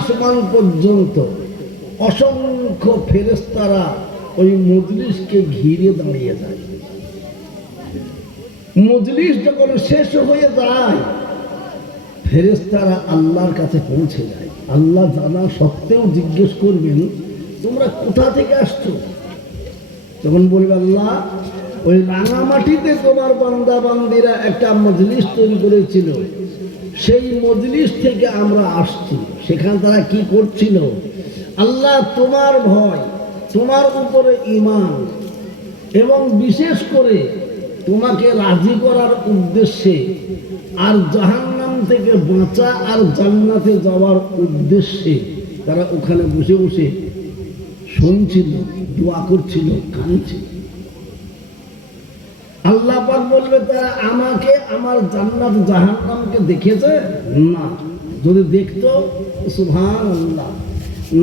আসমান পর্যন্ত অসংখ্য ফেরেশতারা ওই মজলিসকে ঘিরে দাঁড়িয়ে যায়। মজলিস যখন শেষ হয়ে যায়, ফেরেশতারা আল্লাহর কাছে পৌঁছে যায়। আল্লাহ জানা সত্ত্বেও জিজ্ঞেস করবেন, তোমরা কোথা থেকে আসছো? তখন বলবে, আল্লাহ, ওই রাঙামাটিতে তোমার বান্দা বান্দিরা একটা মজলিস তৈরি করেছিল, সেই মজলিস থেকে আমরা আসছি। সেখানে তারা কি করছিল? আল্লাহ, তোমার ভয়, তোমার উপরে ঈমান এবং বিশেষ করে তোমাকে রাজি করার উদ্দেশ্যে, আর জাহান্নাম থেকে বাঁচা আর জান্নাতে যাওয়ার উদ্দেশ্যে তারা ওখানে বসে বসে শুনছিল, দোয়া করছিল, কাঁদছিল। আল্লাহ পাক বলবে, তারা আমাকে, আমার জান্নাত জাহান্নামকে দেখেছে না? যদি দেখতো, সুবহানাল্লাহ,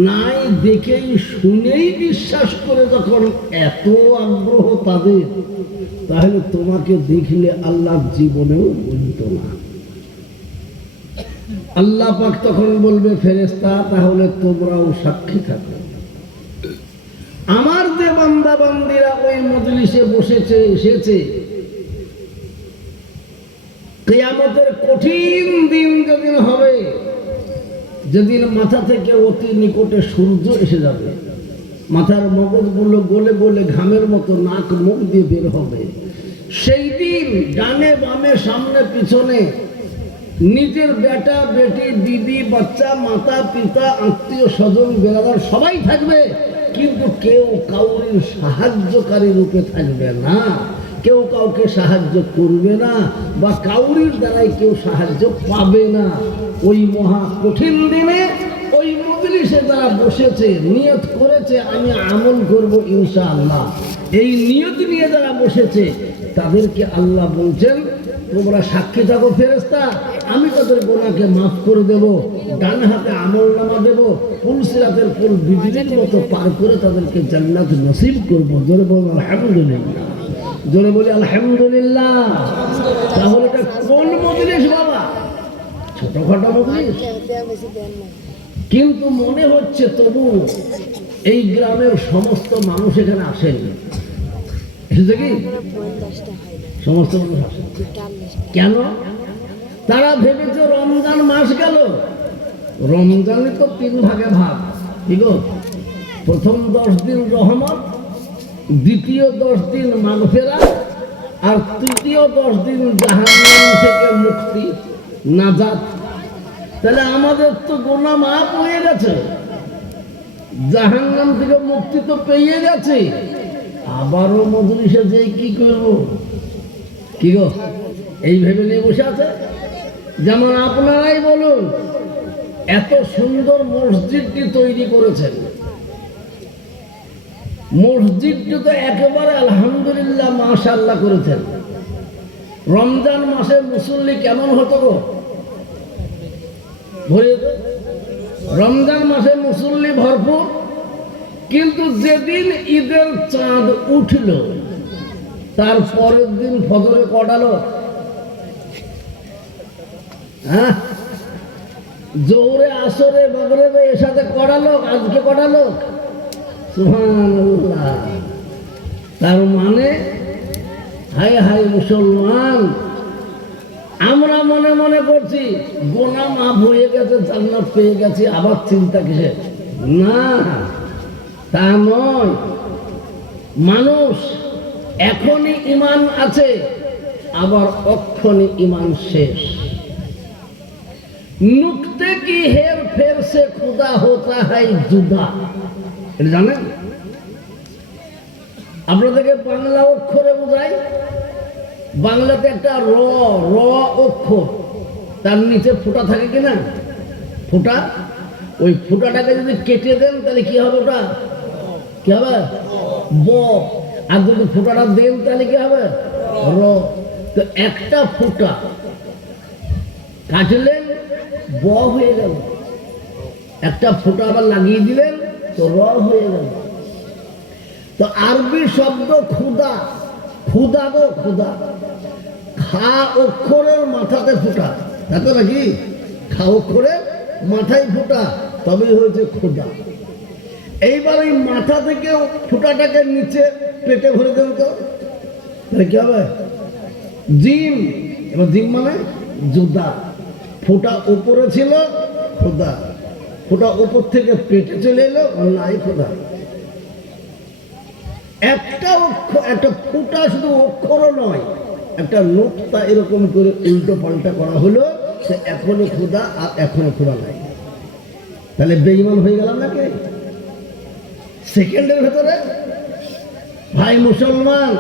নাই দেখেই শুনেই বিশ্বাস করে যখন এত আগ্রহ তাদের, তাহলে তোমাকে দেখলে আল্লাহ জীবনেও বলতো না। আল্লাহ পাক তখন বলবে, ফেরেশতা, তাহলে তোমরাও সাক্ষী থাকো, আমার যে বান্দা বান্দিরা ওই মজলিসে বসেছে, এসেছে, কিয়ামতের কঠিন দিন যেদিন হবে, যেদিন মাথা থেকে অতি নিকটে সূর্য এসে যাবে, মাথার মগজগুলো গলে গলে ঘামের মতো নাক মুখ দিয়ে বের হবে, সেই দিন ডানে বামে সামনে পিছনে নিজের বেটা বেটি, দিদি বাচ্চা, মাতা পিতা, আত্মীয় স্বজন, বেরাদার সবাই থাকবে, কিন্তু কেউ কাউরির সাহায্যকারী রূপে থাকবে না, কেউ কাউকে সাহায্য করবে না, বা কাউরির দ্বারাই কেউ সাহায্য পাবে না। ওই মহা কঠিন দিনে ওই মজলিসে যারা বসেছে, নিয়ত করেছে আমি আমল করব ইনশাআল্লাহ, এই নিয়ত নিয়ে যারা বসেছে তাদেরকে আল্লাহ বলছেন, তোমরা সাক্ষী থাকো ফেরেশতা, আমি তাদের গুনাহকে মাফ করে দেব, ডান হাতে আমলনামা দেব, পুল সিরাতের পুল বিজলির মতো পার করে তাদেরকে জান্নাত নসিব করব। জোরে বলুন আলহামদুলিল্লাহ, জোরে বলি আলহামদুলিল্লাহ। তাহলে এটা কোন মজলিস বাবা? ছোটখাটো মজলিস, কিন্তু মনে হচ্ছে তবু এই গ্রামের সমস্ত মানুষ এখানে আসেনি। এসেছে কি? সমস্ত মানুষ আসে কেন? তারা ভেবেছে রমজান মাস গেল, রমজানে তো 3 ভাগে ভাগ, ঠিক আছে? প্রথম 10 দিন রহমত, দ্বিতীয় 10 দিন মাগফিরাত, আর তৃতীয় 10 দিন জাহান্নাম থেকে মুক্তি, নাজাত। তাহলে আমাদের তো গুনাহ মাফ হয়ে গেছে, জাহান্নাম থেকে মুক্তি তো পেয়ে গেছে, আবারও মজলিসে যে কি করব? কি গো, এই ভেবে নিয়ে বসে আছে। যেমন আপনারাই বলুন, এত সুন্দর মসজিদটি তৈরি করেছেন, মসজিদটি তো একেবারে আলহামদুলিল্লাহ মাশাআল্লাহ করেছেন। রমজান মাসে মুসল্লি কেমন হতো গো? ভরে যেত। রমজান মাসে মুসল্লি ভরপুর, কিন্তু যেদিন ঈদের চাঁদ উঠল তার পরের দিন ফজরে কটা লোক? হ্যাঁ, জোহরে, আসরে, মাগরিবে, এশাতে কটা লোক? আজকে কটা লোক? সুবহানাল্লাহ। তার মানে হাই হাই মুসলমান, আমরা মনে মনে করছি গুনাহ মাফ হয়ে গেছে, জান্নাত পেয়ে গেছি, আবার চিন্তা কিসের? না, তা নয়। মানুষ এখনই ঈমান আছে, আবার অক্ষণই ঈমান শেষ। নুকতে কি হের ফের সে খুদা হোতা হয় জুদা, এটা জানেন? আপনাদেরকে বাংলা অক্ষরে বোঝাই। বাংলাতে একটা র অক্ষর, তার নিচে ফোঁটা থাকে কিনা? ফোঁটা, ওই ফোঁটাটাকে যদি কেটে দেন তাহলে কি হবে? ওটা কি হবে? ব। আর যদি ফোঁটাটা দেন তাহলে কি হবে? র। তো একটা ফোঁটা কাটলেন, ব হয়ে গেল, একটা ফোঁটা আবার লাগিয়ে দিলেন তো র হয়ে গেল। তো আরবি শব্দ খুদা, খুদা গো খুদা, খা অক্ষরের মাথাতে ফোঁটা, তাই তো নাকি? খা অক্ষরের মাথায় ফোঁটা, তবেই হয়েছে খোদা। এইবার এই মাথা থেকে ফুটাটাকে নিচে পেটে ভরে দেন তো, তাহলে কি হবে? জিম। এবার জিম মানে জুদা। ফোঁটা উপরে ছিল খোদা, ফোঁটা উপর থেকে পেটে চলে এলো নাই খোদা। একটা অক্ষর, একটা ফোঁটা শুধু অক্ষরও নয়, একটা নোকতা এরকম করে উল্টো পাল্টা করা হলো, সে এখনো খোদা আর এখনো খোদা নাই। তাহলে বেঈমান হয়ে গেলাম নাকি সেকেন্ডের ভেতরে? ভাই মুসলমান,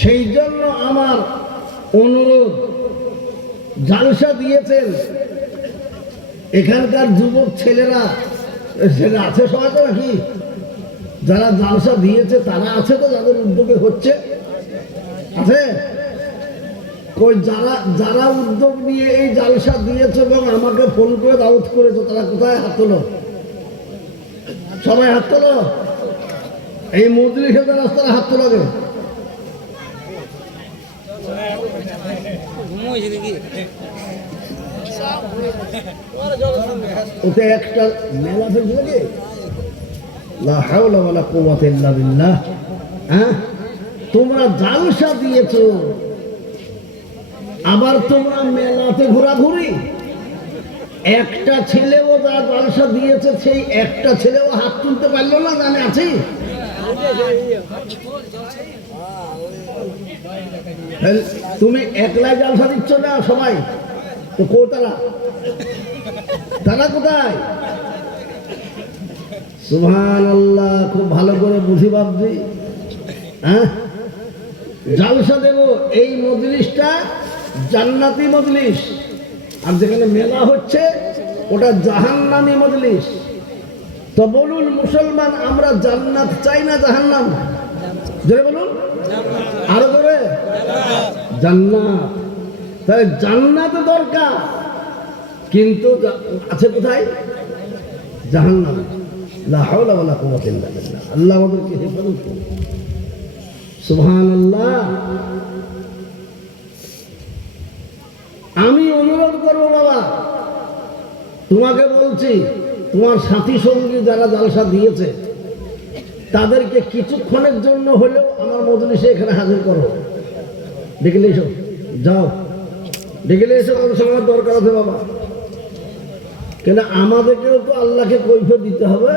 সেই জন্য আমার অনুরোধ, জালসা দিয়েছেন এখানকার যুবক ছেলেরা, সেটা আছে সবাই তো নাকি? যারা জালসা দিয়েছে তারা আছে তো, যাদের উদ্যোগে হচ্ছে আছে? কই যারা যারা উদ্যোগ নিয়ে এই জালসা দিয়েছে এবং আমাকে ফোন করে দাওয়াত করেছে, তারা কোথায়? হাত তোলো, সবাই হাত তোলো। এই মজলিসে যারা রাস্তায় হাত তোলাবে। ওতে একটা মেলা ফেলছে, লা হাওলা ওয়ালা কুওয়াতা ইল্লা বিল্লাহ। হ্যাঁ, তোমরা জালসা দিয়েছো, আবার তোমরা মেলাতে ঘোরাঘুরি। একটা ছেলেও যা জালসা দিয়েছে, সেই একটা ছেলেও হাত তুলতে পারলো না, জানে আছি? তুমি একলাই জালসা দিচ্ছ না, সবাই তো কোথায়? তারা কোথায়? সুবহানাল্লাহ, খুব ভালো করে বুঝি ভাবছি। হ্যাঁ, জালসা দেব, এই মজলিসটা জান্নাতি মজলিস, আর যেখানে মেলা হচ্ছে ওটা জাহান্নামী মজলিস। তো বলুন মুসলমান, আমরা জান্নাত চাই না জাহান্নাম? জোরে বলুন, আরো জোরে। জান্নাত। তাহলে জান্নাত দরকার, কিন্তু আছে কোথায়? জাহান্নাম। লা হাওলা ওয়ালা কুওয়াতা ইল্লা বিল্লাহ। আল্লাহ আমাদেরকে হেফাজত করুন। সুবহানাল্লাহ। আমি অনুরোধ করবো বাবা, তোমাকে বলছি, তোমার সাথী সঙ্গী যারা জালসা দিয়েছে তাদেরকে কিছুক্ষণের জন্য হলেও আমার মজলিসে এখানে হাজির করো। ডেকে এসো, যাও ডেকে এসো, কোনো সময় দরকার আছে বাবা। কেন আমাদেরকেও তো আল্লাহকে কৈফিয়ত দিতে হবে,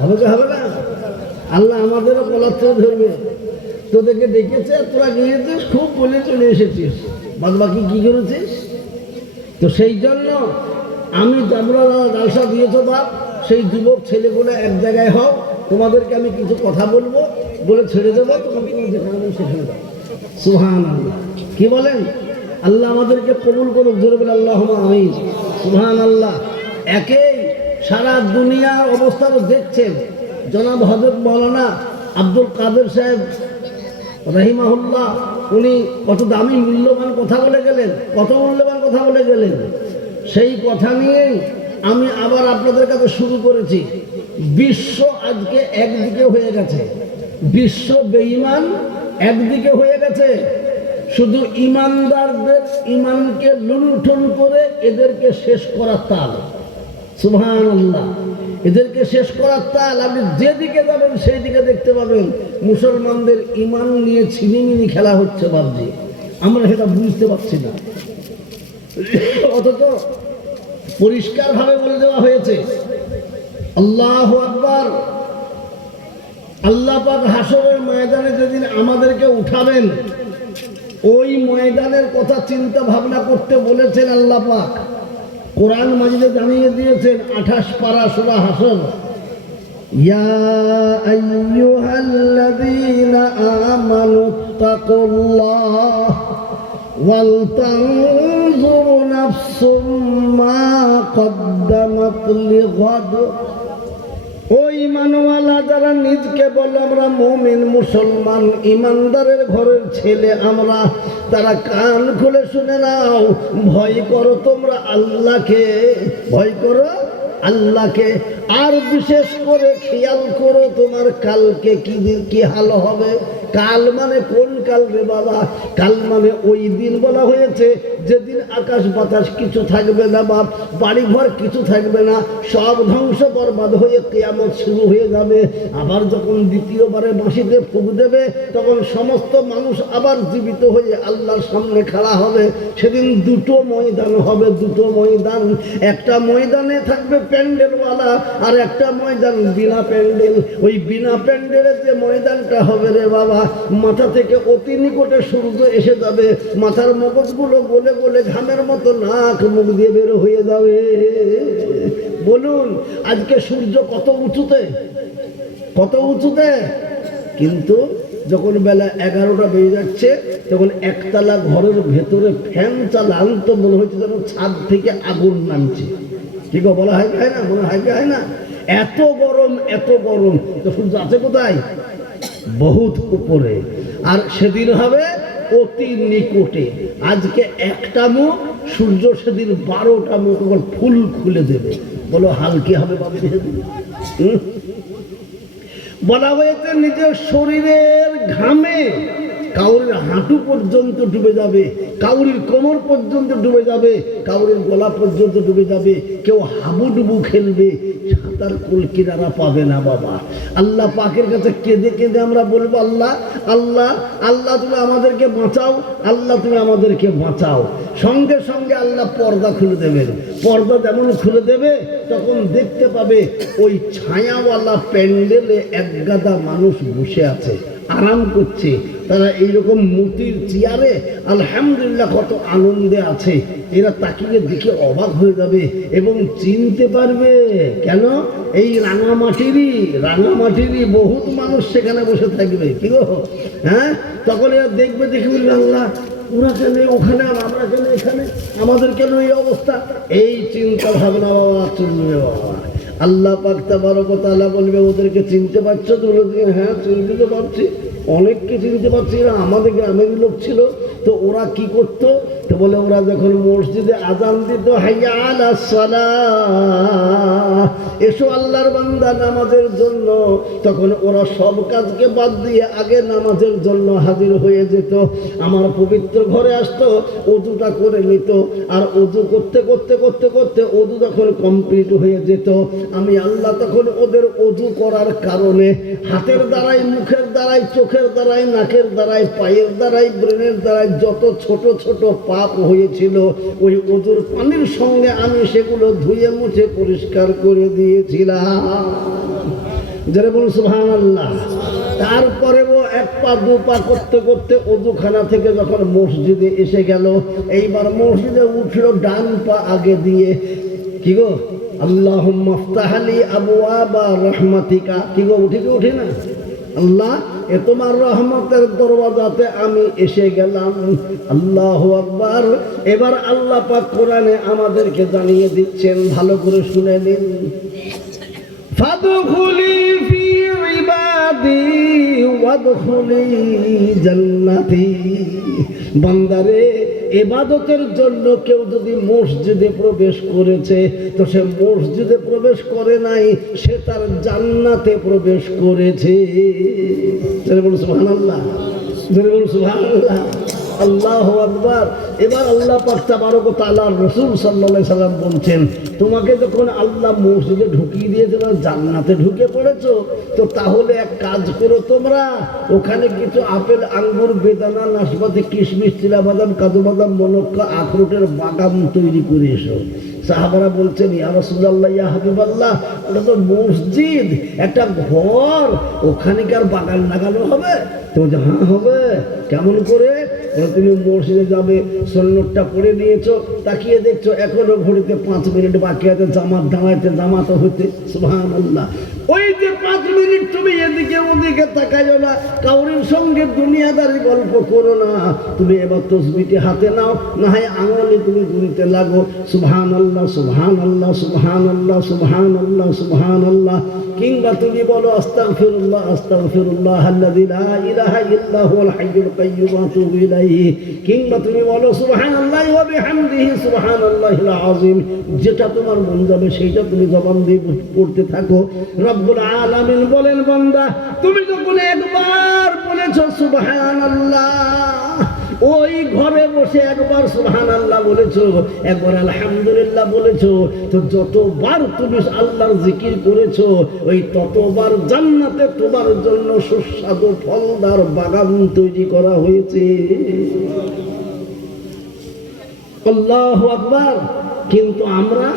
হবে কি হবে না? আল্লাহ আমাদেরও কলার থেকে ধরবে। তোদেরকে ডেকেছে, তোরা গিয়েছিস, খুব বলে চলে এসেছিস, বাদ বাকি কি করেছিস? তো সেই জন্য আমি, তোমরা জালসা দিয়েছো বাপ, সেই যুবক ছেলেগুলো এক জায়গায় হও, তোমাদেরকে আমি কিছু কথা বলবো, বলে ছেড়ে দেবো, তোমাকে যেখানে সেখানে যাও। সুবহানাল্লাহ। কি বলেন? আল্লাহ আমাদেরকে কবুল করুক, জোরে বলে আল্লাহুম্মা আমিন। সুবহানাল্লাহ। একেই সারা দুনিয়ার অবস্থা দেখছেন। জনাব হযরত মাওলানা আব্দুল কাদের সাহেব রাহিমাহুল্লাহ, উনি কত দামি মূল্যবান কথা বলে গেলেন, কত মূল্যবান কথা বলে গেলেন। সেই কথা নিয়েই আমি আবার আপনাদের কাছে শুরু করেছি। বিশ্ব আজকে একদিকে হয়ে গেছে, বিশ্ব বেঈমান একদিকে হয়ে গেছে। শুধু ইমানদারদের ইমানকে লুণ্ঠন করে এদেরকে শেষ করার তাল। সুবহানাল্লাহ। এদেরকে শেষ করার তাল। আপনি যেদিকে যাবেন সেই দিকে দেখতে পাবেন মুসলমানদের ইমান নিয়ে ছিনিমিনি খেলা হচ্ছে। ভাবছি আমরা সেটা বুঝতে পারছি না, অথচ পরিষ্কারভাবে বলে দেওয়া হয়েছে, আল্লাহু আকবার। আল্লাহ পাক হাসরের ময়দানে যেদিন আমাদেরকে উঠাবেন, ওই ময়দানের কথা চিন্তা ভাবনা করতে বলেছেন আল্লাহ পাক। কোরআন মাজিদে জানিয়ে দিয়েছেন 28 পারা সূরা হাসর, ইয়া আইয়ুহাল্লাযীনা আমানুত্তাকুল্লাহ ওয়াল তানজুর নাফসুম মা কদ্দামাত লিগাদ। ওই ইমানওয়ালা যারা নিজকে বলে আমরা মুমিন মুসলমান ইমানদারের ঘরের ছেলে আমরা, তারা কান খুলে শুনে নাও, ভয় করো তোমরা আল্লাহকে, ভয় করো আল্লাহকে। আর বিশেষ করে খেয়াল করো তোমার কালকে কি হাল হবে। কাল মানে কোন কাল রে বাবা? কাল মানে ওই দিন বলা হয়েছে যেদিন যেদিন আকাশ বাতাস কিছু থাকবে না, বাপ বাড়িঘর কিছু থাকবে না, সব ধ্বংস বরবাদ হয়ে কিয়ামত শুরু হয়ে যাবে। আবার যখন দ্বিতীয়বারে বাঁশিতে ফুঁক দেবে, তখন সমস্ত মানুষ আবার জীবিত হয়ে আল্লাহর সামনে খাড়া হবে। সেদিন দুটো ময়দান হবে, দুটো ময়দান। একটা ময়দানে থাকবে প্যান্ডেলওয়ালা, আর একটা ময়দান বিনা প্যান্ডেল। ওই বিনা প্যান্ডেলের যে ময়দানটা হবে রে বাবা, মাথা থেকে অতি নিকটে সূর্য এসে যাবে, মাথার মগজগুলো গলে গলে ঘামের মতো নাক মুখ দিয়ে বের হয়ে যাবে। বলুন আজকে সূর্য কত উঁচুতে, কত উঁচুতে, কিন্তু যখন বেলা 11টা বেজে যাচ্ছে তখন একতলা ঘরের ভেতরে ফ্যান চালান তো মনে হচ্ছে যেন ছাদ থেকে আগুন নামছে। ঠিক বলা হয় না, মনে হয় না? এত গরম, এত গরম। তো সূর্য আছে কোথায়? বহুত উপরে। আর সেদিন হবে অতি নিকটে। আজকে একটা মুখ, সূর্য সেদিন 12টা মুখ ফুল খুলে দেবে। বলো হাল কি হবে বাবা? বলা হয়েছে নিজের শরীরের ঘামে কাউরির হাঁটু পর্যন্ত ডুবে যাবে, কাউরির কোমর পর্যন্ত ডুবে যাবে, কাউরির গলা পর্যন্ত ডুবে যাবে। কেউ হাবুডুবু খেলবে, সাঁতার কুল কিনারা পাবে না বাবা। আল্লাহ পাকের কাছে কেঁদে কেঁদে আমরা বলবো, আল্লাহ আল্লাহ আল্লাহ তুমি আমাদেরকে বাঁচাও, আল্লাহ তুমি আমাদেরকে বাঁচাও। সঙ্গে সঙ্গে আল্লাহ পর্দা খুলে দেবেন। পর্দা যেমন খুলে দেবে তখন দেখতে পাবে ওই ছায়াওয়ালা প্যান্ডেলে একগাদা মানুষ বসে আছে, আরাম করছে। তারা এইরকম মুতির চেয়ারে আলহামদুলিল্লাহ কত আনন্দে আছে। এরা তাকিয়ে দেখে অবাক হয়ে যাবে এবং চিনতে পারবে। কেন? এই রাঙামাটিরই বহুত মানুষ সেখানে বসে থাকবে। কি গো, হ্যাঁ? তখন এরা দেখবে, দেখে বলবে আল্লাহ ওরা কেন ওখানে আর আমরা কেন এখানে, আমাদের কেন এই অবস্থা? এই চিন্তা ভাবনা বাবা চলবে বাবা। আল্লাহ পাক তাবারক ওয়া তাআলা বলবে ওদেরকে চিনতে পারছো তো? হ্যাঁ চিনতে তো পারছি, অনেককে চিনতে পারছি। এরা আমাদের গ্রামের লোক ছিল। তো ওরা কি করতো? তো বলে ওরা যখন মসজিদে আজান দিত, হাইয়া আলাস সালাহ, এসো আল্লাহর বান্দা নামাজের জন্য, তখন ওরা সব কাজকে বাদ দিয়ে আগে নামাজের জন্য হাজির হয়ে যেত। আমার পবিত্র ঘরে আসতো, ওযুটা করে নিত, আর ওযু করতে করতে করতে করতে ওযু যখন কমপ্লিট হয়ে যেত, আমি আল্লাহ তখন ওদের ওযু করার কারণে হাতের দ্বারাই, মুখের দ্বারাই, চোখের দ্বারাই, নাকের দ্বারাই, পায়ের দ্বারাই, ব্রেনের দ্বারাই যত ছোট ছোট পাপ হয়েছিল ওই ওযুর পানির সঙ্গে আমি সেগুলো ধুয়ে মুছে পরিষ্কার করে দিয়েছিলাম। যারা বলুন সুবহানাল্লাহ। তারপরে ও এক পা দু পা করতে করতে ওযুখানা থেকে যখন মসজিদে এসে গেল, এইবার মসজিদে উঠলো ডান পা আগে দিয়ে। কি গো, আল্লাহুম্মা ইফতাহলি আবওয়াবা রাহমাতিকা। কি গো, উঠে কি উঠে না? আল্লাহ এ তোমার রহমতের দরওয়াজাতে আমি এসে গেলাম। আল্লাহু আকবার। এবার আল্লাহ পাক কোরআনে আমাদেরকে জানিয়ে দিচ্ছেন, ভালো করে শুনে নিন। ফাদখুলি ফি ইবাদি ওয়াদখুলি জান্নাতি। বান্দারে, ইবাদতের জন্য কেউ যদি মসজিদে প্রবেশ করেছে, তো সে মসজিদে প্রবেশ করে নাই, সে তার জান্নাতে প্রবেশ করেছে। সুবহানাল্লাহ, সুবহানাল্লাহ, আল্লাহু আকবার। এবার আল্লাহ পাক তাবারক ওয়া তাআলা রাসূল সাল্লাল্লাহু আলাইহি সাল্লাম বলছেন, তোমাকে যখন আল্লাহ মসজিদে ঢুকিয়ে দিয়েছে, জান্নাতে ঢুকে পড়েছো, তো তাহলে এক কাজ করো, তোমরা ওখানে কিছু আপেল, আঙ্গুর, বেদানা, নাশপাতি, কিশমিশ, চিনাবাদাম, কাজু বাদাম, মনক্কা, আখরোটের বাগান তৈরি করে এসো। সাহাবারা বলছেন, ইয়া রাসূলুল্লাহ, ইয়া হাবিবাল্লাহ, ওটা তো মসজিদ, একটা ঘর, ওখানে কি আর বাগান লাগানো হবে? তো হ্যাঁ হবে। কেমন করে? তুমি মসজিদে যাবে, সুন্নতটা পড়ে নিয়েছো, তাকিয়ে দেখছো এখনো ঘড়িতে 5 মিনিট বাকি আছে জামাত দাঁড়াইতে, জামাত হইতে। সুবহানাল্লাহ। ওই যে 5 মিনিট তুমি এদিকে ওদিকে তাকাইও না, কাউরির সঙ্গে দুনিয়াদারি গল্প করো না। তুমি এবার তসবিহটি হাতে নাও, না হয় আঙুলে তুমি গুনতে লাগো, সুবহানাল্লাহ, সুবহানাল্লাহ, সুবহানাল্লাহ, সুবহানাল্লাহ, সুবহানাল্লাহ। কিংবা তুমি বলো আস্তাগফিরুল্লাহ, আস্তাগফিরুল্লাহ আল্লাযী লা ইলাহা ইল্লা হুয়াল হাইয়ুল কাইয়্যুম ওয়া আতুবু ইলাইহি। কিংবা তুমি বলো সুবহানাল্লাহি ওয়া বিহামদিহি সুবহানাল্লাহিল আযীম। যেটা তোমার মন যাবে সেইটা তুমি জবান দিয়ে পড়তে থাকো। রব্বুল আলামিন বলেন, বান্দা তুমি যখন একবার বলেছো সুবহানাল্লাহ, ওই ঘরে বসে একবার সুবহানাল্লাহ বলেছো, একবার আলহামদুলিল্লাহ বলেছো, তো যতবার তুমি আল্লাহর জিকির করেছো ওই ততবার জান্নাতে তোমার জন্য সুস্বাদু ফলদার বাগান তৈরি করা হয়েছে। আল্লাহু আকবার। কিন্তু আমরা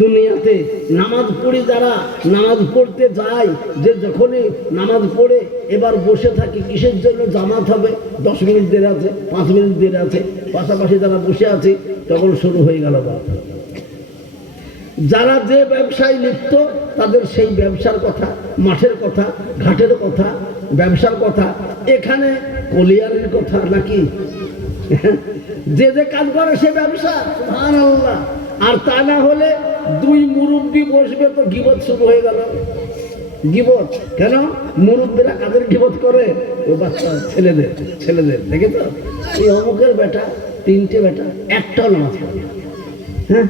দুনিয়াতে নামাজ পড়ি, যারা নামাজ পড়তে যায়, যে যখনই নামাজ পড়ে এবার বসে থাকি কিসের জন্য, জামাত হবে, 10 মিনিট দেরি আছে, 5 মিনিট দেরি আছে, পাশাপাশি যারা বসে আছে তখন শুরু হয়ে গেল। যারা যে ব্যবসায় লিপ্ত তাদের সেই ব্যবসার কথা, মাঠের কথা, ঘাটের কথা, ব্যবসার কথা, এখানে কলিয়ারের কথা নাকি, যে যে কাজ করে সে ব্যবসা। সুবহানাল্লাহ। আর তা না হলে 2 মুরব্বি বসবে তো গীবত শুরু হয়ে গেল। গীবত কেন? মুরব্বিরা কাদের গীবত করে? ও বাচ্চা ছেলেদের দেখে তো, এই অমুকের বেটা 3টে বেটা একটাও নামাজ পড়ে, হ্যাঁ,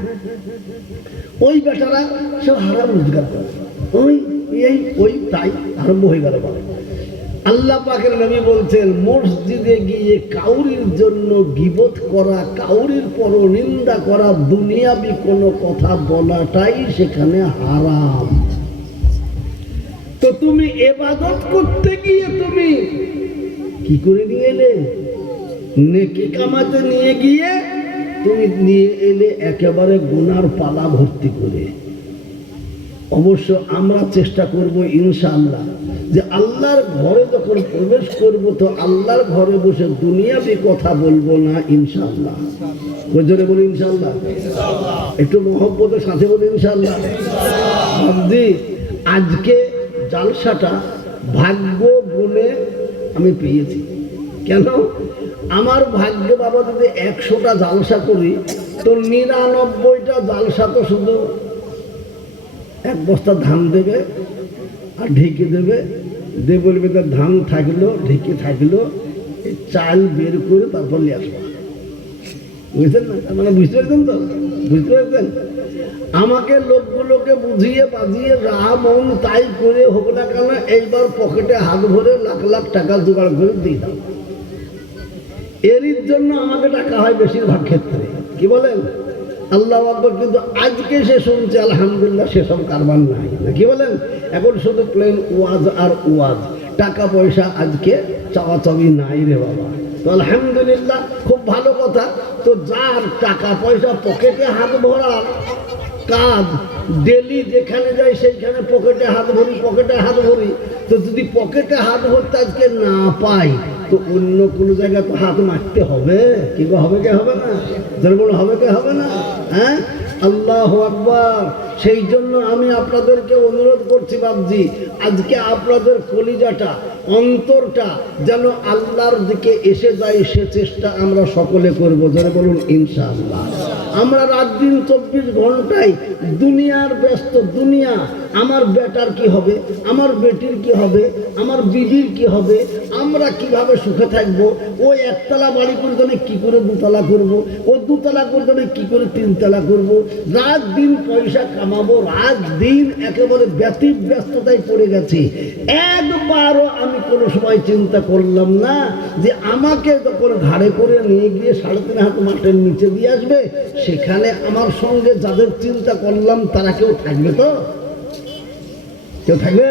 ওই বেটারা সব হারাম রোজগার করে, ওই তাই আরম্ভ হয়ে গেল। আল্লাহ পাকের নবী বলছেন, মসজিদে গিয়ে কাউরির জন্য গীবত করা, কাউরির পরনিন্দা করা, দুনিয়াবি কোনো কথা বলাটাই সেখানে হারাম। তো তুমি ইবাদত করতে গিয়ে তুমি কি করে নিয়ে এলে? নেকি কামাতে নিয়ে গিয়ে তুমি নিয়ে এলে একেবারে গুনার পালা ভর্তি করে। অবশ্য আমরা চেষ্টা করব ইনশাআল্লাহ যে আল্লাহর ঘরে যখন প্রবেশ করব তো আল্লাহর ঘরে বসে দুনিয়াবি কথা বলবো না ইনশাআল্লাহ। জোরে বলি ইনশাআল্লাহ, একটু মহব্বতের সাথে বলি ইনশাআল্লাহ। ভাবছি আজকে জালসাটা ভাগ্য গুণে আমি পেয়েছি। কেন? আমার ভাগ্য বাবা যদি 100টা জালসা করি তো 99টা জালসা তো শুধু 1 বস্তা ধান দেবে আর ঢেকে দেবে, দিয়ে বলবে তার ধান থাকলো, ঢেকে থাকলো, চাল বের করে তারপর নিয়ে আসবো। বুঝছেন না? মানে বুঝতে পেরেছেন তো? বুঝতে পেরেছেন? আমাকে লোকগুলোকে বুঝিয়ে বাজিয়ে মন তাই করে হোক না কেন এইবার পকেটে হাত ভরে লাখ লাখ টাকা জোগাড় করে দিয়ে দাও। এরই জন্য আমাকে টাকা হয় বেশিরভাগ ক্ষেত্রে। কি বলেন? আল্লাহ আকবার। কিন্তু আজকে সে শুনছে আলহামদুলিল্লাহ সেসব কারবার নাই, কি বলেন? এখন শুধু প্লেন ওয়াজ আর ওয়াজ, টাকা পয়সা আজকে চাওয়াচাওয়ি নাই রে বাবা। তো আলহামদুলিল্লাহ, খুব ভালো কথা। তো যার টাকা পয়সা পকেটে হাত ভরার কাজ, ডেলি যেখানে যাই সেইখানে পকেটে হাত ভরি, তো যদি পকেটে হাত ভরতে আজকে না পাই তো অন্য কোনো জায়গায় তো হাত মারতে হবে। কি হবে কে হবে না? যেমন হবে কে হবে না? হ্যাঁ, আল্লাহু আকবার। সেই জন্য আমি আপনাদেরকে অনুরোধ করছি বাবজি, আজকে আপনাদের কলিজাটা, অন্তরটা যেন আল্লাহর দিকে এসে যায় সে চেষ্টা আমরা সকলে করব। যারা বলুন ইনশাআল্লাহ। আমরা রাত দিন 24 ঘন্টায় দুনিয়ার ব্যস্ত। দুনিয়া, আমার বেটার কি হবে, আমার বেটির কি হবে, আমার বিবির কি হবে, আমরা কিভাবে সুখে থাকবো, ও 1 তলা বাড়ি করে দেবে কি করে 2 তলা করবো, ও 2 তলা করে দেবে কি করে 3 তলা করবো, রাত দিন পয়সা কামাবো, রাত দিন একেবারে ব্যস্ততায় পড়ে গেছি। একবারও আমি কোনো সময় চিন্তা করলাম না যে আমাকে যখন ঘাড়ে করে নিয়ে গিয়ে 3.5 হাত মাঠের নিচে দিয়ে আসবে, সেখানে আমার সঙ্গে যাদের চিন্তা করলাম তারা কেউ থাকবে? তো কেউ থাকবে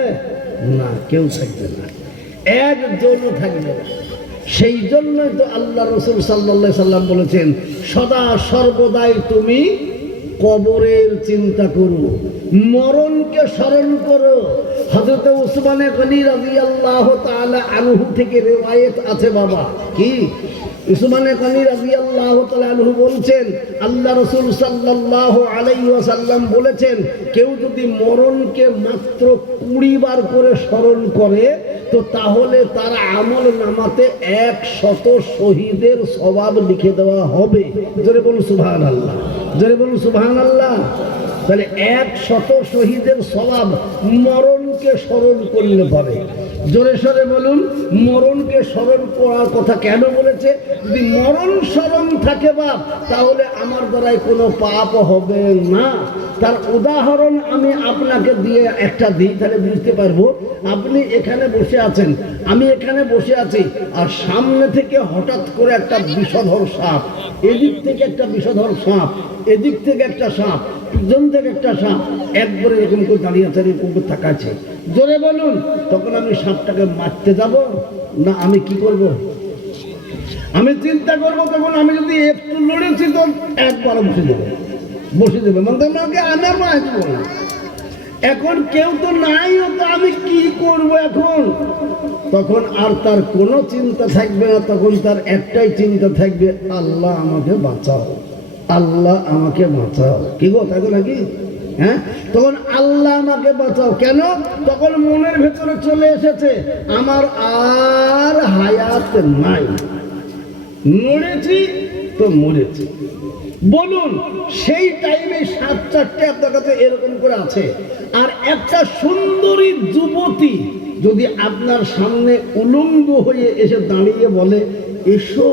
না, কেউ থাকবে না, একজনও থাকবে না। সেই জন্যই তো আল্লাহ রাসূল সাল্লাল্লাহু আলাইহি সাল্লাম বলেছেন, সদা সর্বদাই তুমি কবরের চিন্তা করো, মরণকে স্মরণ করো। হযরত উসমান গনি রাদিয়াল্লাহু তাআলা আনহু থেকে রিওয়ায়াত আছে বাবা, কি উসমান গনি রাদিয়াল্লাহু তাআলা আনহু বলছেন, আল্লাহ রাসূল সাল্লাল্লাহু আলাইহি ওয়াসাল্লাম বলেছেন, কেউ যদি মরণকে মাত্র 20 বার করে স্মরণ করে তো তাহলে তার আমল নামাতে 100 শহীদের সওয়াব লিখে দেওয়া হবে। জোরে বলুন সুবহানাল্লাহ, জোরে বলুন সুবহানাল্লাহ। তাহলে 100 শহীদের সওয়াব মরণ মরণকে স্মরণ করলে পারে। জোরে সরে বলুন, মরণকে স্মরণ করার কথা কেন বলেছে? যদি মরণ স্মরণ থাকে বাপ, তাহলে আমার দ্বারাই কোনো পাপ হবে না। তার উদাহরণ আমি আপনাকে দিয়ে একটা দিই, তাহলে বুঝতে পারবো। আপনি এখানে বসে আছেন, আমি এখানে বসে আছি, আর সামনে থেকে হঠাৎ করে একটা বিষধর সাপ, এদিক থেকে একটা বিষধর সাপ, এদিক থেকে একটা সাপ, পিছন থেকে একটা সাপ, একবারে এরকম করে দাঁড়িয়ে আছে, এরকম করে তাকাচ্ছে। জোরে বলুন, তখন আমি সাপটাকে মারতে যাব না আমি কি করব? আমি চিন্তা করবো তখন আমি যদি একটু লড়েছি তো একবার বসে দেবে মানে তোমাকে আমার মারবো না। এখন কেউ তো নাই, তো আমি কি করব এখন? তখন আর তার কোনো চিন্তা থাকবে না, তখন তার একটাই চিন্তা থাকবে, আল্লাহ আমাকে বাঁচাও, আল্লাহ আমাকে বাঁচাও। কি গো, তাই তো নাকি? হ্যাঁ, তখন আল্লাহ আমাকে বাঁচাও কেন? তখন মনের ভেতরে চলে এসেছে আমার আর হায়াত নাই, মরেছি তো মরেছি। বলুন, সেই টাইমে 7-4টে আপনার কাছে এরকম করে আছে, আর একটা সুন্দরী যুবতী যদি আপনার সামনে উলঙ্গ হয়ে এসে দাঁড়িয়ে বলে, এসো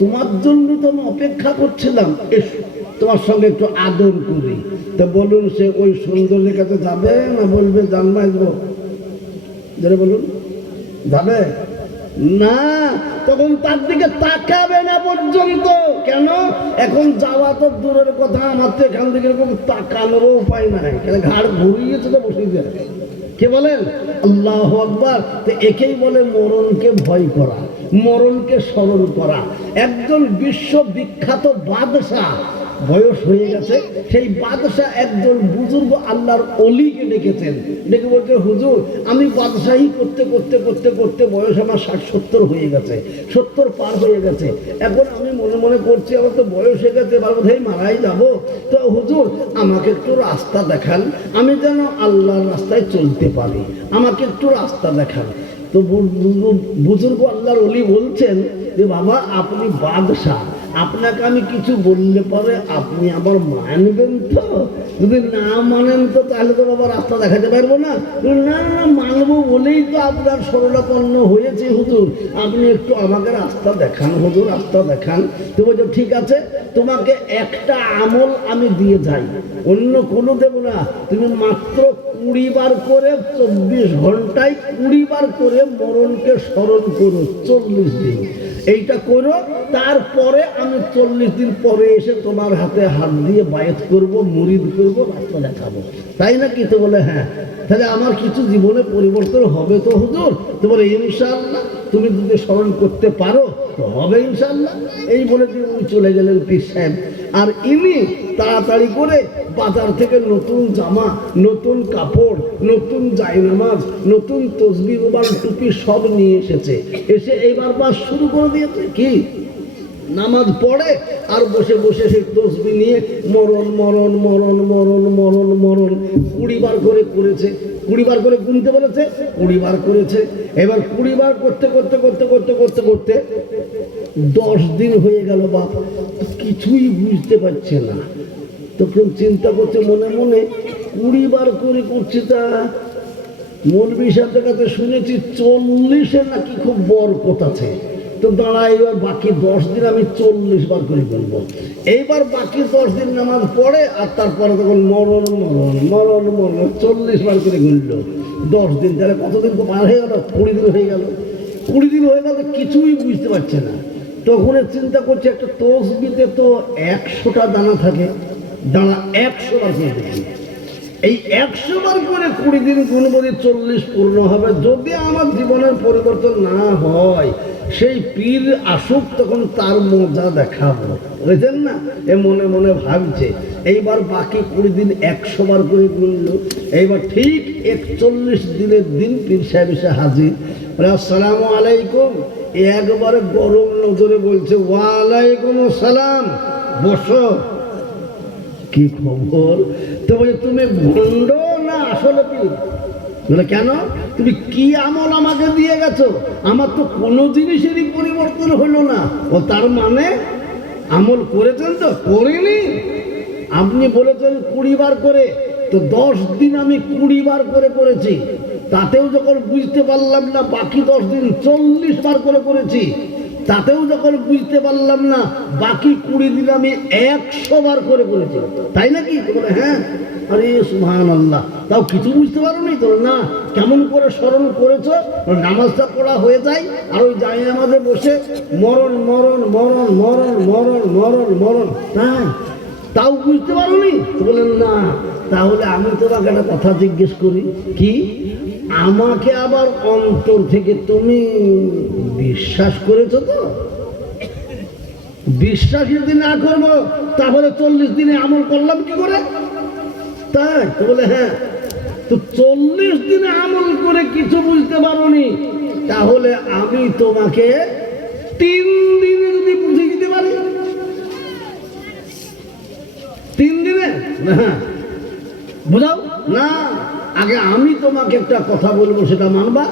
তোমার জন্য তো আমি অপেক্ষা করছিলাম, এসো তোমার সঙ্গে একটু আদর করি, তো বলুন সে ওই সুন্দরীর কাছে যাবে না বলবে জানমাইবো? যারা বলুন, যাবে না, তখন তার দিকে তাকাবে না পর্যন্ত। কেন? এখন যাওয়া তো দূরের কথা, আমার তো এখান থেকে এরকম তাকানোরও উপায় নাই, কেন ঘাড় ঘুরিয়েছে তো বসে যায়। কে বলেন? আল্লাহু আকবার। তো একেই বলে মরণকে ভয় করা, মরণকে স্মরণ করা। একজন বিশ্ববিখ্যাত বাদশাহ, বয়স হয়ে গেছে, সেই বাদশাহ একজন বুজুর্গ আল্লাহর অলিকে ডেকেছেন, ডেকে বলছে, হুজুর আমি বাদশাহী করতে করতে করতে করতে বয়স আমার 60-70 হয়ে গেছে, 70 পার হয়ে গেছে। এখন আমি মনে মনে করছি আমার তো বয়স হয়ে গেছে, এবার বোধহয় মারাই যাবো। তো হুজুর আমাকে একটু রাস্তা দেখান, আমি যেন আল্লাহর রাস্তায় চলতে পারি, আমাকে একটু রাস্তা দেখান। তো বুজুর্গ আল্লাহর অলি বলছেন যে, বাবা আপনি বাদশাহ, আপনাকে আমি কিছু বললে পরে আপনি আবার মানবেন তো? যদি না মানেন তো তাহলে তো বাবা রাস্তা দেখাতে পারবো না। না না, মানবো বলেই তো আপনার শরণাপন্ন হয়েছে হুজুর, আপনি একটু আমাকে রাস্তা দেখান হুজুর, রাস্তা দেখান। তো বলছো ঠিক আছে, তোমাকে একটা আমল আমি দিয়ে যাই, অন্য কোনো দেবো না, তুমি মাত্র 20 বার করে 24 ঘন্টায় 20 বার করে মরণকে স্মরণ করো, 40 দিন এইটা করো। তারপরে আমি 40 দিন পরে এসে তোমার হাতে হাত দিয়ে বায়াত করব, মুরিদ করব, রাস্তা দেখাবো। তাই নাকি? তো বলে হ্যাঁ। তাহলে আমার কিছু জীবনে পরিবর্তন হবে তো হুজুর? তো বলে ইনশাআল্লাহ, তুমি যদি স্মরণ করতে পারো তো হবে ইনশাআল্লাহ। এই বলে দিয়ে উনি চলে গেলেন পীর সাহেব। আর ইনি তাড়াতাড়ি করে বাজার থেকে নতুন জামা, নতুন কাপড়, নতুন জায়নামাজ, নতুন তসবিহ রুমাল টুপি সব নিয়ে এসেছে। এসে এইবার বাস শুরু করে দিয়েছে। কি নামাজ পড়ে আর বসে বসে সেই তসবিহ নিয়ে মরণ মরণ মরণ মরণ মরণ মরণ 20 বার করে করেছে। 20 বার করে গুনতে বলেছে, 20 বার করেছে। এবার 20 বার করতে করতে করতে করতে করতে করতে 10 দিন হয়ে গেল। বাপ কিছুই বুঝতে পারছে না, তখন চিন্তা করছে মনে মনে, 20 বার করে করছে, তা মৌলভী সাহেবের কাছে শুনেছি 40-এ নাকি খুব বরকত আছে। তো দাঁড়া, এবার বাকি 10 দিন আমি 40 বার করে বলবো। এইবার বাকি 10 দিন নামাজ পড়ে, আর তারপরে তখন মরণ মরণ মরণ মরণ 40 বার করে গুনল। 10 দিন, তাহলে কতদিন তো পার হয়ে গেল? 20 দিন হয়ে গেল। 20 দিন হয়ে গেল, কিছুই বুঝতে পারছে না। তখন চিন্তা করছে, একটা তসবিতে তো 100টা দানা থাকে, দাঁড়া 100 বার করে দেখি। এই 100 বার করে 20 দিন গুনবো, 40 পূর্ণ হবে। যদি আমার জীবনের পরিবর্তন না হয়, সেই পীর আসুক, তখন তার মজা দেখাবো। বুঝলেন না? এ মনে মনে ভাবছে। এইবার বাকি 20 দিন 100 বার করে গুনল। এইবার ঠিক 41 দিনের দিন পীর সাহেব এসে হাজির। আসসালামু আলাইকুম। একবারে গরম নজরে বলছে, ওয়ালাইকুম আসসালাম, বসো। কি খবর? তো বলছে, তুমি ভণ্ড না আসলে পীর? বলে কেন? তুমি কি আমল আমাকে দিয়ে গেছো? আমার তো কোনো জিনিসেরই পরিবর্তন হলো না। ও তার মানে আমল করেছেন তো? করিনি। আপনি বলেছেন 20 বার করে, তো 10 দিন আমি 20 বার করে করেছি। তাতেও যখন বুঝতে পারলাম না, বাকি 10 দিন 40 বার করে করেছি, তাতেও যখন বুঝতে পারলাম না, বাকি 20 দিন আমি 100 বার করে করেছি। তাই নাকি? বলে হ্যাঁ। আরে সুবহানাল্লাহ, তাও কিছু বুঝতে পারো নি তো? না। কেমন করে স্মরণ করেছ? নামাজটা পড়া হয়ে যায় আর ওই জায়নামাজে বসে মরণ মরণ মরণ মরণ মরণ মরণ মরণ, তাই তাও বুঝতে পারো নি? বলেন না। তাহলে আমি তোমাকে একটা কথা জিজ্ঞেস করি, কি আমাকে আবার অন্তর থেকে তুমি বিশ্বাস করেছো তো? বিশ্বাস যদি না করবো তাহলে 40 দিনে আমল করলাম কি করে? তাই তো? বলে হ্যাঁ। তো 40 দিনে আমল করে কিছু বুঝতে পারোনি, তাহলে আমি তোমাকে 3 দিনে যদি বুঝিয়ে দিতে পারি, 3 দিনে না বুঝাও না। আগে আমি তোমাকে একটা কথা বলবো, সেটা মানবা।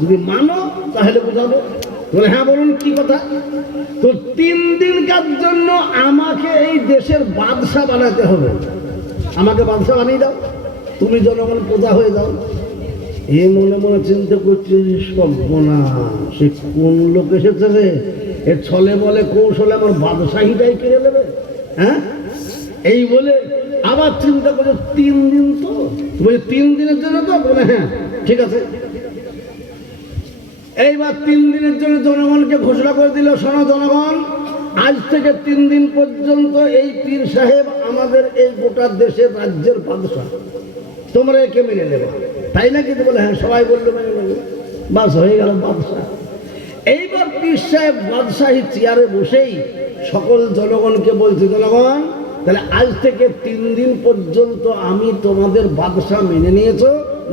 যদি মানো তাহলে বুঝাবো। বলে হ্যাঁ বলুন, কি কথা? তো 3 দিনকার জন্য আমাকে এই দেশের বাদশা বানাতে হবে। আমাকে বাদশা বানিয়ে দাও, তুমি জনগণ প্রজা হয়ে যাও। এ মনে মনে চিন্তা করছে, সর্বনাশ, সে কোন লোক এসেছে রে? এর ছলে বলে কৌশলে আমার বাদশাহীটাই কেড়ে নেবে। হ্যাঁ, এই বলে আবার চিন্তা করছে 3 দিন তো, বলে 3 দিনের জন্য তো? বলে হ্যাঁ ঠিক আছে। এইবার 3 দিনের জন্য জনগণকে ঘোষণা করে দিল, শোনো জনগণ, আজ থেকে 3 দিন পর্যন্ত এই পীর সাহেব আমাদের এই গোটা দেশের রাজ্যের বাদশা, তোমরা একে মেনে নেবে। তাই নাকি? বলে হ্যাঁ, সবাই বললো মেনে নেবে। বাস হয়ে গেল বাদশা। এইবার পীর সাহেব বাদশাহী চেয়ারে বসেই সকল জনগণকে বলছে, জনগণ তাহলে আজ থেকে 3 দিন পর্যন্ত আমি তোমাদের বাদশা মেনে নিয়েছো?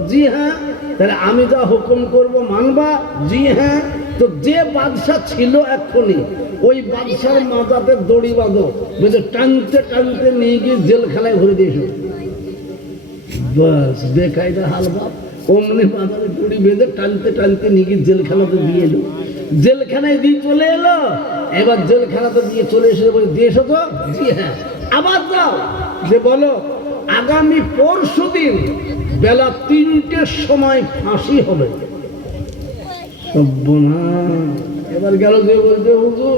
জি হ্যাঁ। তাহলে আমি যা হুকুম করব মানবা? জি হ্যাঁ। তো যে বাদশা ছিল এক্ষুনি, ওই বাদশার মাথাতে দড়ি বাঁধো, বুঝে টানতে টানতে নিয়ে গিয়ে জেলখানায় ভরে দিয়েছো। বাস বেকায়দা হালবা, অমনি মাথায় দড়ি বেঁধে টানতে টানতে নিয়ে গিয়ে জেলখানাতে দিয়ে এলো। জেলখানায় দিয়ে চলে এলো। এবার জেলখানাতে দিয়ে চলে এসে বলে, দিয়েছো তো? জি হ্যাঁ। আবার দাও, যে বলো আগামী পরশুদিন বেলা 3টের সময় ফাঁসি হবে। সর্বনাশ। এবার গেল যে বলতে, হুজুর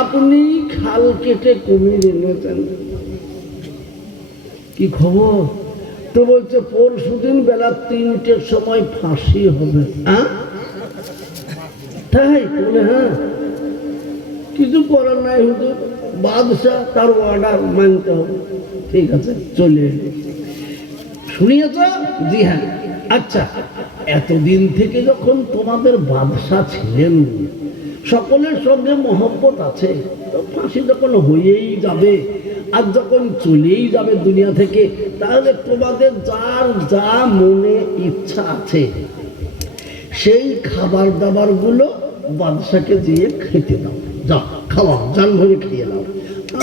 আপনি খাল কেটে কুমির এনেছেন, কি খবর? তো বলছে পরশুদিন বেলা 3টের সময় ফাঁসি হবে। হ্যাঁ তাই? বলে হ্যাঁ। কিছু করার নাই হুজুর, বাদশা তার অর্ডার মানতে হবে। ঠিক আছে, চলে এলো। শুনিয়েছ? জি হ্যাঁ। আচ্ছা, এতদিন থেকে যখন তোমাদের বাদশা ছিলেন, সকলের সঙ্গে মহব্বত আছে, তো ফাঁসি যখন হয়েই যাবে আর যখন চলেই যাবে দুনিয়া থেকে, তাহলে তোমাদের যার যা মনে ইচ্ছা আছে সেই খাবার দাবার গুলো বাদশাকে দিয়ে খেতে দাও। যাও খাওয়া, জান ভরে খেয়ে নাও।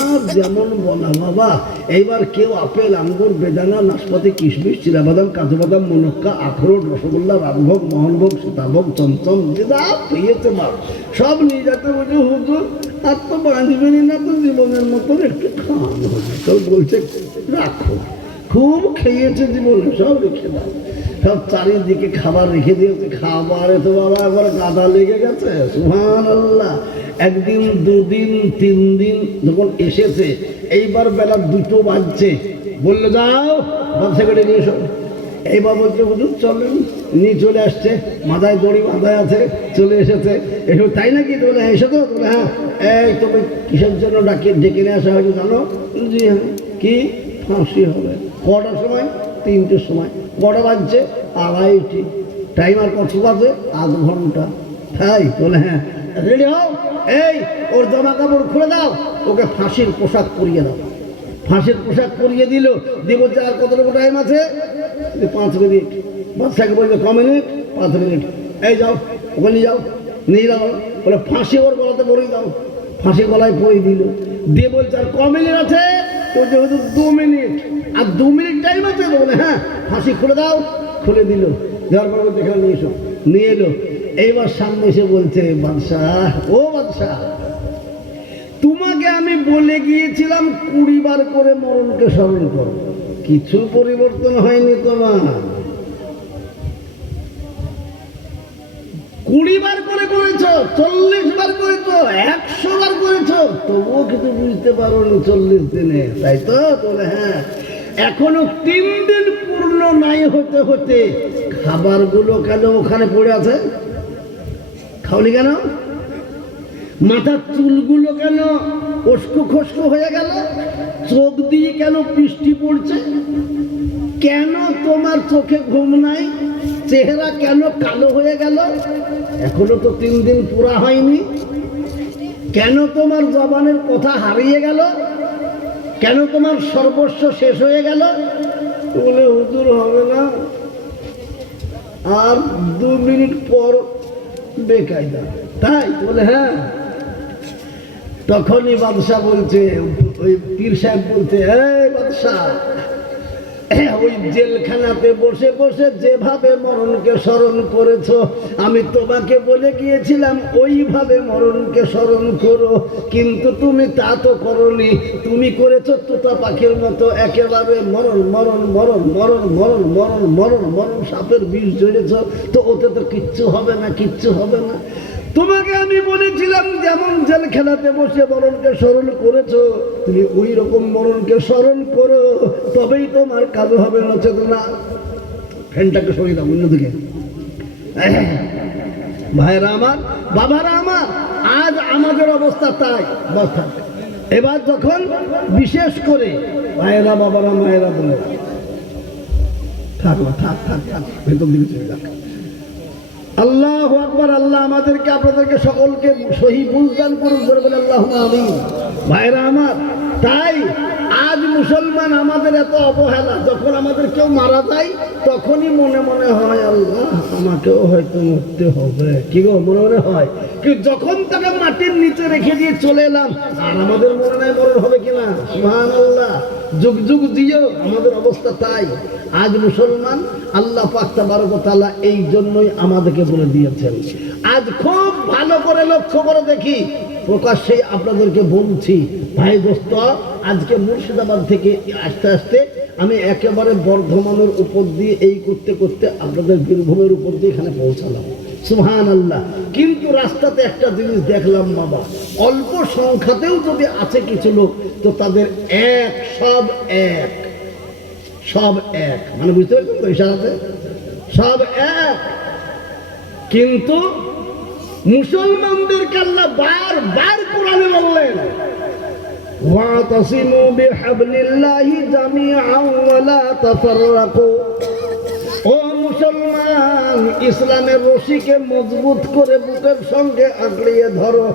আর যেমন বলা বাবা, এইবার কেউ আপেল, আঙ্গুর, বেদানা, নাশপাতি, কিশমিশ, চিনাবাদাম, কাজু বাদাম, মুনক্কা, আখরোট, রসগোল্লা, রাজভোগ, মোহনভোগ, সীতাভোগ, চমচম, যেটা পেয়েছে মা সব নিয়ে যেতে বলছে। হুজুর আর তো বাঁচবেনি না, তো জীবনের মতন একটু খাওয়ানো হবে। তো বলছে রাখো, খুব খেয়েছে জীবনে, সব রেখে দাও। সব চারিদিকে খাবার রেখে দিয়েছে। খাবারে তো বাবা একবার গাদা লেগে গেছে। সুবহানাল্লাহ। 1 দিন 2 দিন 3 দিন যখন এসেছে, এইবার বেলা 2টো বাজছে, বললো যাও বাদশা কেটে নিয়ে এসো। এইবার বলছে হুজুর চলেন, নিয়ে চলে আসছে, মাথায় দড়ি বাঁধায় আছে, চলে এসেছে। এসব তাই নাকি? তো বলে এসো তো? বলে হ্যাঁ। এই তুমি কিসের জন্য ডেকে নিয়ে আসা হয়েছে জানো? জি হ্যাঁ। কি ফাঁসি হবে? কটার সময়? 3টের সময়। কটা বাজছে? 2:30। টাইম আর কত বাজে? 8 ঘন্টা। তাই? বলে হ্যাঁ। রেডি হও, এই ওর জামা কাপড় খুলে দাও, ওকে ফাঁসির পোশাক পরিয়ে দাও। ফাঁসির পোশাক পরিয়ে দিল। দিয়ে বলছে আর কতটুকু টাইম আছে? 5 মিনিট। বাচ্চাকে বলবে ক মিনিট? 5 মিনিট। এই যাও, ওখানে নিয়ে যাও, নিয়ে যাও। বলে ফাঁসি ওর গলাতে পরিয়ে দাও। ফাঁসি গলায় পরিয়ে দিল। দিয়ে বলছে আর ক মিনিট আছে? বলছে হয়তো 2 মিনিট। আর 2 মিনিট টাইম আছে? বলে হ্যাঁ। ফাঁসি খুলে দাও। খুলে দিল। দেওয়ার পর বলতে এখানে নিয়ে এসো। নিয়ে এলো। এইবার সামনে এসে বলছে, বাদশাহ, ও বাদশাহ, তোমাকে আমি বলে গিয়েছিলাম 20 বার করে মরণকে স্মরণ করো, কিছু পরিবর্তন হয়নি তোমার। 100 বার করেছ, তবুও কিছু বুঝতে পারো না 40 দিনে, তাই তো? বলে হ্যাঁ। এখনো 3 দিন পূর্ণ নাই হতে হতে খাবারগুলো কেন ওখানে পড়ে আছে? খাওনি কেন? মাথার চুলগুলো কেন উস্কো খস্কো হয়ে গেল? চোখ দিয়ে কেন বৃষ্টি পড়ছে? কেন তোমার চোখে ঘুম নাই? চেহারা কেন কালো হয়ে গেল? এখনো তো 3 দিন পুরা হয়নি। কেন তোমার জবানের কথা হারিয়ে গেল? কেন তোমার সর্বস্ব শেষ হয়ে গেল? বলে হুজুর হবে না, আর 2 মিনিট পর বেকায়দা, তাই? বলে হ্যাঁ। তখনই বাদশাহ বলছে, ওই পীর সাহেব বলছে, এই বাদশাহ, ওই জেলখানাতে বসে বসে যেভাবে মরণকে স্মরণ করেছো, আমি তোমাকে বলে গিয়েছিলাম ওইভাবে মরণকে স্মরণ করো, কিন্তু তুমি তা তো করোনি। তুমি করেছো তোতা পাখির মতো একেবারে মরণ মরণ মরণ মরণ মরণ মরণ মরণ মরণ সাপের বিষ জড়েছ, তো ওতে তো কিচ্ছু হবে না, কিচ্ছু হবে না। তোমাকে আমি বলেছিলাম যেমন জেলখানাতে বসে মরণকে স্মরণ করেছো, তুমি ওই রকম মরণকে স্মরণ করো, তবেই তোমার কাজ হবে, নচেত না। ফ্যানটাকে সরিয়ে দাও অন্যদিকে। ভাইরা আমার, বাবারা আমার, আজ আমাদের অবস্থা তাই। অবস্থা এবার যখন বিশেষ করে ভাইরা, বাবারা, মায়েরা বলে থাক থাক থাক থাক, ভেতর দিকে চলে যাক। আল্লাহু আকবার। আল্লাহ আমাদেরকে আপনাদেরকে সকলকে সহি বুঝদান করুন, করে বলে আল্লাহুম্মা আমিন। ভাইরা আমার, তাই আজ মুসলমান আমাদের এত অবহেলা, যখন আমাদের কেউ মারা যায় তখনই মনে মনে হয় আল্লাহ আমাকেও হয়তো মরতে হবে, কি গো মনে মনে হয়। কিন্তু যখন তাকে মাটির নিচে রেখে দিয়ে চলে এলাম, আর আমাদের মনে নাই মরণ হবে কিনা। সুবহানাল্লাহ, যুগ যুগ জিও, আমাদের অবস্থা তাই। আজ মুসলমান আল্লাহ পাক তাবারক ওয়া তাআলা এই জন্যই আমাদেরকে বলে দিয়েছেন। আজ খুব ভালো করে লক্ষ্য করে দেখি, প্রকাশ্যে আপনাদেরকে বলছি ভাই দোস্ত, আজকে মুর্শিদাবাদ থেকে আস্তে আস্তে আমি একেবারে বর্ধমানের উপর দিয়ে এই করতে করতে আপনাদের বীরভূমের উপর দিয়ে এখানে পৌঁছালাম। সুবহানাল্লাহ। কিন্তু রাস্তাতে একটা জিনিস দেখলাম বাবা, অল্প সংখ্যাতেও যদি আছে কিছু লোক, তো তাদের এক, সব এক, সব এক, মানে বুঝতে পারছেন তো ইশারাতে, সব এক। কিন্তু মুসলমানদেরকে আল্লাহ বারবার কোরআনে বললেন, ওয়াতাসিমু বিহাবলিল্লাহি জামিআন ওয়া লা তাফাররাকু। ও মুসলমান, ইসলামের রশিকে মজবুত করে বুকের সঙ্গে আগলিয়ে ধরো,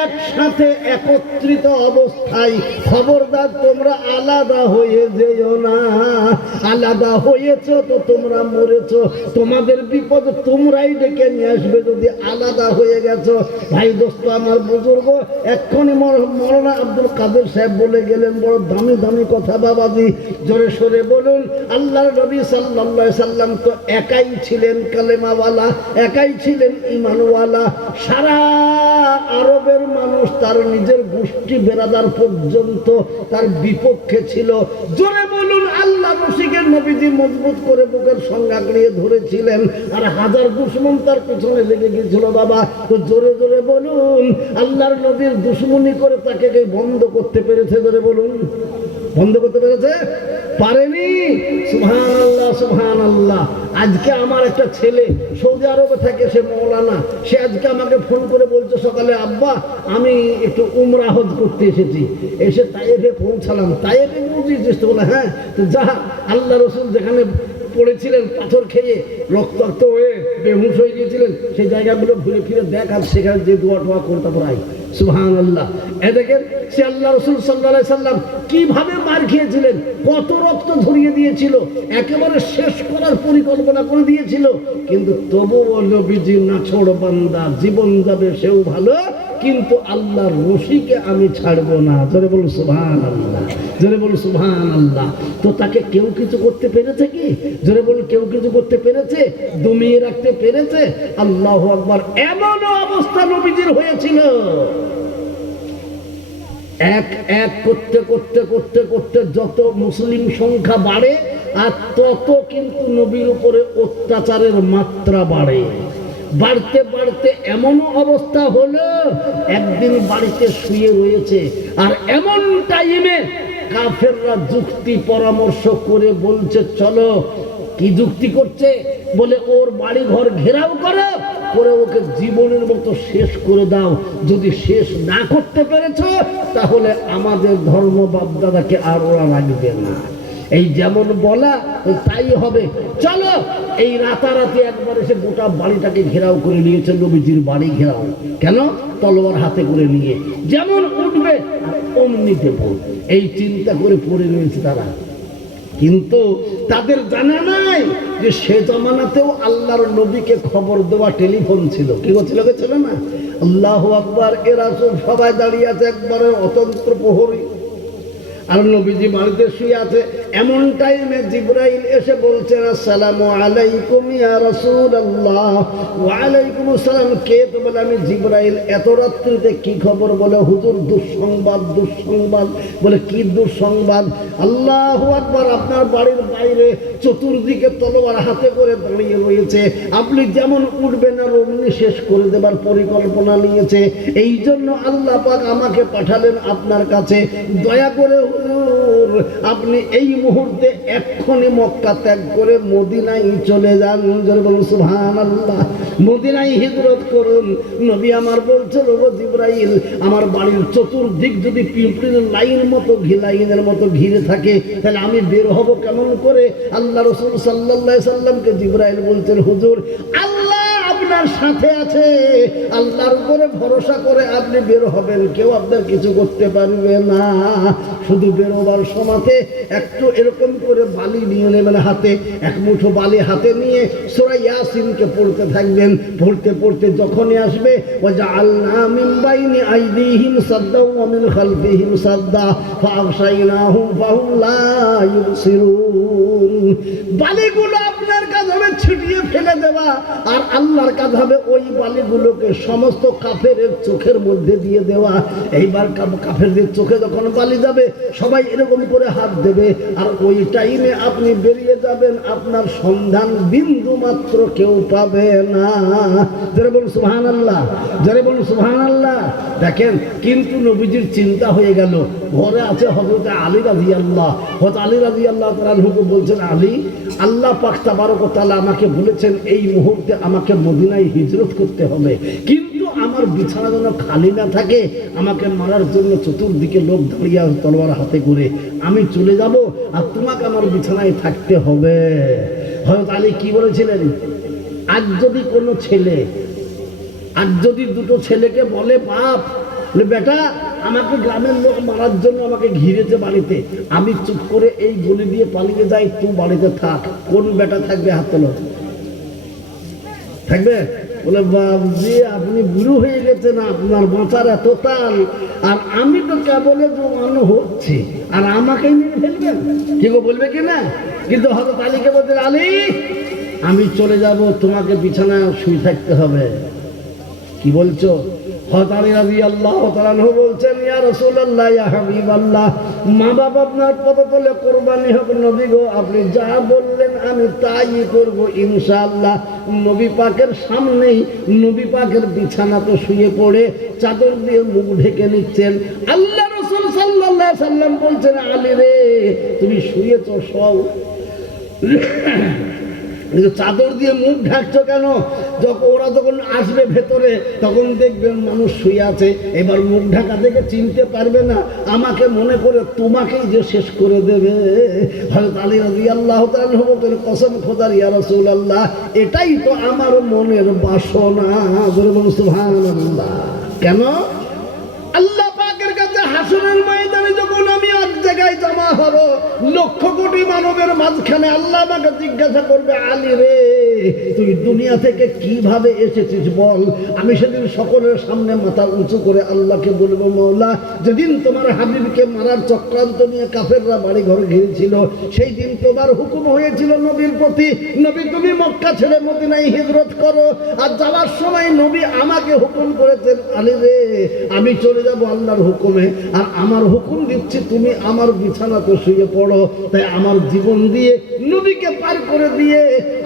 একসাথে একত্রিত অবস্থায়। খবরদার তোমরা আলাদা হয়ে যেও না। আলাদা হয়েছ তো তোমরা মরেছ, তোমাদের বিপদ তোমরাই ডেকে নিয়ে আসবে যদি আলাদা হয়ে গেছো। ভাই দোস্ত আমার, বুজুর্গ, এক্ষুনি মৌলানা আব্দুল কাদের সাহেব বলে গেলেন, বড় দামি দামি কথা বাবাজি, জোরে সোরে বলুন। আল্লাহর নবী সাল্লাল্লাহু আলাইহি সাল্লাম তো একাই ছিলেন কালেমাওয়ালা, একাই ছিলেন ঈমানওয়ালা। সারা আরবের মানুষ, তার নিজের গোষ্ঠী বেরাদার পর্যন্ত তার বিপক্ষে ছিল। জোরে বলুন, আল্লাহ রশিকে নবীজি মজবুত করে বুকের সঙ্গে আঁকড়িয়ে ধরেছিলেন, আর হাজার দুশমন তার পেছনে লেগে গিয়েছিল বাবা। তো জোরে জোরে বলুন, আল্লাহর নবীর দুশমনি করে তাকে বন্ধ করতে পেরেছে? জোরে বলুন, বন্ধ করতে পেরেছে? পারেনি। সুবহানাল্লাহ, সুবহানাল্লাহ। আজকে আমার একটা ছেলে সৌদি আরবে থাকে, সে মৌলানা, সে আজকে আমাকে ফোন করে বলছে সকালে, আব্বা আমি একটু উমরা হজ করতে এসেছি, এসে তায়েফে পৌঁছালাম। তায়েফে পৌঁছেছিস? তো বলে হ্যাঁ। তো যা, আল্লাহ রসুল যেখানে পড়েছিলেন পাথর খেয়ে রক্তাক্ত হয়ে বেহুশ হয়ে গিয়েছিলেন, সেই জায়গাগুলো ঘুরে ফিরে দেখ, আর সেখানে যে দোয়া টোয়া করতে পারাই। সুবহানাল্লাহ। এ দেখেন, সে আল্লাহ রসুল সাল্লাল্লাহু আলাইহি সাল্লাম কিভাবে মার খেয়েছিলেন, কত রক্ত ঝরিয়ে দিয়েছিল, একেবারে শেষ করার পরিকল্পনা করে দিয়েছিল। কিন্তু তবুও নবীজি নাছোড় বান্দা, জীবন যাবে সেও ভালো, কিন্তু আল্লাহর রশিকে আমি ছাড়বো না। জোরে বলুন সুবহানাল্লাহ, জোরে বলুন সুবহানাল্লাহ। তো তাকে কেউ কিছু করতে পেরেছে কি? জোরে বলুন, কেউ কিছু করতে পেরেছে? দমিয়ে রাখতে পেরেছে? আল্লাহু আকবার। এমন অবস্থা নবীজির হয়েছিল, এক এক করতে করতে করতে করতে যত মুসলিম সংখ্যা বাড়ে, আর তত কিন্তু নবীর উপরে অত্যাচারের মাত্রা বাড়ে। বাড়তে বাড়তে এমনও অবস্থা হলো একদিন বাড়িতে শুয়ে রয়েছে, আর এমন টাইমে কাফেররা যুক্তি পরামর্শ করে বলছে চলো। কি যুক্তি করছে? বলে ওর বাড়ি ঘর ঘেরাও করো, করে ওকে জীবনের মতো শেষ করে দাও। যদি শেষ না করতে পেরেছ তাহলে আমাদের ধর্ম বাপদাদাকে আর ওরা রাখবে না। এই যেমন বলা তাই হবে। চলো। এই রাতারাতি একবার এসে গোটা বাড়িটাকে ঘেরাও করে নিয়েছে, নবীজির বাড়ি ঘেরাও। কেন? তলোয়ার হাতে করে নিয়ে যেমন উঠবে অমনি দেব, এই চিন্তা করে পড়ে রয়েছে তারা। কিন্তু তাদের জানা নাই যে সে জমানাতেও আল্লাহর নবীকে খবর দেওয়া টেলিফোন ছিল। কি ছিল না? আল্লাহু আকবার। এরা সবাই দাঁড়িয়ে আছে একবারে অতন্ত্র প্রহরী, আর নবীজি বাড়িতে শুয়ে আছে। এমন টাইমে জিবরাইল এসে বলছেন আসসালামু আলাইকুম ইয়া রাসূলুল্লাহ। ওয়া আলাইকুম আসসালাম। কে? তো বলে আমি জিবরাইল। এত রাত্রিতে কি খবর? বলে হুজুর দুঃসংবাদ। দুঃসংবাদ? বলে কি দুঃসংবাদ? আল্লাহু আকবার। আপনার বাড়ির বাইরে চতুর্দিকে তলোয়ার হাতে করে দাঁড়িয়ে রয়েছে, আপনি যেমন উঠবেন আর অমনি শেষ করে দেবার পরিকল্পনা নিয়েছে। এই জন্য আল্লাহ পাক আমাকে পাঠালেন আপনার কাছে। দয়া করে হুজুর আপনি এই মুহূর্তে এক্ষুনি মক্কা ত্যাগ করে মদিনায় চলে যান। বলুন সুবহানাল্লাহ। মদিনায় হিজরত করুন। নবী আমার বলছে ওগো জিবরাইল, আমার বাড়ির চতুর্দিক যদি পিঁপড়ির লাইনের মতো ঘিরে থাকে তাহলে আমি বের হব কেমন করে? আল্লাহ রাসূল সাল্লাল্লাহু আলাইহি সাল্লামকে জিবরাইল বলছেন হুজুর আল্লাহ আপনার সাথে আছে, আল্লাহর উপরে ভরসা করে আপনি বের হবেন, কেউ আপনার কিছু করতে পারবে না। শুধু বেরোবার সময়তে একটু এরকম করে বালি নিয়ে নেবেন হাতে, এক মুঠো বালি হাতে নিয়ে সূরা ইয়াসিনকে পড়তে থাকবেন। পড়তে পড়তে যখনই আসবে ওয়াজআলনা মিন বাইনি আইদিহিম সাদ্দা ওয়া মিন খালফিহিম সাদ্দা ফাগশাইনাহুম ফাহুম লা ইউবসিরুন। বালিগুলো আপনার কাজ হবে ছিটিয়ে ফেলে দেওয়া, আর আল্লাহর কাজ হবে ওই বালিগুলোকে সমস্ত কাফেরের চোখের মধ্যে দিয়ে দেওয়া। এইবার কাফেরদের চোখে যখন বালি যাবে সবাই এরকম করে হাত দেবে, আর ওই টাইমে আপনি বেরিয়ে যাবেন, আপনার সন্ধান বিন্দু মাত্র কেউ পাবে না। যারা বলুন সুবহানাল্লাহ, যারা বলুন সুবহানাল্লাহ। দেখেন কিন্তু নবীজির চিন্তা হয়ে গেল। ঘরে আছে হযরত আলী রাদিয়াল্লাহ। হযরত আলী রাদিয়াল্লাহু তাআলা আনহু বলছেন আলী, আল্লাহ পাক তাবারক ওয়া তাআলা আমাকে বলেছেন এই মুহূর্তে আমাকে মদিনায় হিজরত করতে হবে, কিন্তু আমার বিছানা যেন খালি না থাকে। আমাকে মারার জন্য চতুর্দিকে লোক দাঁড়িয়ে তলোয়ার হাতে করে, আমি চলে যাব আর তোমাকে আমার বিছানায় থাকতে হবে। হযরত আলী কি বলেছিলেন? আজ যদি কোনো ছেলে, আজ যদি দুটো ছেলেকে বলে বাপ বেটা আমাকে গ্রামের লোক মারার জন্য আমাকে ঘিরেছে বাড়িতে, আমি চুপ করে এই গলি দিয়ে পালিয়ে যাই, তুই বাড়িতে থাক, কোন বেটা থাকবে? হাত তোলো। থাকবে? বলে বাবজি আপনি বুড়ো হয়ে গেছেন, আপনার বাঁচার এত তাল, আর আমি তো কেবল জমানো হচ্ছে, আর আমাকেই মেরে ফেলবেন? কি গো বলবে কি না? কিন্তু হযরত আলীকে বলতে আলী আমি চলে যাব, তোমাকে বিছানায় শুয়ে থাকতে হবে। কি বলছো? হযরত আলী রাদিয়াল্লাহু তাআলা আনহু বলছেন ইয়া রাসূলুল্লাহ ইয়া হাবিবাল্লাহ, মা বাবা আপনার পদতলে কুরবানি হোক নবী গো, আপনি যা বললেন আমি তাই করব ইনশাআল্লাহ। নবী পাকের সামনেই নবী পাকের বিছানাতে শুয়ে পড়ে চাদর দিয়ে মুখ ঢেকে নিচ্ছেন। আল্লাহ রাসূল সাল্লাল্লাহু আলাইহি সাল্লাম বলছেন আলী রে তুমি শুয়েছো, শোও। চাদর দিয়ে মুখ ঢাকছো কেন? যখন ওরা যখন আসবে ভেতরে তখন দেখবেন মানুষ শুয়ে আছে, এবার মুখ ঢাকা থেকে চিনতে পারবে না, আমাকে মনে করে তোমাকেই যে শেষ করে দেবে। হযরত আলী রাদিয়াল্লাহু তাআলা বলতেন কসম খোদার ইয়া রাসূলুল্লাহ এটাই তো আমার মনের বাসনা। বলুন সুবহানাল্লাহ। কেন? আল্লাহ পাকের কাছে হাসরের ময়দানে যখন আমি এক জায়গায় জমা হব, লক্ষ কোটি মানবের মাঝখানে আল্লাহ আমাকে জিজ্ঞাসা করবে আলী রে তুই দুনিয়া থেকে কিভাবে এসেছিস বল। আমি সেদিন সকলের সামনে মাথা উঁচু করে আল্লাহকে বলবো মওলা যেদিন তোমার হাবিবকে মারার চক্রান্ত নিয়ে কাফেররা বাড়ি ঘর ঘিরেছিল, সেই দিন তোমার হুকুম হয়েছিল নবীর প্রতি, নবী তুমি মক্কা ছেড়ে মদিনায় হিজরত করো, আর যাওয়ার সময় নবী আমাকে হুকুম করেছেন আলী রে আমি চলে যাব আল্লাহর হুকুমে, আর আমার হুকুম দিচ্ছি তুমি আমার বিছানাতে শুয়ে পড়ো। তাই আমার জীবন দিয়ে নবীকে পার করে দিয়ে,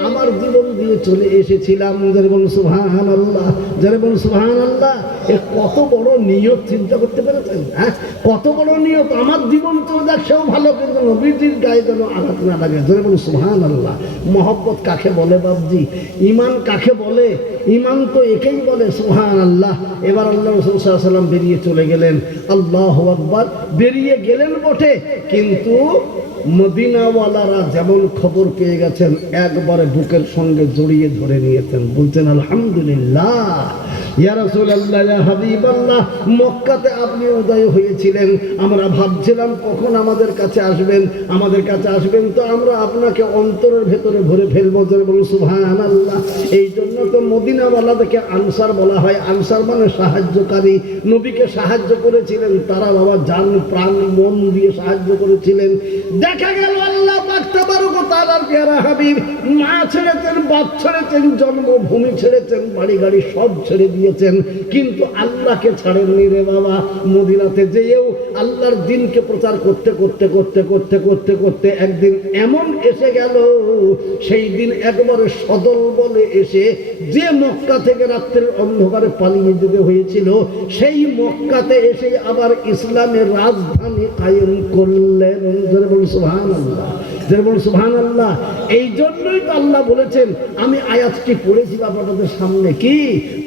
আমার জীবন দিয়ে বেরিয়ে চলে এসেছিলাম। যারা বলুন সুবহানাল্লাহ, যারা বলুন সুবহানাল্লাহ। এ কত বড় নিয়ত চিন্তা করতে পেরেছেন? হ্যাঁ, কত বড় নিয়ত। আমার জীবন চলে যাক সেও ভালো, কিন্তু নবীজির গায়ে যেন আঘাত না লাগে। যারা বলুন সুবহানাল্লাহ। মহব্বত কাকে বলে বাবজি? ঈমান কাকে বলে? ঈমান তো একেই বলে, সুবহানাল্লাহ। এবার আল্লাহ রাসূল সাল্লাল্লাহু আলাইহি ওয়াসাল্লাম বেরিয়ে চলে গেলেন। আল্লাহু আকবার। বেরিয়ে গেলেন বটে, কিন্তু মদিনাওয়ালারা যেমন খবর পেয়ে গেছেন, একবারে বুকের সঙ্গে জড়িয়ে ধরে নিয়েছেন, বলছেন আলহামদুলিল্লাহ ইয়া রাসূলুল্লাহ, ইয়া হাবিবাল্লাহ। মক্কাতে আপনি উদয় হয়েছিলেন, আমরা ভাবছিলাম কখন আমাদের কাছে আসবেন, আমাদের কাছে আসবেন তো আমরা আপনাকে অন্তরের ভেতরে ভরে ফেলবো। বলুন সুবহানাল্লাহ। এই জন্য তো মদিনাওয়ালাদেরকে আনসার বলা হয়। আনসার মানে সাহায্যকারী। নবীকে সাহায্য করেছিলেন তারা, বাবা জান প্রাণ মন দিয়ে সাহায্য করেছিলেন। দেখা গেল আল্লাহ পাক তাবারক ওয়া তাআলার প্যারা হাবিব মা ছেড়েছেন, বাপ ছেড়েছেন, জন্মভূমি ছেড়েছেন, বাড়ি গাড়ি সব ছেড়ে দিয়েছেন, কিন্তু আল্লাহকে ছাড়েননি রে বাবা। মদিনাতে যেয়েও আল্লাহর দ্বীনকে প্রচার করতে করতে করতে করতে করতে করতে একদিন এমন এসে গেল, সেই দিন একবারে সদল বলে এসে যে মক্কা থেকে রাত্রের অন্ধকারে পালিয়ে যেতে হয়েছিল, সেই মক্কাতে এসে আবার ইসলামের রাজধানী কায়েম করলেন। সুবহানাল্লাহ, সুবহানাল্লাহ। এই জন্যই তো আল্লাহ বলেছেন, আমি আয়াতটি পড়েছিলাম আপনাদের সামনে, কি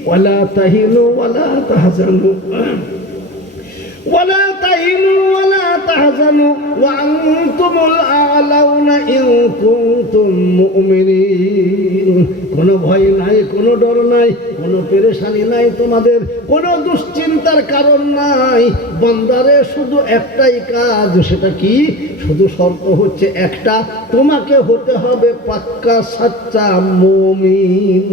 ওয়ালা তাহিনু ওয়ালা তাহজানু ওয়ালা তাহিনু ওয়ালা তাহজানু ওয়া আনতুমুল আ'লাউনা ইন কুনতুম মুমিনিন। কোনো ভয় নাই, কোনো ডর নাই, কোনো পেরেশানি নাই, তোমাদের কোনো দুশ্চিন্তার কারণ নাই। বান্দারে শুধু একটাই কাজ, সেটা কি? শুধু শর্ত হচ্ছে একটা, তোমাকে হতে হবে পাক্কা সাচ্চা মুমিন,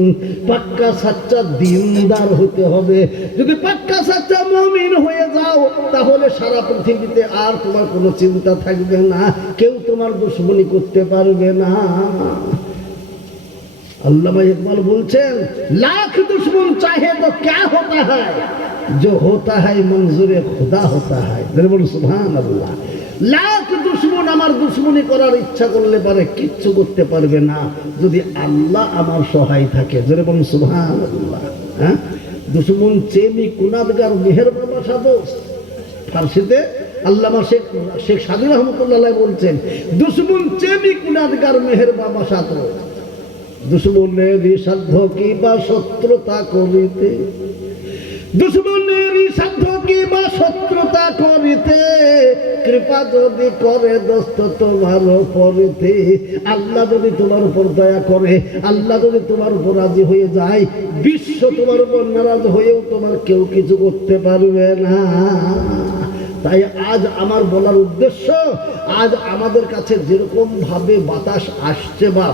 পাক্কা সাচ্চা দিনদার হতে হবে। যদি পাক্কা সাচ্চা মুমিন হয়ে যাও, তাহলে সারা পৃথিবীতে আর তোমার কোনো চিন্তা থাকবে না, কেউ তোমার দুশমনি করতে পারবে না। আল্লামা ইকবাল বলছেন, লাখ দুশ্মন চাহে তো क्या होता है, जो होता है मंजूर खुदा होता है। বলুন সুবহানাল্লাহ। লাখ দুশ্মন আমার দুশ্মনী করার ইচ্ছা করলে পারে কিচ্ছু করতে পারবে না, যদি আল্লাহ আমার সহায় থাকে। জোরে বলুন সুবহানাল্লাহ। হ্যাঁ, দুশ্মন চেমি কুনাদগার মেহেরবান সাদোস। ফার্সিতে আল্লামা শেখ সাদি রহমতুল্লাহ বলছেন, দুশ্মন চেমি কুনাদগার মেহেরবান সাদোস। দুশ্মনেরই সাধ্য কি বা শত্রুতা করিতে, দুশ্মনেরই সাধ্য কি বা শত্রুতা করিতে, কৃপা যদি করে দোস্ত তোমার উপরেতে। আল্লাহ যদি তোমার উপর দয়া করে, আল্লাহ যদি তোমার উপর রাজি হয়ে যায়, বিশ্ব তোমার উপর নারাজ হয়েও তোমার কেউ কিছু করতে পারবে না। তাই আজ আমার বলার উদ্দেশ্য, আজ আমাদের কাছে যেরকম ভাবে বাতাস আসছে, বা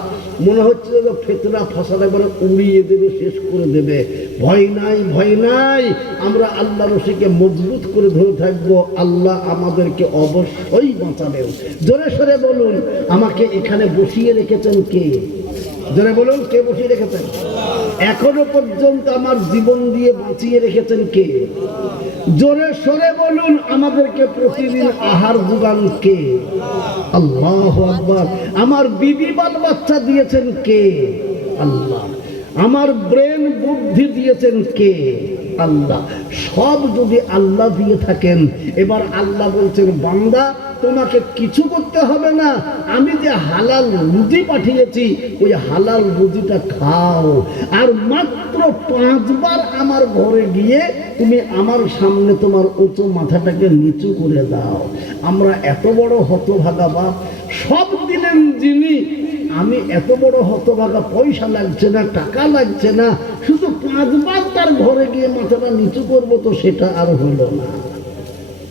মনে হচ্ছে যে ফেতনা ফসাদ একবারে উড়িয়ে দেবে, শেষ করে দেবে, ভয় নাই, ভয় নাই। আমরা আল্লাহ রশিকে মজবুত করে ধরে থাকবো, আল্লাহ আমাদেরকে অবশ্যই বাঁচাবেন। জোরে সরে বলুন, আমাকে এখানে বসিয়ে রেখেছেন কে? জোরে বলুন, কে বসিয়ে রেখেছেন? এখনো পর্যন্ত আমার জীবন দিয়ে বাঁচিয়ে রেখেছেন কে? জোরে সরে বলুন, আমাদেরকে প্রতিদিন আহার যোগান কে? আল্লাহু আকবার। আমার বিবি বাল বাচ্চা দিয়েছেন কে? আল্লাহ। আমার ব্রেন বুদ্ধি দিয়েছেন কে? আল্লাহ। সব যদি আল্লাহ দিয়ে থাকেন, এবার আল্লাহ বলছেন, বান্দা তোমাকে কিছু করতে হবে না, আমি যে হালাল রুজি পাঠিয়েছি ওই হালাল রুজিটা খাও, আর মাত্র 5 বার আমার ঘরে গিয়ে তুমি আমার সামনে তোমার উঁচু মাথাটাকে নিচু করে দাও। আমরা এত বড় হতভাগা বাপ, সব দিলেন যিনি, আমি এত বড় হতভাগা, পয়সা লাগছে না, টাকা লাগছে না, শুধু 5 বার তার ঘরে গিয়ে মাথাটা নিচু করবো, তো সেটা আর হলো না।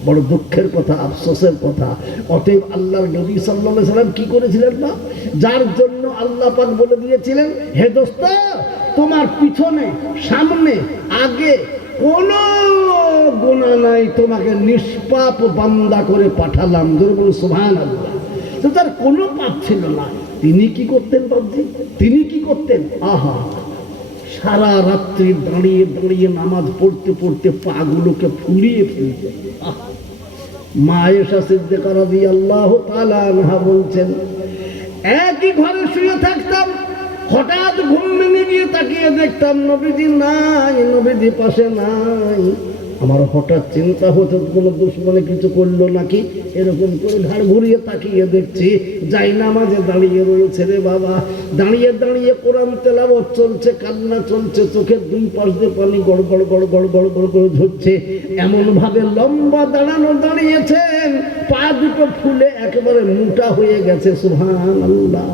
বড় দুঃখের কথা, আফসোসের কথা। অতএব আল্লাহর নবী সাল্লাল্লাহু আলাইহি সাল্লাম কি করেছিলেন না, যার জন্য আল্লাহ পাক বলে দিয়েছিলেন, হে দোস্ত, তোমার পিছনে সামনে আগে কোনো গুনাহ নাই, তোমাকে নিষ্পাপ বান্দা করে পাঠালাম। জোরে বলুন সুবহানাল্লাহ। তো তার কোনো পাপ ছিল না। তিনি কি করতেন বাবজি? তিনি কি করতেন? আহা, সারা রাত্রি দাঁড়িয়ে দাঁড়িয়ে নামাজ পড়তে পড়তে পাগুলোকে ফুলিয়ে ফেলতেন। মা আয়েশা সিদ্দিকা রাদিয়াল্লাহু তাআলা আনহা বলছেন, একই ঘরে শুয়ে থাকতাম, হঠাৎ ঘুম তাকিয়ে দেখতাম নবীজি নাই, নবীজি পাশে নাই। আমার হঠাৎ চিন্তা হতো কোনো দুশ্মনে কিছু করলো নাকি। এরকম করে ঘাড় ঘুরিয়ে তাকিয়ে দেখছি যাই নামাজে দাঁড়িয়ে রয়েছে রে বাবা। দাঁড়িয়ে দাঁড়িয়ে কোরআন তেলাওয়াত চলছে, কান্না চলছে, চোখের দুই পাশ দিয়ে পানি গড় গড় গড় গড় গড় গড় করে ঝরছে। এমন ভাবে লম্বা দাঁড়ানো দাঁড়িয়েছেন, পা দুটো ফুলে একেবারে মোটা হয়ে গেছে। সুবহানাল্লাহ।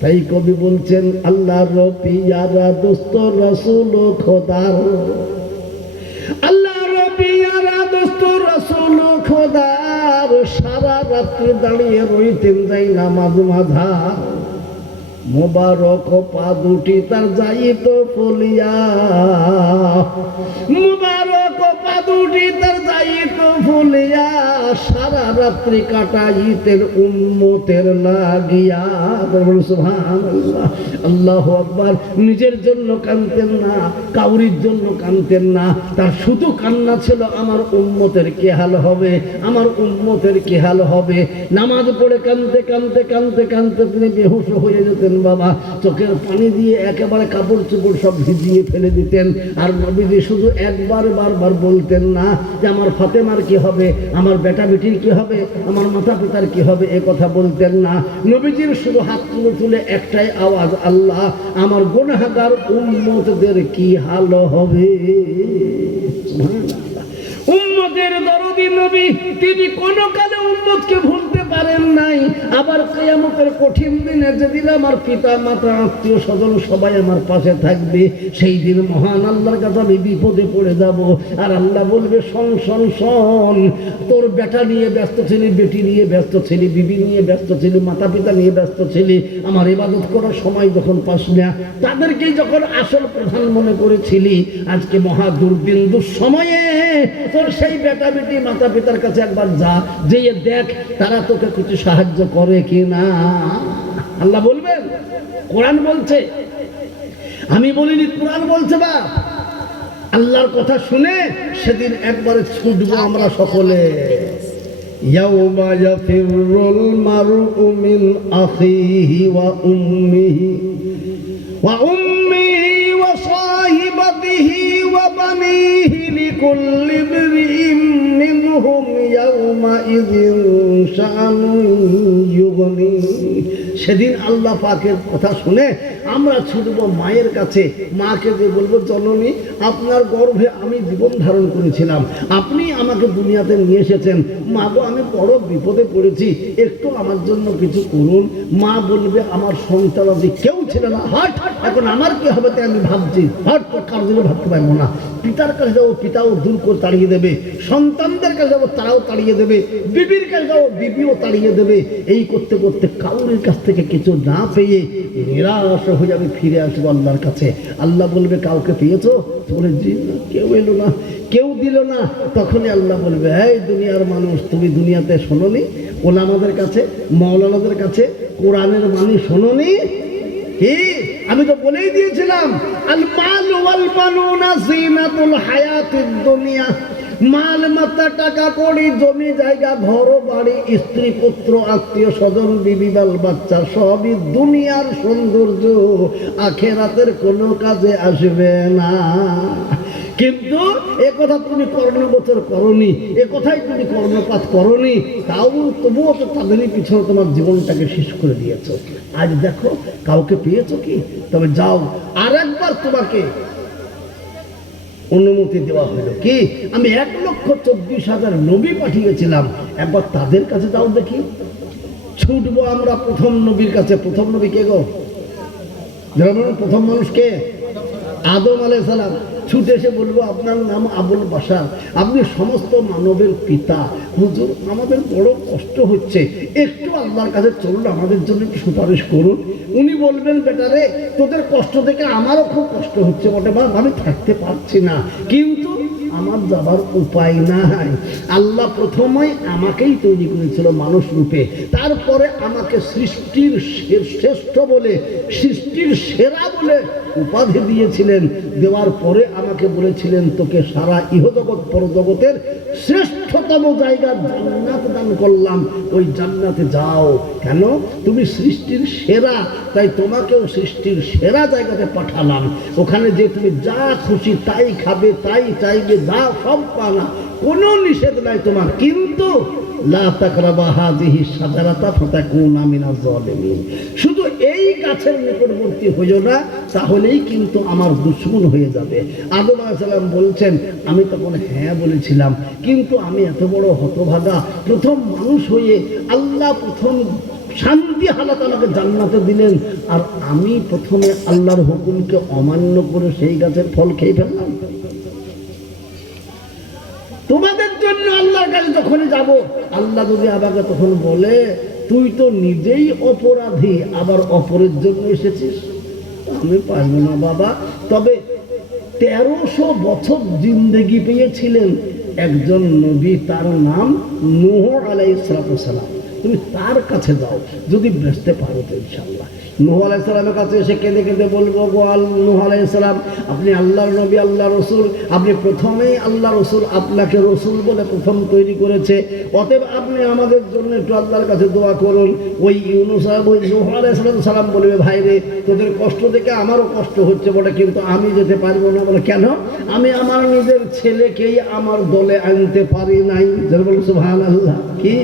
তাই কবি বলছেন, আল্লাহর পিয়ারা দোস্ত রাসূল খোদার, আল্লাহর পিয়ারা দোস্ত রাসূল খোদার, সারা রাত্রি দাঁড়িয়ে রইতেন যাই নামাজ মাঝা। মোবারক পা দুটি তার যাইত ফলিয়া, মোবারক পা দুটি তার যাইত ফলিয়া, সারা রাত্রি কাটাইতেন উম্মতের লাগিয়া। সুবহানাল্লাহ, আল্লাহু আকবার। নিজের জন্য কাঁদতেন না, কাউরির জন্য কাঁদতেন না, তার শুধু কান্না ছিল আমার উম্মতের কি হাল হবে, আমার উম্মতের কি হাল হবে। নামাজ পড়ে কাঁদতে কাঁদতে কাঁদতে কাঁদতে তিনি বেহুশ হয়ে যেতেন বাবা। চোখের পানি দিয়ে একেবারে কাপড় চোপড় সব ভিজিয়ে ফেলে দিতেন। আর নবীজি শুধু একবার বারবার বলতেন না যে আমার ফাতেমার কি হবে, আমার বেটা বেটির কি হবে, আমার মাতা পিতার কি হবে, এ কথা বলতেন না। নবীজির শুধু হাত তুলে একটাই আওয়াজ, আল্লাহ আমার গুনাহগার উম্মতদের কি হাল হবে। উম্মতের দরদি নবী, তিনি কোন কালে উম্মতকে ভুলতে পারেন নাই। আবার কিয়ামতের কঠিন দিনে যেদিন আমার পিতা মাতা আত্মীয় স্বজন সবাই আমার পাশে থাকবে, সেই দিন মহান আল্লাহর কাছে আমি বিপদে পড়ে যাব। আর আল্লাহ বলবে, শোন শোন শোন, তোর বেটা নিয়ে ব্যস্ত ছিলি, বেটি নিয়ে ব্যস্ত ছিলি, বিবি নিয়ে ব্যস্ত ছিলি, মাতা পিতা নিয়ে ব্যস্ত ছিলি, আমার ইবাদত করার সময় যখন পাস না, তাদেরকেই যখন আসল প্রধান মনে করেছিলি, আজকে মহা দুর্বিন্দুর সময়ে তোর সেই বেটা বেটি মাতা পিতার কাছে একবার যা, যেয়ে দেখ তারা তোকে কিছু সাহায্য করে কিনা। আল্লাহ বলবেন, কোরআন বলছে, আমি বলিনি, কোরআন বলছে। বা আল্লাহর কথা শুনে সেদিন একবারে ছুটবো আমরা সকলে। ইয়াউমা ইয়াফিরুল মারউ মিন আখিহি ওয়া উম্মিহি ওয়া সাহিবাতিহি ওয়া বানিহি লিকুল্লি ইমরিইন মিনহুম ইয়াউমা ইযিন শাআনুন ইউগনি। সেদিন আল্লাহ পাকের কথা শুনে আমরা ছুটবো মায়ের কাছে। মাকে যে বলবো, জননী আপনার গর্ভে আমি জীবন ধারণ করেছিলাম, আপনি আমাকে দুনিয়াতে নিয়ে এসেছেন, মা গো আমি বড় বিপদে পড়েছি, একটু আমার জন্য কিছু করুন। মা বলবে, আমার সন্তানাদি কেউ ছিল না, হট এখন আমার কি হবে তাই আমি ভাবছি, হট তো কার জন্য ভাবতে পারবো না। পিতার কাছে যাবো, পিতাও দূর করে তাড়িয়ে দেবে, সন্তানদের কাছে যাবো, তারাও তাড়িয়ে দেবে, বিবির কাছে যাবো, বিবিও তাড়িয়ে দেবে। এই করতে করতে কাউরির কাছ থেকে কিছু না পেয়ে নিরাশ হয়ে যাবে, ফিরে আসবো আল্লাহর কাছে। আল্লাহ বলবে, কাউকে পেয়েছো? বলে, জি না, কেউ এলো না, কেউ দিল না। তখনই আল্লাহ বলবে, এই দুনিয়ার মানুষ, তুমি দুনিয়াতে শোনোনি ওলামাদের কাছে, মাওলানাদের কাছে কোরআনের বাণী শোনোনি? কি আমি তো বলেই দিয়েছিলাম, আল মাল ওয়াল বানুনা জিনাতুল হায়াতিদ দুনিয়া। মাল মাত্রা, টাকা কড়ি, জমি জায়গা, ঘর বাড়ি, স্ত্রী পুত্র আত্মীয় স্বজন, বিবি বাল বাচ্চা, সবই দুনিয়ার সৌন্দর্য, আখেরাতের কোনো কাজে আসবে না। কিন্তু এ কথা তুমি কর্ণগোচর করনি, এ কথাই তুমি কর্ণপাত করনি, তাও তবুও তো তাদেরই পিছনে তোমার জীবনটাকে শেষ করে দিয়েছো। আজ দেখো কাউকে পেয়েছো কি? তবে যাও, আর একবার তোমাকে অনুমতি দেওয়া হলো। কি? আমি 1,24,000 নবী পাঠিয়েছিলাম, একবার তাদের কাছে যাও দেখি। ছুটবো আমরা প্রথম নবীর কাছে। প্রথম নবী কে গো? প্রথম মানুষ কে? আদম আলাইহিস সালাম। ছুটে এসে বলবো, আপনার নাম আবুল বাশার, আপনি সমস্ত মানবের পিতা। হুজুর আমাদের বড় কষ্ট হচ্ছে, একটু আল্লাহর কাছে চলুন, আমাদের জন্য একটু সুপারিশ করুন। উনি বলবেন, বেটারে তোদের কষ্ট থেকে আমারও খুব কষ্ট হচ্ছে বটে মা, আমি থাকতে পারছি না, কিন্তু আমার যাবার উপায় নাই। আল্লাহ প্রথমেই আমাকেই তৈরি করেছিল মানুষ রূপে, তারপরে আমাকে সৃষ্টির শ্রেষ্ঠ বলে, সৃষ্টির সেরা বলে উপাধি দিয়েছিলেন। দেওয়ার পরে আমাকে বলেছিলেন, তোকে সারা ইহজগৎ পরজগতের শ্রেষ্ঠতম জায়গা জান্নাত দান করলাম, ওই জান্নাতে যাও। কেন? তুমি সৃষ্টির সেরা, তাই তোমাকেও সৃষ্টির সেরা জায়গাতে পাঠালাম। ওখানে যে তুমি যা খুশি তাই খাবে, তাই চাইবে, যা সব পানা, কোনো নিষেধ নাই তোমার। কিন্তু লা তাকরাবা হাযিহি শাজারাতা ফাতাকুনা মিনাজ জালিমিন, শুধু এই গাছের নিকটবর্তী হইও না, তাহলেই কিন্তু আমার দুশমন হয়ে যাবে। আদম আলাইহিস সালাম বলছেন, আমি তখন হ্যাঁ বলেছিলাম, কিন্তু আমি এত বড় হতভাগা, প্রথম মানুষ হয়ে আল্লাহ প্রথম শান্তি হালাত আমাকে জান্নাতে দিলেন, আর আমি প্রথমে আল্লাহর হুকুমকে অমান্য করে সেই গাছের ফল খেয়ে ফেললাম। তোমাদের জন্য আল্লাহর কাছে যখনই যাব, আল্লাহ যদি আমাকে তখন বলে, তুই তো নিজেই অপরাধী, আবার অপরের জন্য এসেছিস, আমি পারবো না বাবা। তবে 1300 বছর জিন্দেগি পেয়েছিলেন একজন নবী, তার নাম নূহ আলাইহিস সালাম। তুমি তার কাছে যাও, যদি বেঁচতে পারো তো ইনশাআল্লাহ। নূহ আলাইহিস সালামের কাছে এসে কেঁদে কেঁদে বলবো, গো নূহ আলাইহিস সালাম, আপনি আল্লাহর নবী, আল্লাহ রসুল, আপনি প্রথমেই আল্লাহ রসুল আপনাকে রসুল বলে প্রথম তৈরি করেছে, অতএব আপনি আমাদের জন্য একটু আল্লাহর কাছে দোয়া করুন। ওই ইউনূস সাহেব, ওই নূহ আলাইহিস সালাম বলবে, ভাই রে, তোদের কষ্ট দেখে আমারও কষ্ট হচ্ছে বটে, কিন্তু আমি যেতে পারবো না। বলে, কেন? আমি আমার নিজের ছেলেকেই আমার দলে আনতে পারি নাই। বলে সুবহানাল্লাহ। কি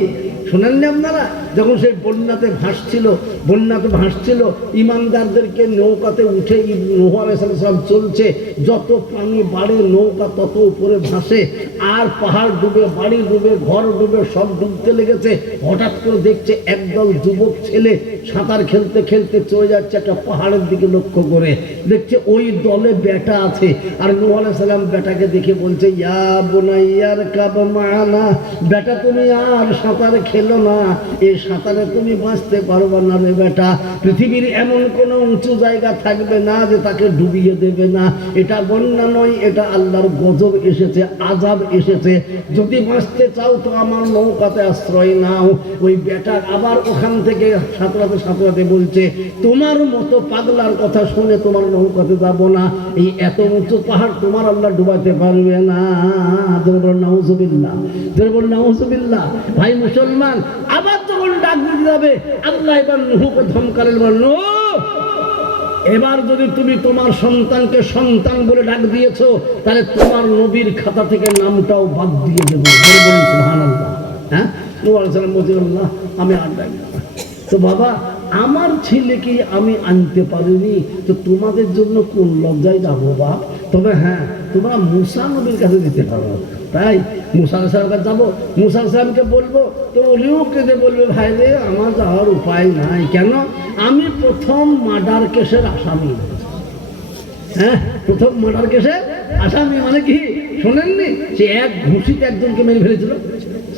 শোনেননি আপনারা? যখন সেই বন্যাতে ভাসছিল, ইমানদারদেরকে নৌকাতে উঠে নূহ আলাইহিস সালাম চলছে, যত পানি বাড়ে নৌকা তত উপরে ভাসে, আর পাহাড় ডুবে, বাড়ি ডুবে, ঘর ডুবে, সব ডুবতে লেগেছে। হঠাৎ করে দেখছে একদল যুবক ছেলে সাঁতার খেলতে খেলতে চলে যাচ্ছে একটা পাহাড়ের দিকে লক্ষ্য করে, দেখছে ওই দলে বেটা আছে। আর নূহ আলাইহিস সালাম বেটাকে দেখে বলছে, ইয়া বুনাইয়ার কাব মা'ানা, বেটা তুমি আর সাঁতার খেলো না, এই সাঁতারে তুমি বাঁচতে পারবে না রে বেটা। পৃথিবীর এমন কোনো উঁচু জায়গা থাকবে না যে তাকে ডুবিয়ে দেবে না। এটা বন্যা নয়, এটা আল্লাহর গজব এসেছে, আযাব এসেছে। যদি বাঁচতে চাও তো আমার নৌকাতে আশ্রয় নাও। ওই বেটা আবার ওখান থেকে সাঁতরাতে বলছে, তোমার মতো পাগলার কথা শুনে তোমার নৌকাতে যাব না, এই এত উঁচু পাহাড় তোমার আল্লাহ ডুবাতে পারবে না। নাউজুবিল্লাহ, নাউজুবিল্লাহ। ভাই মুসলমান, আবার যখন ডাক দিতে যাবে, আল্লাহ এবার নূহকে ধমকালেন, নূহ, এবার যদি তুমি তোমার সন্তানকে সন্তান বলে ডাক দিয়েছো, তাহলে তোমার নবীর খাতা থেকে নামটাও বাদ দিয়ে দেবো। বলুন সুবহানাল্লাহ। হ্যাঁ, নূহ আলাইহিস সালাম বলছেন, আল্লাহ আমি আর ডাকি না। তো বাবা, আমার ছেলেকে আমি আনতে পারিনি, তো তোমাদের জন্য কোন লজ্জায় যাবো বা? তবে হ্যাঁ, তোমরা মুসা নবীর কাছে যেতে পারো। তাই মুসা আলাইহিস সালামের কাছে যাবো, মুসা আলাইহিস সালামকে বলবো, তো উনিও কেঁদে বলবে, ভাই রে, আমার যাওয়ার উপায় নাই। কেন? আমি প্রথম মার্ডার কেসের আসামি। হ্যাঁ, প্রথম মার্ডার কেসের আসামি। মানে কি শোনেননি? সে এক ঘুষিতে একজনকে মেরে ফেলেছিল।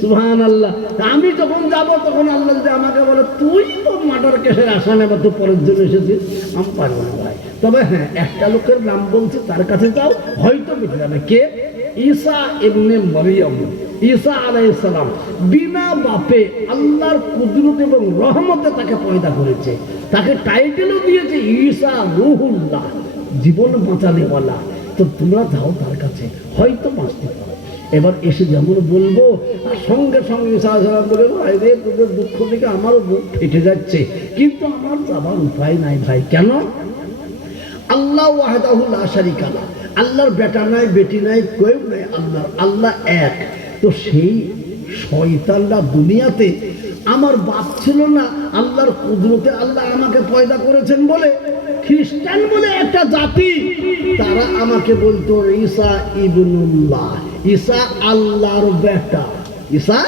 সুবহানাল্লাহ। আমি যখন যাব, তখন আল্লাহ যদি আমাকে বলে, তুই তো মার্ডার কেসের আসামি, আবার তো পরের জন্য এসেছিস, আমি পারবো না ভাই। তবে হ্যাঁ, একটা লোকের নাম বলছি, তার কাছে যাও, হয়তো বেঁচে যাবে। কে? ঈসা ইবনে মারইয়াম। ঈসা আলাইহিস সালাম বিনা বাপে আল্লাহর কুদরত এবং রহমতে তাকে পয়দা করেছে। তাকে টাইটেলও দিয়েছে ঈসা রূহুল্লাহ, জীবন বাঁচানে বলা। তো তোমরা যাও তার কাছে, হয়তো বাঁচতে পারো। এবার এসে যেমন বলবো, আর সঙ্গে সঙ্গে ঈসা আলাইহিস সালাম বলে, ভাই রে, তোদের দুঃখ থেকে আমারও বুক ফেটে যাচ্ছে, কিন্তু আমার যাবার উপায় নাই ভাই। কেন? আল্লাহ ওয়াহদাহু লা শারীকা লাহু, আল্লাহর বেটা নাই, বেটি নাই, কেউ নাই, আল্লাহ এক। তো সেই শয়তানরা দুনিয়াতে আমার বাপ ছিল না, আল্লাহর কুদরতে আল্লাহ আমাকে পয়দা করেছেন বলে, খ্রিস্টান বলে একটা জাতি, তারা আমাকে বলতো ঈসা ইবনুল্লাহ, ঈসা আল্লাহর বেটা, ঈসা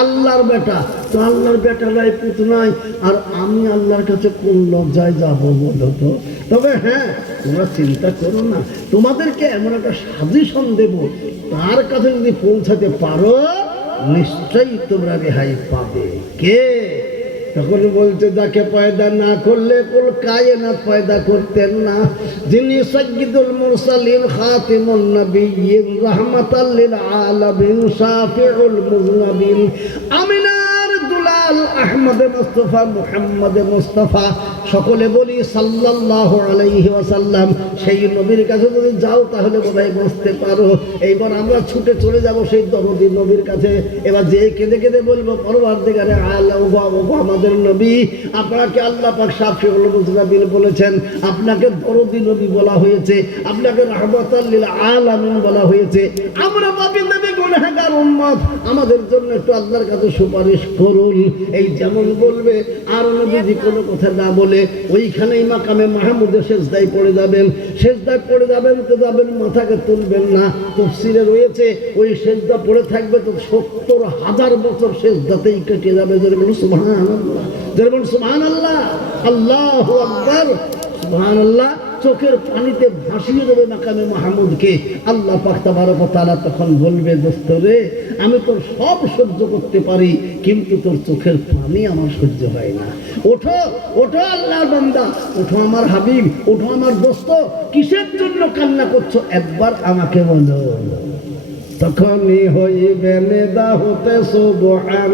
আল্লাহর বেটা। তো আল্লাহর বেটা নাই, পুত নাই, আর আমি আল্লাহর কাছে কোন লজ্জায় যাবো বলো তো? তবে হ্যাঁ, তোমরা চিন্তা করো না, তোমাদেরকে এমন একটা সাজেশন দেব, তার কাছে যদি পৌঁছাতে পারো, নিশ্চয়ই তোমরা রেহাই পাবে। কে? তখন বলছে, যাকে পয়দা না করলে কুল কায়নাত পয়দা করতেন না, যিনি সাইয়্যিদুল মুরসালিন, খাতিমুন নবিয়্যিন, রাহমাতাল লিল আলামিন, শাফিউল মুযনিবিন, আমিনার দুলাল, আহমদ মুস্তাফা, মুহাম্মদ মুস্তাফা। সকলে বলি নবী সাল্লাল্লাহু আলাইহি ওয়াসাল্লাম, সেই নবীর কাছে যদি যাও তাহলে বোধহয় বুঝতে পারো। এইবার আমরা ছুটে চলে যাব সেই দরদী নবীর কাছে। এবার যে কেঁদে কেঁদে বলবো, পরওয়ারদিগারে আলা ওয়া আমাদের নবী, আপনাকে আল্লাহ পাক শাফিউল মুজনাবিন বলেছেন, আপনাকে দরদী নবী বলা হয়েছে, আপনাকে রাহমাতাল লিল আলামিন বলা হয়েছে। আমরা পাপী নবী গুনাহগার উম্মত, আমাদের জন্য একটু আল্লাহর কাছে সুপারিশ করুন। এই যেমন বলবে, আর নবীজি কোনো কথা না বলে ওইখানেই মাকামে মাহমুদে সেজদায় পড়ে যাবেন। সেজদায় পড়ে যাবেন তো যাবেন, মাথাকে তুলবেন না। তাফসীরে রয়েছে ওই সেজদা পড়ে থাকবে তো ৭০,০০০ বছর সেজদাতেই কেটে যাবে। যারা বলুন সুবহানাল্লাহ, যারা বলুন সুবহানাল্লাহ, আল্লাহু আকবার, সুবহানাল্লাহ। চোখের পানিতে ভাসিয়ে দেবে মাকামে মাহমুদকে। আল্লাহ পাক তাবারক ওয়া তাআলা তখন বলবে, দোস্ত রে, আমি তোর সব সহ্য করতে পারি, কিন্তু তোর চোখের পানি আমার সহ্য হয় না। ওঠো, ওঠো আল্লাহর বান্দা, ওঠো আমার হাবিব, ওঠো আমার দোস্ত, কিসের জন্য কান্না করছো একবার আমাকে বলো। তখনই হইবে নেদা হতে সুবহান,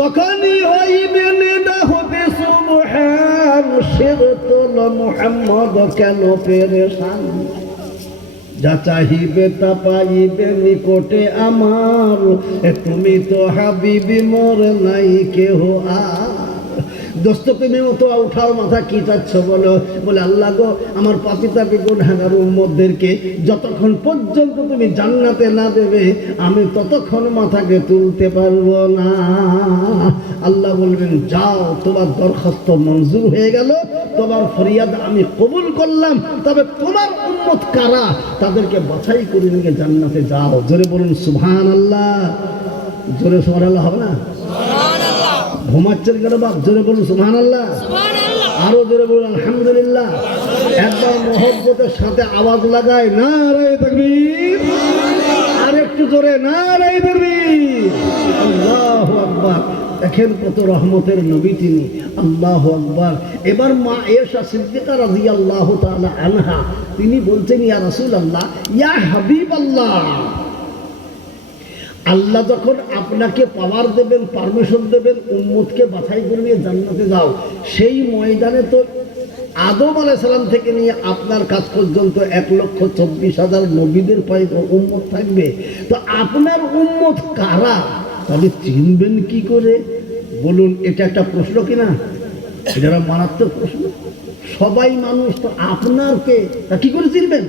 তখনই হইবে নেদা হতে সুবহান, শিরতুল মুহাম্মদ কেন পেরেশান। যা চাহিবে তা পাইবে নিকটে আমার, তুমি তো হাবিবি মোর নাই কেহ আর। দোস্ত তুমি তো উঠাও মাথা, কি চাচ্ছ বলো? বলে, আল্লাহ গো, আমার পাপী তাপী গুনাহগার উম্মতদেরকে যতক্ষণ পর্যন্ত তুমি জান্নাতে না দেবে আমি ততক্ষণ মাথাকে তুলতে পারবো না। আল্লাহ বলবেন, যাও, তোমার দরখাস্ত মঞ্জুর হয়ে গেল, তোমার ফরিয়াদ আমি কবুল করলাম, তবে তোমার উম্মত কারা তাদেরকে বাছাই করে নিয়ে জান্নাতে যাও। জোরে বলুন সুবহানাল্লাহ, জোরে সুবহানাল্লাহ হবে না? ঘুমাচ্ছেন কেন বাপ? জোরে বলুন সুবহানাল্লাহ, আরো জোরে বলুন আলহামদুলিল্লাহ। একবার মহব্বতের সাথে আওয়াজ লাগায় নারে তাকবীর, আর একটু জোরে নারে তাকবীর, আল্লাহু আকবার। দেখেন কত রহমতের নবী তিনি, আল্লাহু আকবার। এবার মা আয়েশা সিদ্দিকা রাদিয়াল্লাহু তাআলা আনহা তিনি বলছেন, ইয়া রাসূলুল্লাহ, ইয়া হাবিবাল্লাহ, আল্লাহ যখন আপনাকে পাওয়ার দেবেন, পারমিশন দেবেন, উম্মতকে বাছাই করে নিয়ে জান্নাতে যাও, সেই ময়দানে তো আদম আলাইহিস সালাম থেকে নিয়ে আপনার কাছ পর্যন্ত ১,২৪,০০০ নবীদের পায়ে উম্মত থাকবে। তো আপনার উম্মত কারা, তাহলে চিনবেন কি করে? বলুন, এটা একটা প্রশ্ন কিনা? এটা মারাত্মক প্রশ্ন। সবাই মানুষ, তো আপনার কে, তা কি করে চিনবেন?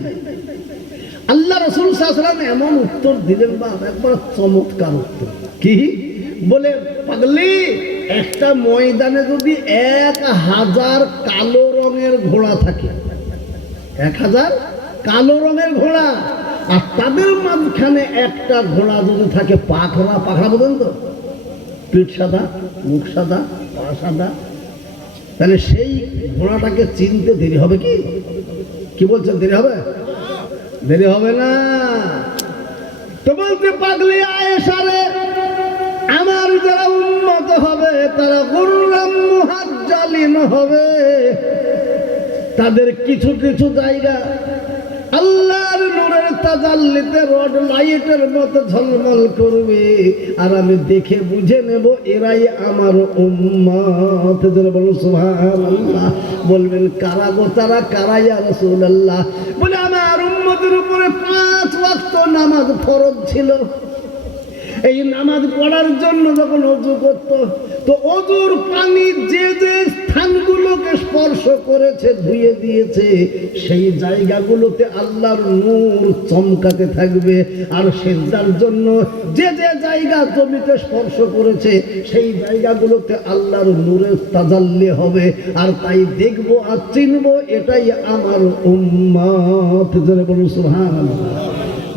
আল্লাহ রাসূল সাল্লাল্লাহু আলাইহি ওয়াসাল্লাম এমন উত্তর দিলেন, বা একবার চমৎকার উত্তর। কি বলে? পাগলি, একটা ময়দানে যদি ১,০০০ কালো রঙের ঘোড়া থাকে, ১,০০০ কালো রঙের ঘোড়া, আর তাদের মাঝখানে একটা ঘোড়া যদি থাকে পাখরা, পাখরা বলেন তো, পিঠ সাদা, মুখ সাদা, পা সাদা, তাহলে সেই ঘোড়াটাকে চিনতে দেরি হবে কি? কি বলছেন, দেরি হবে? দেরি হবে না। তো বলতে, পাগলি আয়েশা রে, আমার যারা উম্মত হবে তারা গুররাম মুহাজ্জালিন হবে, তাদের কিছু কিছু জায়গা আল্লাহর নূরের তাজাল্লিতে রড লাইটের মতো ঝলমল করবে, আর আমি দেখে বুঝে নেব এরাই আমার উম্মত। যারা বলুন সুবহানাল্লাহ। বলবেন, কারা গো তারা, কারা ইয়া রাসূলুল্লাহ? বলে, আমার উম্মতের উপরে ৫ ওয়াক্ত নামাজ ফরজ ছিল। এই নামাজ পড়ার জন্য যখন ওযু করত, তো ওযুর পানি যে যে স্থানগুলোকে স্পর্শ করেছে, ধুয়ে দিয়েছে, সেই জায়গাগুলোতে আল্লাহর নূর চমকাতে থাকবে। আর সিজদার জন্য যে যে জায়গা জমিতে স্পর্শ করেছে, সেই জায়গাগুলোতে আল্লাহর নূরের তাজাল্লি হবে। আর তাই দেখব আর চিনব এটাই আমার উম্মত। জোরে বলুন সুবহানাল্লাহ,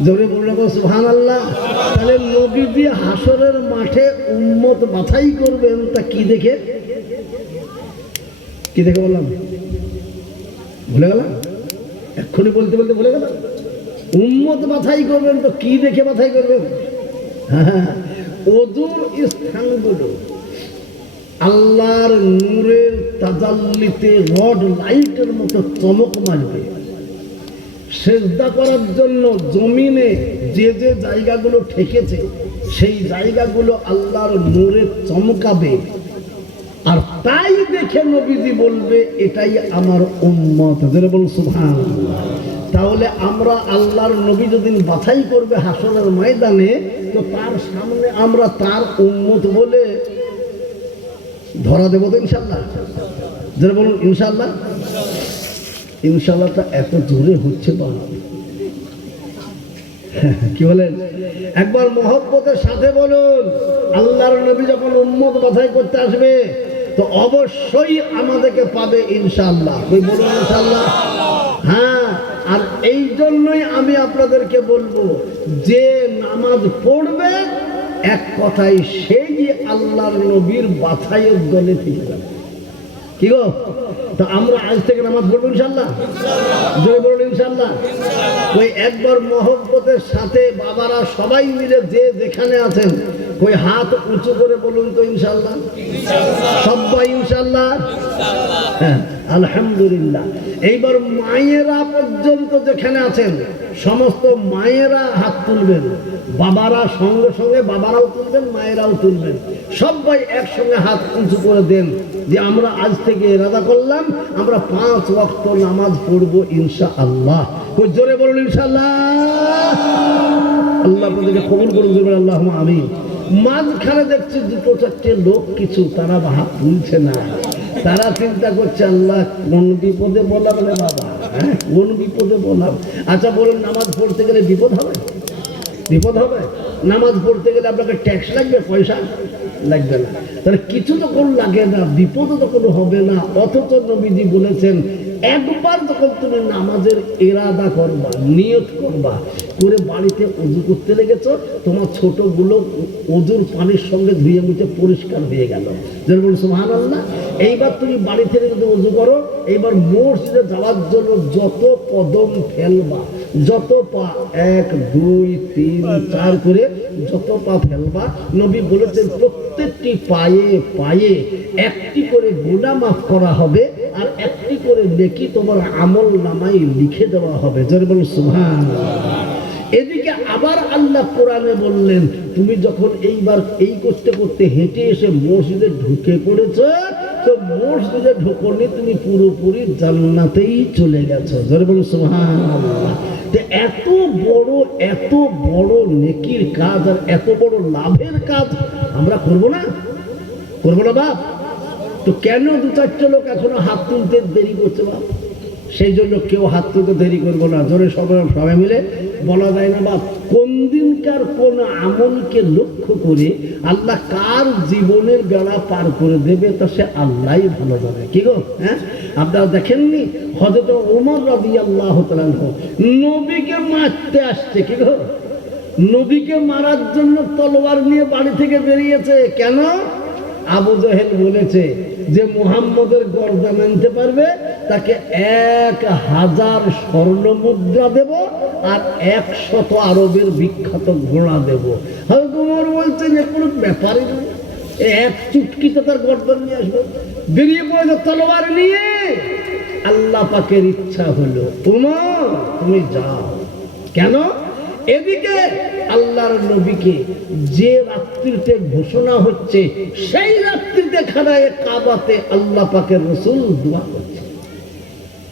জোরে বলবো সুবহানাল্লাহ। তাহলে নবীজি হাসরের মাঠে উম্মত বাছাই করবেন, তা কি দেখে? কি দেখে বললাম? ভুলে গেলাম, এক্ষুনি বলতে বলতে ভুলে গেলাম। উম্মত বাছাই করবেন, তো কি দেখে বাছাই করবেন? হ্যাঁ, ওযুর স্থানগুলো আল্লাহর নূরের তাজাল্লিতে রড লাইটের মতো চমক মারবে। সেজদা করার জন্য জমিনে যে যে জায়গাগুলো ঠেকেছে, সেই জায়গাগুলো আল্লাহর নূরে চমকাবে। আর তাই দেখে নবীজি বলবে এটাই আমার উম্মত। যারা বলুন সুবহানাল্লাহ। তাহলে আমরা আল্লাহর নবী যদি বাছাই করবে হাসরের ময়দানে, তো তার সামনে আমরা তার উম্মত বলে ধরা দেবো তো ইনশাল্লাহ। যারা বলুন ইনশাল্লাহ। ইনশাল্লাহটা এত জোরে হচ্ছে তো কি বলেন? একবার মহব্বতের সাথে বলুন, আল্লাহর নবী যখন উম্মত বাছাই করতে আসবে তো অবশ্যই আমাদেরকে পাবে ইনশাআল্লাহ। ওই বলুন ইনশাআল্লাহ। হ্যাঁ, আর এই জন্যই আমি আপনাদেরকে বলবো যে নামাজ পড়বে এক কথায় সেই আল্লাহর নবীর বাছাইয়ের দলে থেকে যাবে। কি গো? তো আমরা আজ থেকে নামাজ পড়বো ইনশাআল্লাহ। জয় বলুন ইনশাআল্লাহ। ওই একবার মহব্বতের সাথে বাবারা সবাই মিলে যে যেখানে আছেন ওই হাত উঁচু করে বলুন তো ইনশাআল্লাহ। সবাই ইনশাআল্লাহ। হ্যাঁ, আলহামদুলিল্লাহ। এইবার মায়েরা পর্যন্ত যেখানে আছেন সমস্ত মায়েরা হাত তুলবেন, বাবারা সঙ্গে সঙ্গে বাবারাও তুলবেন, মায়েরাও তুলবেন। সবাই একসঙ্গে হাত উঁচু করে দেন যে আমরা আজ থেকে ইরাদা করলাম আমরা 5 ওয়াক্ত নামাজ পড়বো ইনশাআল্লাহ। খুব জোরে বলুন ইনশাআল্লাহ। আল্লাহ আপনাদেরকে কবুল করুন, আল্লাহুম্মা আমিন। মাঝখানে দেখছি 2-4টে লোক কিছু তারা হাত তুলছে না। তারা চিন্তা করছে আল্লাহ কোন বিপদে বললাম রে বাবা, হ্যাঁ কোন বিপদে বললাম। আচ্ছা বলুন, নামাজ পড়তে গেলে বিপদ হবে? বিপদ হবে? নামাজ পড়তে গেলে আপনাকে ট্যাক্স লাগবে, পয়সা লাগবে না, তাহলে কিছু তো কোনো লাগে না, বিপদ তো কোনো হবে না। অথচ নবীজি বলেছেন একবার যখন তুমি নামাজের ইরাদা করবা, নিয়ত করবা, করে বাড়িতে ওযু করতে লেগেছো, তোমার ছোটগুলো ওযুর পানির সঙ্গে ধুয়ে মুছে পরিষ্কার হয়ে গেল। যেন বলুন সুবহানাল্লাহ। এইবার তুমি বাড়ি থেকে যদি ওযু করো, এইবার মসজিদে যাওয়ার জন্য যত কদম ফেলবা, যত পা 1 2 3 4 করে যত পা ফেলবা, নবী বলেছেন প্রত্যেকটি পায়ে পায়ে একটি করে গুনাহ মাফ করা হবে আর একটি করে নেকি তোমার আমল নামায় লিখে দেওয়া হবে। যারা বলুন সুবহানাল্লাহ। এদিকে আবার আল্লাহ কোরআনে বললেন তুমি যখন এইবার এই করতে করতে হেঁটে এসে মসজিদে ঢুকে পড়েছো, তো মসজিদে ঢুকনি তুমি পুরোপুরি জান্নাতেই চলে গেছো। যারা বলুন সুবহানাল্লাহ। এত বড় নেকির কাজ আর এত বড় লাভের কাজ আমরা করবো না? করবো না বাপ? তো কেন 2-4টে লোক এখনো হাত তুলতে দেরি করছে বাপ? সেই জন্য কেউ হাত তুলতে দেরি করবো না। জোরে সবাই মিলে বলা যায় না বাপ, কোন দিনকার কোন আমলকে লক্ষ্য করে আল্লাহ কার জীবনের বেলা পার করে দেবে তা সে আল্লাহই ভালো জানে। কি গো? হ্যাঁ, আপনারা দেখেননি হযরত ওমর রাদিয়াল্লাহু তাআলা নবীকে মারতে আসছে। কি গো? নবীকে মারার জন্য তলোয়ার নিয়ে বাড়ি থেকে বেরিয়েছে। কেন? আবু জাহেল বলেছে যে মুহাম্মদের গর্দান আনতে পারবে তাকে 1000 স্বর্ণ মুদ্রা দেব আর 100 আরবের বিখ্যাত ঘোড়া দেব। হযরত ওমর বলছেন যে কোনো ব্যাপারই না, এক চুটকিতে তার গর্দান নিয়ে আসবো। বেরিয়ে পড়েছে তলোয়ার নিয়ে। আল্লাহ পাকের ইচ্ছা হলো ওমর তুমি যাও। কেন? এদিকে আল্লাহর নবীকে যে রাত্রিতে ঘোষণা হচ্ছে সেই রাত্রিতে খানায়ে কাবাতে আল্লাহ পাকের রাসূল দোয়া করছে,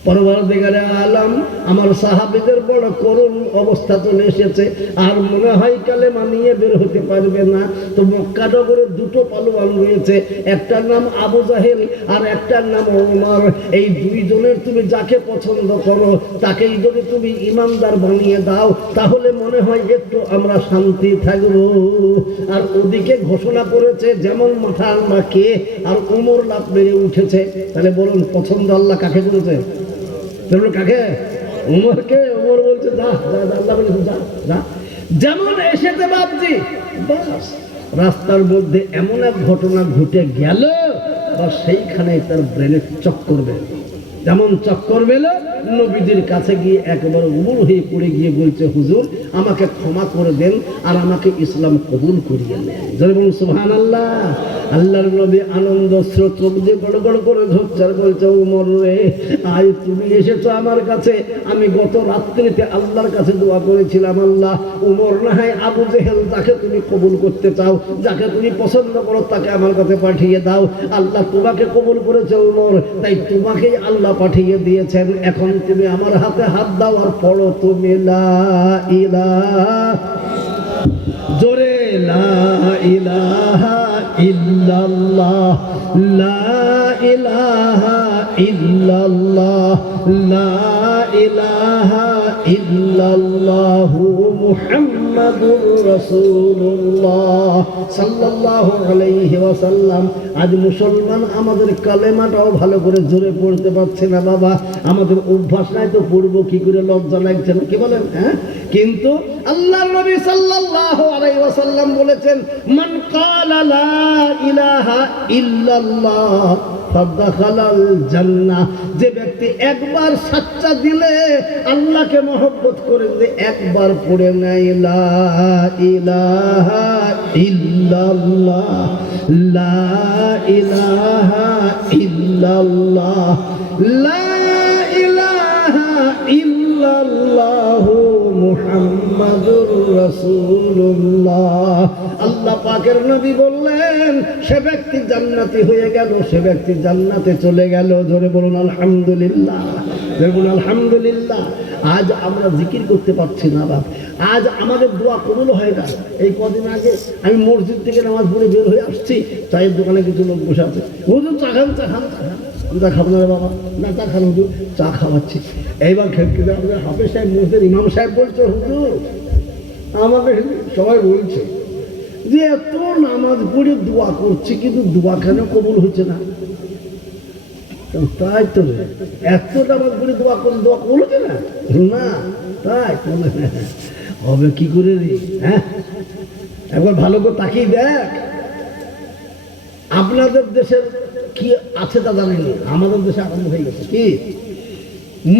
পরওয়ারদিগারে আলম আমার সাহাবীদের বড় করুণ অবস্থা চলে এসেছে, আর মনে হয় কালেমা নিয়ে বের হতে পারবে না। তো মক্কা নগরে 2টো পালোয়ান রয়েছে, একটার নাম আবু জাহেল আর একটার নাম ওমর। এই 2 জনের তুমি যাকে পছন্দ করো তাকেই যদি তুমি ইমানদার বানিয়ে দাও তাহলে মনে হয় একটু আমরা শান্তি থাকবো। আর ওদিকে ঘোষণা করেছে যেমন মাথা আল্লাহ কে, আর ওমর লাফ মেরে উঠেছে। তাহলে বলুন পছন্দ আল্লাহ কাকে করেছে? কাকে? ওমরকে। ওমর বলছে যা যা, আল্লাহ বলেছে যা যা। যেমন এসেছে বাপজি, বাস রাস্তার মধ্যে এমন এক ঘটনা ঘটে গেল বা সেইখানে তার ব্রেনে চক করবে। যেমন চক্কর মেলে নবীদের কাছে গিয়ে একেবারে উমর হয়ে পড়ে গিয়ে বলছে, হুজুর আমাকে ক্ষমা করে দেন আর আমাকে ইসলাম কবুল করিয়ে নেন। যারা বলুন সুবহানাল্লাহ। আল্লাহর নবী আনন্দ স্রোত চোখ দিয়ে গড় গড় করে ধরছে আর বলছে, উমর রে, আজ তুমি এসেছো আমার কাছে। আমি গত রাত্রিতে আল্লাহর কাছে দোয়া করেছিলাম, আল্লাহ উমর না হয় আবু জেহেল, যাকে তুমি কবুল করতে চাও, যাকে তুমি পছন্দ করো তাকে আমার কাছে পাঠিয়ে দাও। আল্লাহ তোমাকে কবুল করেছে উমর, তাই তোমাকেই আল্লাহ পাঠিয়ে দিয়েছেন। এখন তুমি আমার হাতে হাত দাও আর পড়ো তুমি লা ইলাহা, জোরে লা ইলাহা ইল্লাল্লাহ, লা ইলাহা ইল্লাল্লাহ, লা ইলাহা ইল্লাল্লাহু মুহাম্মাদুর রাসূলুল্লাহ সাল্লাল্লাহু আলাইহি ওয়াসাল্লাম। আজ মুসলমান আমাদের কালেমাটাও ভালো করে জোরে পড়তে পারছে না বাবা। আমাদের অভ্যাস নাই তো পড়বো কি করে, লজ্জা লাগছে না, কি বলেন? হ্যাঁ, কিন্তু আল্লাহর নবী সাল্লাল্লাহু আলাইহি ওয়াসাল্লাম বলেছেন, মান ক্বালা লা ইলাহা ইল্লাল্লাহ ফাদাখালাল জান্নাহ। যে ব্যক্তি একবার সাচ্চা দিলে আল্লাহকে মহব্বত করে, যে একবার পড়ে নেয় লা ইলাহা ইল্লাল্লাহ, লা ইলাহা ইল্লাল্লাহ, লা ইলাহা ইল্লাল্লাহু মুহাম্মাদুর রাসূলুল্লাহ। আল্লাহ পাকের নবী বললেন, সে ব্যক্তি জান্নাতি হয়ে গেল, সে ব্যক্তি জান্নাতে চলে গেল। জোরে বলুন আলহামদুলিল্লাহ, জোরে বলুন আলহামদুলিল্লাহ। আজ আমরা জিকির করতে পারছি না বাপ, আজ আমাদের দোয়া কবুল হয় না। এই কদিন আগে আমি মসজিদ থেকে নামাজ পড়ে বের হয়ে আসছি, চায়ের দোকানে কিছু লোক বসে আছে, হুজুর চা খান, চা খান, চা খান। চা খাবো না রে বাবা, না চা খান হুজুর, চা খাওয়াচ্ছি। এইবার খেতে আমাদের হাফেজ সাহেব, মসজিদের ইমাম সাহেব বলছে, হুজুর আমাকে সবাই বলছে যে এত নামাজ পড়ে দোয়া করছি, কিন্তু দোয়া কেন কবুল হচ্ছে না? তাই তো, এত নামাজ পড়ে দোয়া করে দোয়া কবুল হচ্ছে না? না তাই হবে কি করে রে? হ্যাঁ, একবার ভালো করে তাকিয়ে দেখ। আপনাদের দেশের কি আছে তা জানি না, আমাদের দেশে আরম্ভ হয়ে গেছে কি,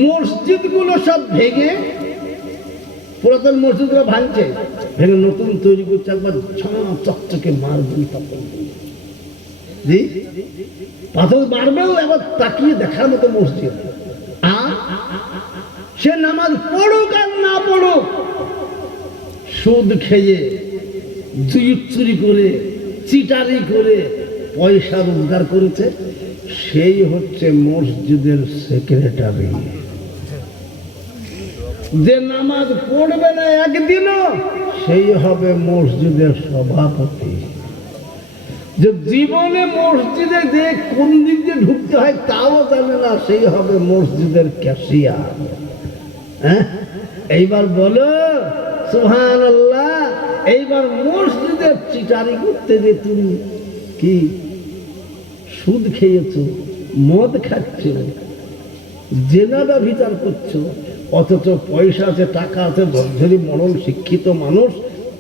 মসজিদ গুলো সব ভেঙে, পুরাতন মসজিদ গুলো ভাঙছে, ভেঙে নতুন তৈরি করছে, একবার চকচকে মার্বেল পাথর মার্বেল, একবার তাকিয়ে দেখার মতো মসজিদ। সে নামাজ পড়ুক আর না পড়ুক, সুদ খেয়ে, চুরি করে, চিটারি করে পয়সা রোজগার করেছে, সেই হচ্ছে মসজিদের সেক্রেটারি। যে নামাজ পড়বে না একদিনও, সেই হবে মসজিদের সভাপতি। যে জীবনে মসজিদে যে কোন দিক দিয়ে ঢুকতে হয় তাও জানে না, সেই হবে মসজিদের ক্যাশিয়ার। হ্যাঁ, এইবার বলো সুবহানাল্লাহ। এইবার মসজিদের চিটারি করতে যে তুমি কি সুদ খেয়েছো, মদ খাচ্ছ, জেনাবা বিচার করছো, অথচ পয়সা আছে, টাকা আছে, ধরি মরণ শিক্ষিত মানুষ,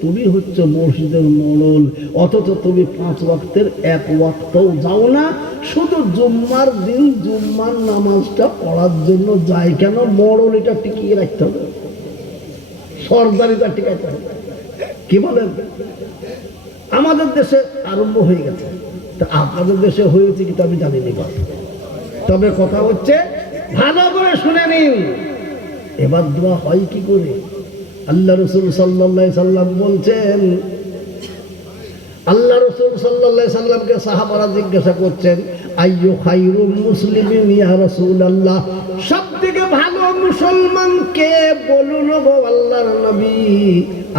তুমি হচ্ছে মসজিদের মরণ, অথচ তুমি 5 ওয়াক্তের 1 ওয়াক্তও যাও না। শুধু জুম্মার দিন জুম্মার নামাজটা পড়ার জন্য যাই কেন? মরণ এটা টিকিয়ে রাখতে হবে, সরদারিটা টিকাইতে হবে। কি বলেন? আমাদের দেশে আরম্ভ হয়ে গেছে, তা আপনাদের দেশে হয়েছে কি আমি জানি না। তবে কথা হচ্ছে, ভালো করে শুনে নিন, এবার দোয়া হয় কি করে? আল্লাহ রসুল সাল্লাল্লাহু আলাইহি সাল্লাম বলছেন, আল্লাহ রসুল সাল্লাল্লাহু আলাইহি সাল্লামকে সাহাবারা জিজ্ঞাসা করছেন, আইয়ু খায়রুল মুসলিমিন ইয়া রাসূলুল্লাহ, সবথেকে ভালো মুসলমান কে বলুন গো আল্লাহর নবী?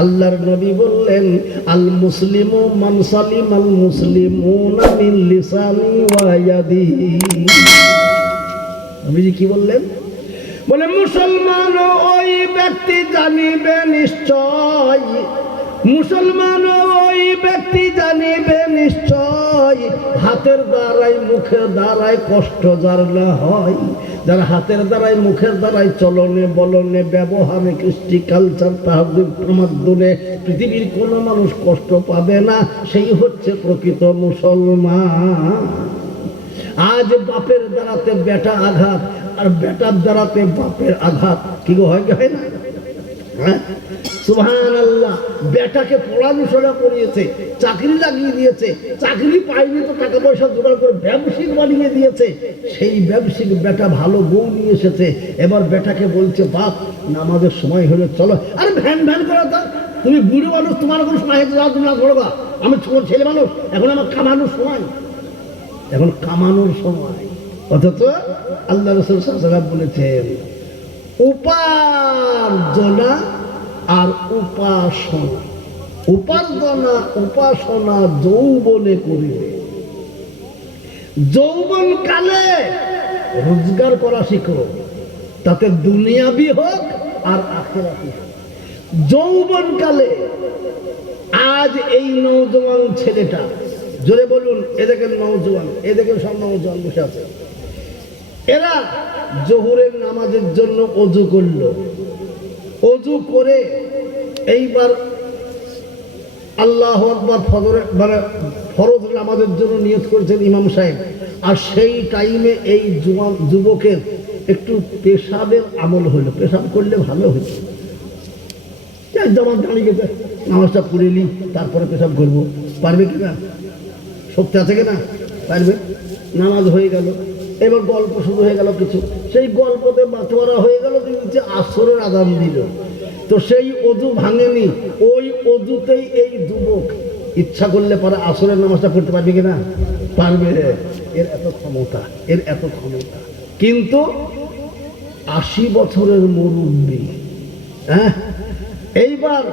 আল্লাহর নবী বললেন, আল মুসলিমু মান সালিমাল মুসলিমুনা মিন লিসানি ওয়া ইয়াদিহি। নবীজি কি বললেন? বলে মুসলমান ওই ব্যক্তি জানিবে নিশ্চয়, মুসলমান ওই ব্যক্তি জানিবে নিশ্চয়, হাতের দ্বারাই মুখের দ্বারাই কষ্ট যার না হয়। যারা হাতের দ্বারাই মুখের দ্বারাই চলনে বলনে ব্যবহারে কৃষ্টি কালচার তাহাদুনে পৃথিবীর কোনো মানুষ কষ্ট পাবে না, সেই হচ্ছে প্রকৃত মুসলমান। আজ বাপের দ্বারাতে বেটা আঘাত, আর বেটার দ্বারাতে বাপের আঘাত কি গো হয় কি হয় না? হ্যাঁ, সুবহানাল্লাহ। বেটাকে পড়াশোনা করিয়েছে, চাকরি লাগিয়ে দিয়েছে, চাকরি পাইনি তো টাকা পয়সা জোগাড় করে ব্যবসায়িক বানিয়ে দিয়েছে। সেই ব্যবসায়িক বেটা ভালো বউ নিয়ে এসেছে, এবার বেটাকে বলছে বাপ নামাজের সময় হলে চলো। আরে ভ্যান ভ্যান করো তো, তুমি বুড়ো মানুষ, তোমার কোনো সময় হয়েছে যাও, তুমি না করবা। আমি ছোট ছেলে মানুষ, এখন আমার কামানোর সময়, এখন কামানোর সময়। অথচ আল্লাহ রাসূল সাল্লাল্লাহু আলাইহি ওয়াসাল্লাম বলেছেন উপার্জনা আর উপাসনা, উপার্জনা উপাসনা যৌবনে করিবে। যৌবন কালে রোজগার করা শিখো, তাতে দুনিয়াবি হোক আর আখিরাতি হোক। যৌবন কালে আজ এই নওজোয়ান ছেলেটা, জোরে বলুন এদিকে নওজোয়ান, এদিকে সব নওজোয়ান বসে আছে, এরা জোহরের নামাজের জন্য ওযু করলো, ওযু করে এইবার আল্লাহু আকবার ফজরের মানে ফরজ নামাজের জন্য নিয়ত করেছেন ইমাম সাহেব। আর সেই টাইমে এই যুবকের একটু পেশাবের আমল হইল, পেশাব করলে ভালো হইত, জামাত দাঁড়িয়ে গেছে, নামাজটা পড়ে নি তারপরে পেশাব করবো, পারবে কিনা? শক্তি আছে কিনা? পারবে। নামাজ হয়ে গেল, এবার গল্প শুরু হয়ে গেল কিছু, সেই গল্পতে বাতোয়ারা হয়ে গেল, দিচ্ছে আসরের আযান দিল। তো সেই ওযু ভাঙেনি, ওই ওযুতেই এই যুবক ইচ্ছা করলে পরে আসরের নামাজটা পড়তে পারবে কিনা? পারবে। এর এত ক্ষমতা, এর এত ক্ষমতা। কিন্তু ৮০ বছরের মুরব্বী, হ্যাঁ, এইবার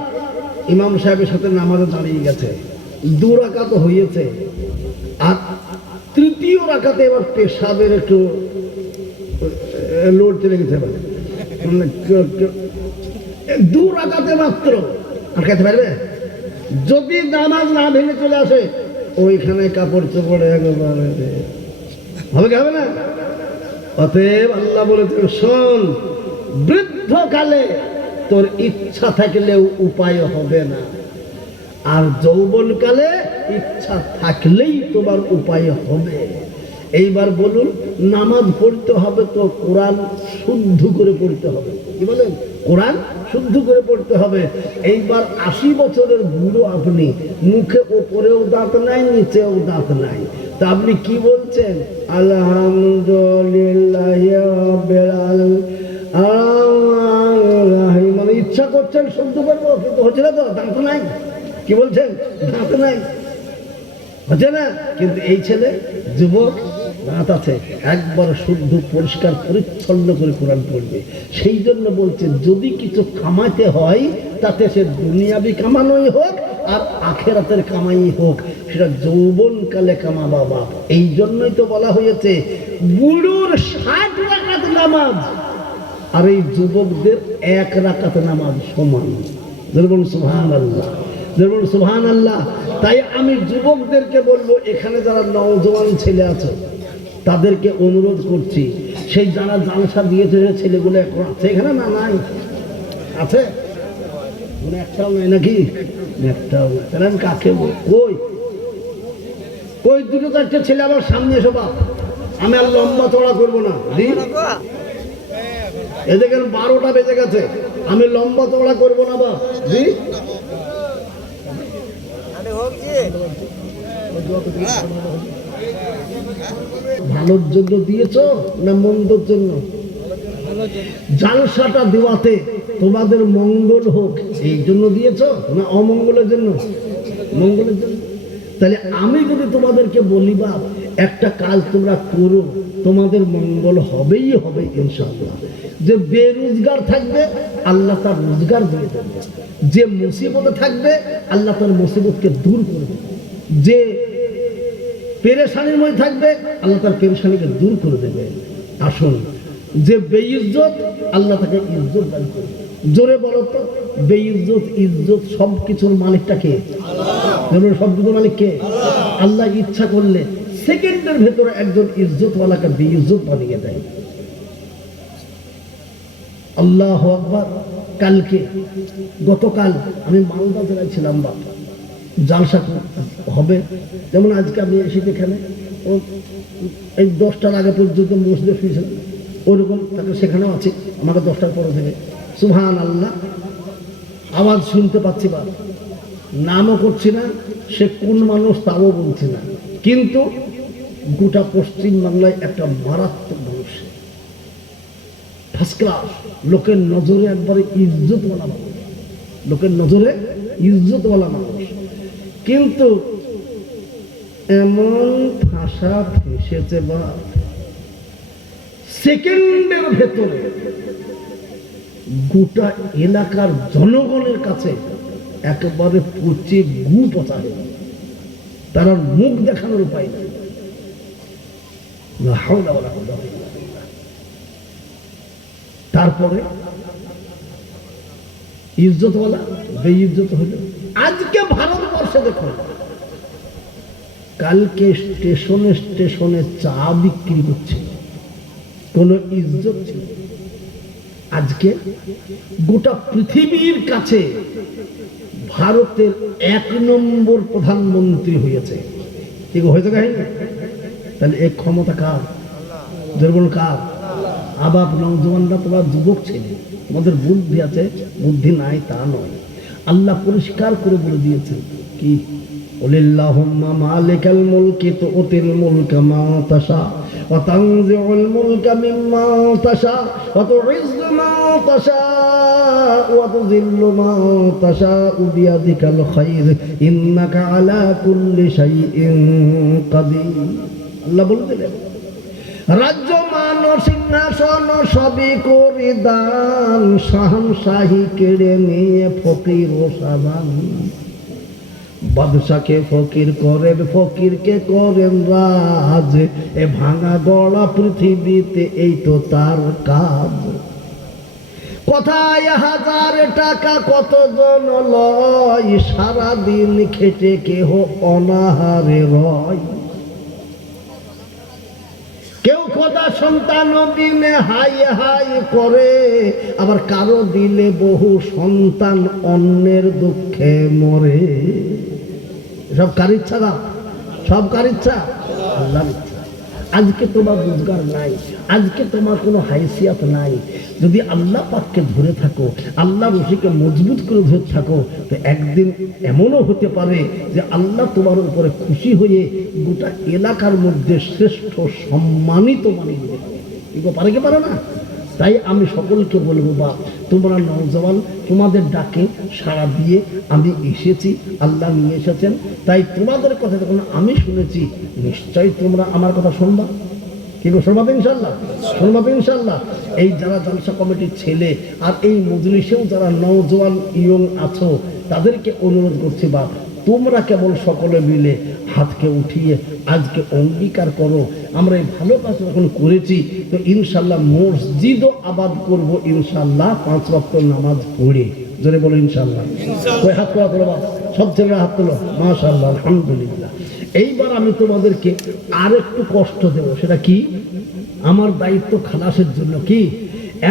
ইমাম সাহেবের সাথে নামাজে দাঁড়িয়ে গেছে, ২ রাকাত হয়েছে, আর তৃতীয় রাকাতে এবার পেশাবের একটু লোড চলে গেছে, ২ রাকাতে মাত্র। আর খেতে পারবে? যদি নামাজ না ভেঙে চলে আসে, ওইখানে কাপড় চোপড়ে একেবারে হবে কি হবে না? অতএব আল্লাহ বলেছেন শোন, বৃদ্ধকালে তোর ইচ্ছা থাকলেও উপায় হবে না, আর যৌবনকালে ইচ্ছা থাকলেই তোমার উপায় হবে। এইবার বলুন, নামাজ পড়তে হবে তো কোরআন শুদ্ধ করে পড়তে হবে, কি বলেন? কোরআন শুদ্ধ করে পড়তে হবে। এইবার ৮০ বছরের বুড়ো আপনি, মুখে ওপরেও দাঁত নাই, নিচেও দাঁত নাই, তা আপনি কি বলছেন? আলহামদুলিল্লাহ, মানে ইচ্ছা করছেন শুদ্ধ করবো, কিন্তু হচ্ছে না তো, দাঁত নাই। কি বলছেন? দাঁত নাই, হচ্ছে না। কিন্তু এই ছেলে যুবক দাঁত আছে, একবার শুদ্ধ পরিষ্কার পরিচ্ছন্ন করে কোরআন পড়বে। সেই জন্য বলছে যদি কিছু কামাতে হয়, তাতে সে দুনিয়াবি কামানোই হোক আর আখেরাতের কামাই হোক, সেটা যৌবনকালে কামাবা বাপ। এই জন্যই তো বলা হয়েছে বুড়োর ৬০ রাকাত নামাজ আর এই যুবকদের ১ রাকাত নামাজ সমান। বলুন সুবহানাল্লাহ, বলুন সুবহানাল্লাহ। তাই আমি যুবকদেরকে বলবো, এখানে যারা নওজোয়ান ছেলে আছে তাদেরকে অনুরোধ করছি, সেই যারা জালসা দিয়েছে ছেলেগুলো এখন আছে এখানে না? নাই? আছে? মানে একটাও নাই নাকি? একটাও নাই। তাহলে আমি কাকে কই? কই ২-৪টে ছেলে আমার সামনে এসো বাপ, আমি আর লম্বা চড়া করবো না। এদিকে ১২টা বেজে গেছে, আমি লম্বা চড়া করবো না বাপ। জি, ভালোর জন্য দিয়েছ না মন্দর জন্য? জালসাটা দেওয়াতে তোমাদের মঙ্গল হোক এই জন্য দিয়েছ না অমঙ্গলের জন্য? মঙ্গলের জন্য। তাহলে আমি যদি তোমাদেরকে বলি বা একটা কাজ তোমরা করো, তোমাদের মঙ্গল হবেই হবে ইনশাআল্লাহ। যে বেরোজগার থাকবে আল্লাহ তার রোজগার দিয়ে দেবে, যে মুসিবতে থাকবে আল্লাহ তার মুসিবতকে দূর করবে, যে পেরেশানির মধ্যে থাকবে আল্লাহ তার পেরেশানিকে দূর করে দেবে। আসুন, যে বেইজ্জত আল্লাহ তাকে ইজ্জত দান করবে। জোরে বলো তো, বেইজ্জত ইজ্জত সব কিছুর মালিকটা কে? সব কিছুর মালিক কে? আল্লাহ ইচ্ছা করলে সেকেন্ডের ভেতরে একজন ইজ্জতওয়ালাকে বেইজ্জত বানিয়ে দেয়। আল্লাহু আকবার। কালকে গতকাল আমি মালদা জেলায় ছিলাম বা জালসা হবে, যেমন আজকে আমি এসে এখানে এই 10টার আগে পর্যন্ত মসজিদে শুয়েছিলাম, ওরকম তাকে সেখানেও আছে আমাকে 10টার পর থেকে সুবহান আল্লাহ আওয়াজ শুনতে পাচ্ছি বা নামও করছি না, সে কোন মানুষ তাও বলছি না, কিন্তু গোটা পশ্চিম বাংলায় একটা মারাত্মক মানুষ, ফার্স্ট ক্লাস, লোকের নজরে একবারে ইজ্জতওয়ালা মানুষ, লোকের নজরে ইজ্জতওয়ালা মানুষ, কিন্তু এমন ভাষা ফেসেছে বা সেকেন্ডের ভেতরে গোটা এলাকার জনগণের কাছে একেবারে পচে গু পচা হয়ে গেল, তারা মুখ দেখানোর উপায় নেই। তারপরে ইজ্জতওয়ালা বেইজ্জত হইল। আজকে ভারতবর্ষে দেখো, কালকে স্টেশনে স্টেশনে চা বিক্রি করছে, কোনো ইজ্জত ছিল। আজকে গোটা পৃথিবীর কাছে ভারতের 1 নম্বর প্রধানমন্ত্রী হয়েছে, ঠিক হয়েছে কাহিনী। তাহলে এই ক্ষমতা কার? দুর্বল কার? আবাব নওজওয়ানরা, তোমরা যুবক ছেলে, তোমাদের বুদ্ধি আছে, বুদ্ধি নাই তা নয়। আল্লাহ পরিষ্কার করে বলে দিয়েছেন কি, কুলিল্লাহুম্মা মালিকাল মুলকি তুতিল মুলকা মা তাশা ওয়া তানজিউল মুলকা মিম্মা তাশা ওয়া তুইজ্জু মা তাশা ওয়া তুযিল্লু মা তাশা বিয়াদিকাল খায়র ইন্নাকা আলা কুল্লি শাইইন কাদির। আল্লাহ বলে দিলেন, রাজ্য মান সিংহাসন সবই করে দান, শাহনশাহী কেড়ে নিয়ে ফকির ও সাধান। বাদশাকে ফকির করেন, ফকিরকে করেন রাজ, এ ভাঙা গড়া পৃথিবীতে এই তো তার কাজ। কোথায় 1000 টাকা কতজন লয়, সারাদিন খেটে কেহ অনাহারে রয়। কেউ খোদা সন্তান দিনে হাই হাই করে, আবার কারো দিলে বহু সন্তান অন্যের দুঃখে মরে। সব কার ইচ্ছা? না, সব কার ইচ্ছা? আল্লাহর ইচ্ছা। আজকে তোমার রোজগার নাই, আজকে তোমার কোনো হাইসিয়াত নাই, যদি আল্লাহ পাককে ধরে থাকো, আল্লাহ রশিকে মজবুত করে ধরে থাকো, তো একদিন এমনও হতে পারে যে আল্লাহ তোমার উপরে খুশি হয়ে গোটা এলাকার মধ্যে শ্রেষ্ঠ সম্মানিত বানিয়ে দেবে। এগুলো পারে কি পারে না? তাই আমি সকলকে বলবো, বা তোমরা নওজওয়ান, তোমাদের ডাকে সাড়া দিয়ে আমি এসেছি, আল্লাহ নিয়ে এসেছেন, তাই তোমাদের কথা যখন আমি শুনেছি, নিশ্চয়ই তোমরা আমার কথা শুনবা। কিন্তু শোনাবে ইনশাল্লাহ, শোনাবে ইনশাল্লাহ। এই যারা জলসা কমিটির ছেলে আর এই মজলিসেও যারা নওজওয়ান ইয়ং আছো, তাদেরকে অনুরোধ করছি, বা তোমরা কেবল সকলে মিলে হাতকে উঠিয়ে আজকে অঙ্গীকার করো, আমরা এই ভালো কাজ যখন করেছি, তো ইনশাল্লাহ মসজিদও আবাদ করব ইনশাল্লাহ, 5 ওয়াক্ত নামাজ পড়ে। জোরে বলো ইনশাল্লাহ। ওই হাত তোলা তোলো, সব ছেলেরা হাত তোলো, মাশাআল্লাহ, আলহামদুলিল্লাহ। এইবার আমি তোমাদেরকে আর একটু কষ্ট দেব, সেটা কি? আমার দায়িত্ব খালাসের জন্য। কি?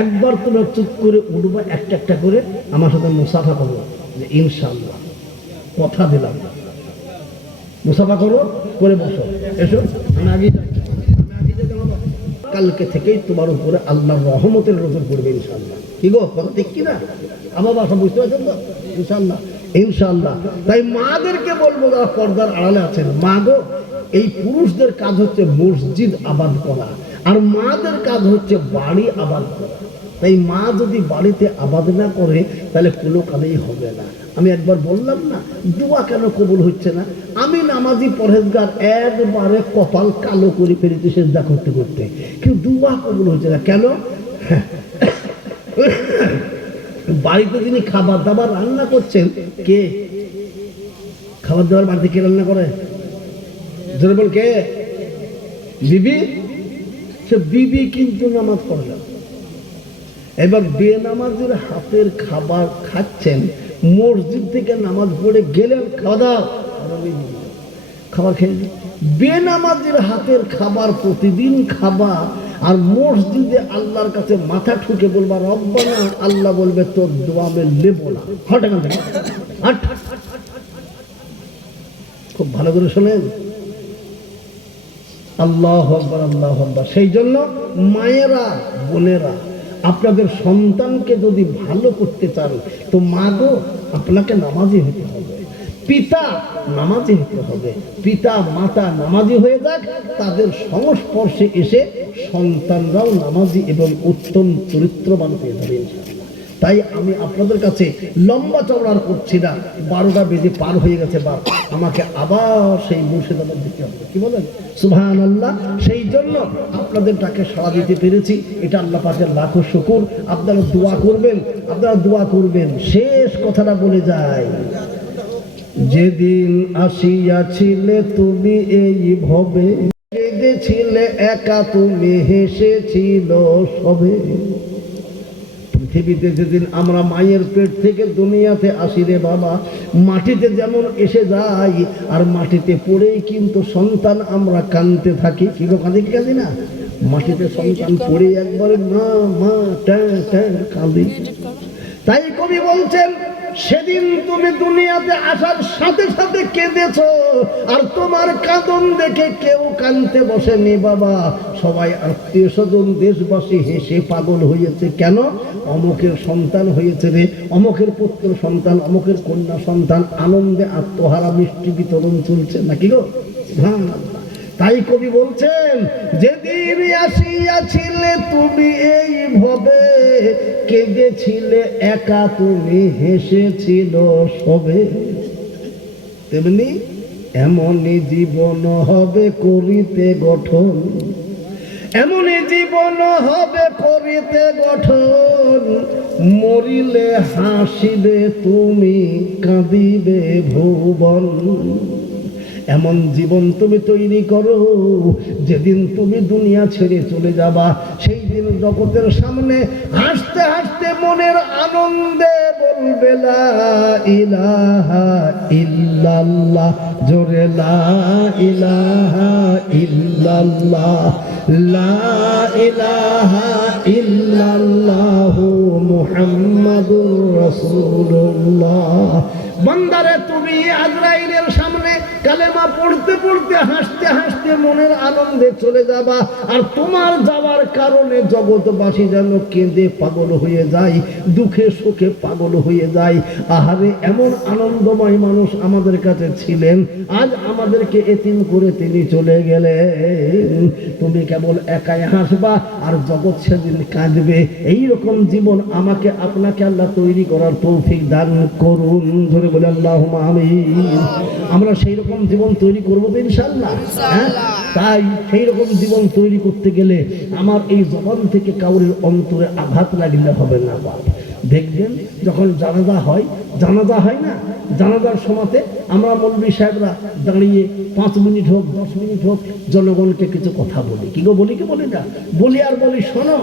একবার তোমরা চুপ করে উঠবা, একটা একটা করে আমার সাথে মুসাফা করবো, যে ইনশাল্লাহ কথা দিলাম। মুসাফা করো, করে বসো, এসো। আমি আগে কালকে থেকেই তোমার উপরে আল্লাহর রহমতের নজর পড়বে ইনশাল্লাহ। কি গো, কথা ঠিক কিনা? আমার বাসা বুঝতে পারছেন তো? ইনশাল্লাহ, ইনশাল্লাহ। তাই মাদেরকে বলবো, যারা পর্দার আড়ালে আছেন, মা গো, এই পুরুষদের কাজ হচ্ছে মসজিদ আবাদ করা, আর মাদের কাজ হচ্ছে বাড়ি আবাদ করা। তাই মা যদি বাড়িতে আবাদ না করে, তাহলে কোনো কালেই হবে না। আমি একবার বললাম না, দোয়া কেন কবুল হচ্ছে না? আমি নামাজি পরহেজগার, একবারে কপাল কালো করে ফেলেছি সেজদা করতে করতে, কিন্তু দোয়া কবুল হচ্ছে না। কেন? বাড়িতে যিনি খাবার দাবার রান্না করছেন, কে খাবার দাবার বাড়িতে কে রান্না করে? জোরে বল, কে? বিবি। সে বিবি কিন্তু নামাজ পড়ে না। এবার বেনামাজের হাতের খাবার খাচ্ছেন, মসজিদ থেকে নামাজ পড়ে গেলেন, খাওয়া দাওয়া খাবার খেয়ে, বেনামাজের হাতের খাবার প্রতিদিন খাবা, আর মসজিদে আল্লাহর কাছে মাথা ঠুকে বলবা রব্বানা, আল্লাহ বলবে তোর দোয়া আমি নেবো না। খুব ভালো করে শোনেন, আল্লাহু আকবার, আল্লাহু আকবার। সেই জন্য মায়েরা বোনেরা, আপনাদের সন্তানকে যদি ভালো করতে চান তো মা গো আপনাকে নামাজি হতে হবে, পিতা নামাজি হতে হবে। পিতা মাতা নামাজি হয়ে যাক, তাদের সংস্পর্শে এসে সন্তানরাও নামাজি এবং উত্তম চরিত্রবান হয়ে যাবে ইনশাআল্লাহ। তাই আমি আপনাদের কাছে লম্বা চওড়ার করছি না, 12টা বেজে পার হয়ে গেছে, বাপ আমাকে আবার সেই মুর্শিদাবাদ দিতে হবে, কি বলেন? সুবহানাল্লাহ। সেই জন্য আপনাদের ডাকে সাড়া দিতে পেরেছি, এটা আল্লাহ পাকের লাখো শুকর। আপনারা দোয়া করবেন, আপনারা দোয়া করবেন। শেষ কথাটা বলে যায়, যেদিন আসিয়াছিলে তুমি এই ভবে, কেঁদেছিলে একা তুমি, হেসেছিল সবে। পৃথিবীতে যেদিন আমরা মায়ের পেট থেকে দুনিয়াতে আসি রে বাবা, মাটিতে যেমন এসে যাই আর মাটিতে পড়েই কিন্তু সন্তান আমরা কাঁদতে থাকি। কি গো কাঁদি কি কাঁদি না? মাটিতে সন্তান পড়ে একবারে মা মা কাঁদি। তাই কবি বলছেন, সেদিন তুমি দুনিয়াতে আসার সাথে সাথে কেঁদেছো, আর তোমার কাঁদন দেখে কেউ কাঁদতে বসেনি বাবা। সবাই আত্মীয় স্বজন দেশবাসী হেসে পাগল হয়েছে। কেন? অমুকের সন্তান হয়েছে রে, অমুকের পুত্র সন্তান, অমুকের কন্যা সন্তান। আনন্দে আত্মহারা মিষ্টি বিতরণ চলছে নাকি গো? হ্যাঁ। তাই কবি বলছেন, যেদিন আসিয়াছিলে তুমি এই ভবে, কেঁদেছিলে একা তুমি, হেসেছিল সবে। তেমনি এমনই জীবন হবে করিতে গঠন, এমনই জীবন হবে করিতে গঠন, মরিলে হাসিবে তুমি, কাঁদিবে ভুবন। এমন জীবন তুমি তৈরি করো, যেদিন তুমি দুনিয়া ছেড়ে চলে যাবা, সেই দিন জগতের সামনে হাসতে হাসতে মনের আনন্দে বলবে লা ইলাহা ইল্লাল্লাহ, জোরে লা ইলাহা ইল্লাল্লাহ, লা ইলাহা ইল্লাল্লাহু মুহাম্মাদুর রাসূলুল্লাহ। বান্দারে তুমি আজরাইলের সামনে কালেমা পড়তে পড়তে হাসতে হাসতে মনের আনন্দে চলে যাবা, আর তোমার যাওয়ার কারণে জগৎবাসী যেন কেঁদে পাগল হয়ে যায়, দুঃখে সুখে পাগল হয়ে যায়। আহারে এমন আনন্দময় মানুষ আমাদের কাছে ছিলেন, আজ আমাদেরকে এতিম করে তিনি চলে গেলেন। তুমি কেবল একাই হাসবা আর জগৎ সেদিন কাঁদবে। এইরকম জীবন আমাকে আপনাকে আল্লাহ তৈরি করার তৌফিক দান করুন, ধরে বলে আল্লাহুম্মা আমিন। আমরা সেই রকম জীবন তৈরি করবো তো ইনশাআল্লাহ। হ্যাঁ, তাই সেই রকম জীবন তৈরি করতে গেলে আমার এই জবান থেকে কাউরের অন্তরে আঘাত লাগলে হবে না। বাপ দেখবেন যখন জানাজা হয়, জানাজা হয় না, জানাজার সময়তে আমরা মৌলভী সাহেবরা দাঁড়িয়ে 5 মিনিট হোক 10 মিনিট হোক জনগণকে কিছু কথা বলি। কি গো বলি কি বলি না? বলি আর বলি, শোনো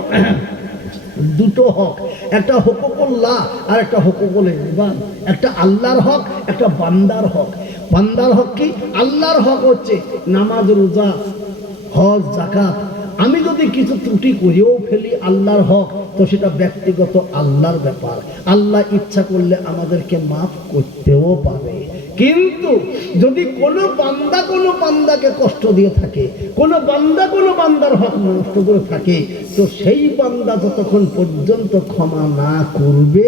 দুটো হক, একটা হুকুকুল্লাহ আর একটা হুকুকুল ইবাদ। একটা আল্লাহর হক, একটা বান্দার হক। বান্দার হক কি? আল্লাহর হক হচ্ছে নামাজ, রোজা, হজ, যাকাত। আমি যদি কিছু ত্রুটি করেও ফেলি আল্লাহর হক, তো সেটা ব্যক্তিগত আল্লাহর ব্যাপার। আল্লাহ ইচ্ছা করলে আমাদেরকে মাফ করতেও পারে। কিন্তু যদি কোনো বান্দাকে কষ্ট দিয়ে থাকে, কোনো বান্দার হক নষ্ট করে থাকে, তো সেই বান্দা যতক্ষণ পর্যন্ত ক্ষমা না করবে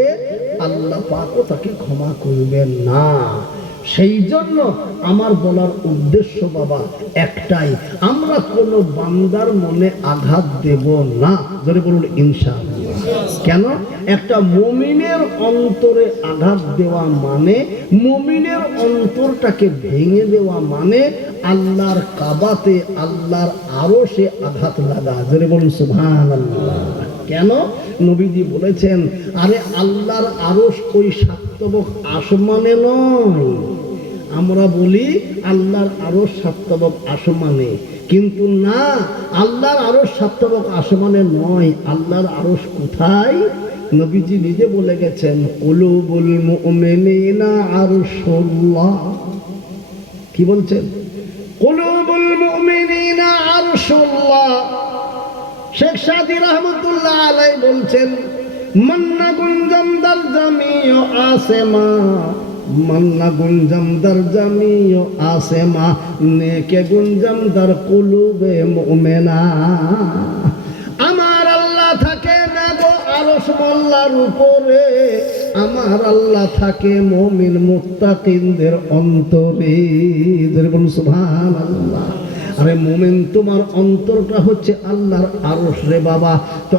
আল্লাহ পাকও তাকে ক্ষমা করবেন না। সেই জন্য আমার বলার উদ্দেশ্য বাবা একটাই, আমরা কোনো বান্দার মনে আঘাত দেব না, যদি বলুন ইনশাআল্লাহ। কেন? একটা মুমিনের অন্তরে আঘাত দেওয়া মানে, মুমিনের অন্তরটাকে ভেঙে দেওয়া মানে আল্লাহর কাবাতে, আল্লাহর আরশে আঘাত লাগা, যদি বলুন সুবহানাল্লাহ। কেন? নবীজি বলেছেন, আরে আল্লাহর আরশ ওই সাতবক আসমানে নয়। আমরা বলি আল্লাহর আরশ সাতবক আসমানে, কিন্তু না, আল্লাহর আরশ সাতবক আসমানে নয়। আল্লাহর আরশ কোথায়? নবীজি নিজে বলে গেছেন, কুলুবুল মুমিনিনা আরশুল্লাহ। কি বলছেন? কুলুবুল মুমিনিনা আরশুল্লাহ। শেখ সাদি রহমতুল্লাহ আলাইহি বলছেন, মান্না গুঞ্জম দার জামিও আসেমা, মান্না গুঞ্জম দার জামিও আসেমা, নেকে গুঞ্জম দার কুলুবে মুমিনা। আমার আল্লাহ মহল্লার উপরে, আমার আল্লাহ থাকে মুমিন মুত্তাকিনদের অন্তরে। যেরকম সুবহানাল্লাহ। আরে মুমিন, তোমার অন্তরটা হচ্ছে আল্লাহর আরশ রে বাবা। তো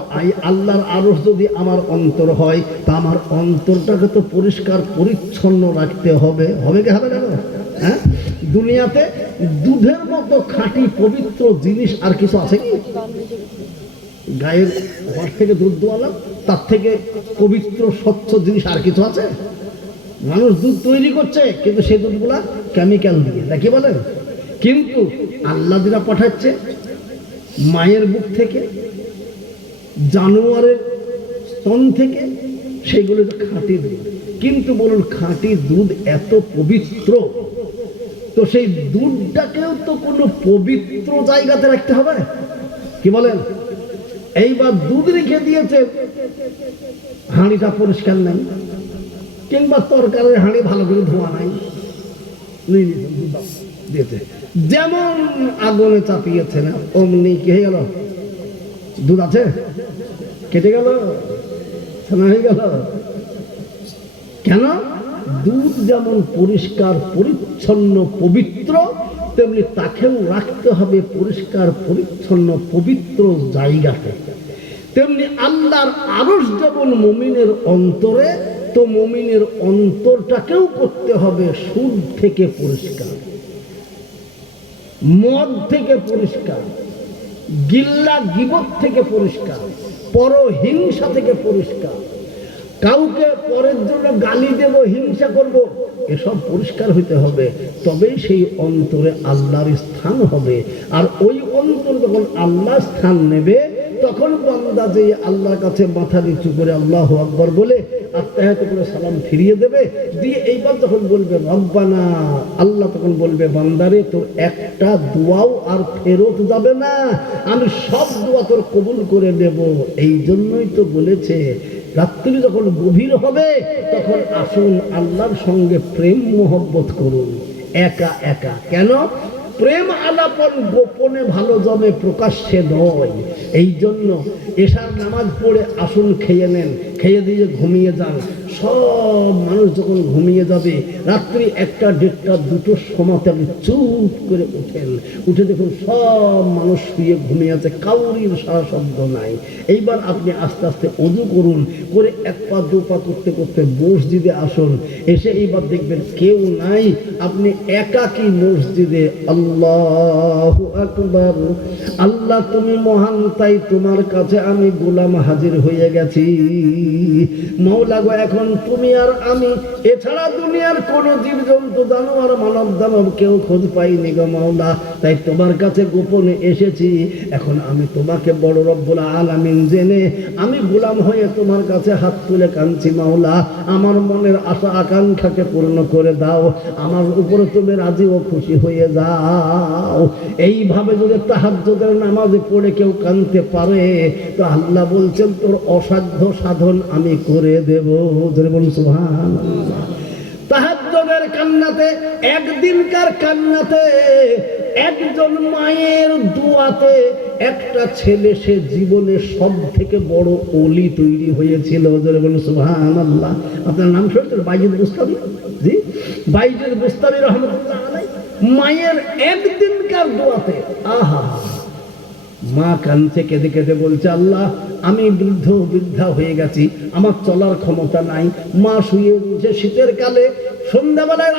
আল্লাহর আরশ যদি আমার অন্তর হয়, তা আমার অন্তরটাকে তো পরিষ্কার পরিচ্ছন্ন রাখতে হবে। হবে কি হবে না? হ্যাঁ, দুনিয়াতে দুধের মতো খাঁটি পবিত্র জিনিস আর কিছু আছে কি? গায়ের ঘর থেকে দুধ দোয়ালাম, তার থেকে পবিত্র স্বচ্ছ জিনিস আর কিছু আছে? মানুষ দুধ তৈরি করছে, কিন্তু সেই দুধগুলা কেমিক্যাল দিয়ে, নাকি বলেন? কিন্তু আল্লাহ যেটা পাঠাচ্ছে মায়ের বুক থেকে, জানোয়ারের স্তন থেকে, সেগুলো তো খাঁটি দুধ। কিন্তু বলুন, খাঁটি দুধ এত পবিত্র, তো সেই দুধটাকেও তো কোনো পবিত্র জায়গাতে রাখতে হবে, কি বলেন? এইবার দুধ রেখে দিয়েছে, হাঁড়িটা পরিষ্কার নাই, কিংবা তরকারির হাঁড়ি ভালো করে ধোয়া নাই, দিয়েছে যেমন আগুনে চাপিয়েছে না, অমনি কি হয়ে গেল? দুধ আছে, কেটে গেল, হয়ে গেল। কেন? দুধ যেমন পরিষ্কার পরিচ্ছন্ন পবিত্র, তেমনি তাকেও রাখতে হবে পরিষ্কার পরিচ্ছন্ন পবিত্র জায়গাতে। তেমনি আল্লাহর আরশ যেমন মুমিনের অন্তরে, তো মুমিনের অন্তরটাকেও করতে হবে সুদ থেকে পরিষ্কার, মদ থেকে পরিষ্কার, গিল্লা গিবত থেকে পরিষ্কার, পরহিংসা থেকে পরিষ্কার, কাউকে পরের জন্য গালি দেব, হিংসা করব, এসব পরিষ্কার হইতে হবে। তবেই সেই অন্তরে আল্লাহর স্থান হবে। আর ওই অন্তর যখন আল্লাহ স্থান নেবে, তখন বান্দা যে আল্লাহর কাছে মাথা নিচু করে আল্লাহু আকবার বলে আত্তাহিয়াত করে সালাম ফিরিয়ে দেবে, দিয়ে এইবার যখন বলবে রব্বানা, আল্লাহ তখন বলবে বান্দারে, তোর একটা দোয়াও আর ফেরত যাবে না, আমি সব দোয়া তোর কবুল করে নেব। এই জন্যই তো বলেছে রাত্রি যখন গভীর হবে, তখন আসুন আল্লাহর সঙ্গে প্রেম মোহব্বত করুন, একা একা। কেন? প্রেম আলাপন গোপনে ভালো জমে, প্রকাশ্যে নয়। এই জন্য এশার নামাজ পড়ে আসুন, খেয়ে নেন, খেয়ে দিয়ে ঘুমিয়ে যান। সব মানুষ যখন ঘুমিয়ে যাবে, রাত্রি 1টা, 1:30, 2টোর সময়তে আপনি চুপ করে উঠেন, উঠে দেখুন সব মানুষ শুয়ে ঘুমিয়ে আছে, কাউরির সারা শব্দ নাই। এইবার আপনি আস্তে আস্তে ওযু করুন, করে 1 পা 2 পা করতে করতে মসজিদে আসুন। এসে এইবার দেখবেন কেউ নাই, আপনি একাকী মসজিদে। আল্লাহু আকবার, আল্লাহ তুমি মহান, তাই তোমার কাছে আমি গোলাম হাজির হয়ে গেছি। মওলা গো, এখন তুমি আর আমি এছাড়া দুনিয়ার কোন জীবজন্তু, জানোয়ার, মানব দানব কেউ খোঁজ পাইনি গো মওলা, তাই তোমার কাছে গোপনে এসেছি। এখন আমি তোমাকে বড় রব্বুল আলামিন জেনে আমি গোলাম হয়ে তোমার কাছে হাত তুলে কাঁদছি। মওলা, আমার মনের আশা আকাঙ্ক্ষাকে পূর্ণ করে দাও, আমার উপরে তুমি রাজি ও খুশি হয়ে যাও। এইভাবে যদি তাহাজ্জুদের নামাজে পড়ে কেউ কাঁদতে পারে, তো আল্লাহ বলছেন তোর অসাধ্য সাধন আমি করে দেব। বলুন সুবহানাল্লাহ। তাহাজ্জুদের কান্নাতে, একদিনকার কান্নাতে, একজন মায়ের দুয়াতে একটা ছেলে সে জীবনে সব থেকে বড় ওলি তৈরি হয়েছিল। বলুন সুবহানাল্লাহ। আপনার নাম শুনছেন? বাইজিদ বুস্তামি। জি, বাইজিদ বুস্তামি রহমাতুল্লাহ আলাইহি। মায়ের একদিনকার দোয়াতে, আহা, মা কাঁদছে, কেঁদে কেঁদে বলছে আল্লাহ আমি বৃদ্ধা হয়ে গেছি, আমার চলার ক্ষমতা নাই। মা শুয়ে রয়েছে শীতের কালে, সন্ধ্যাবেলায়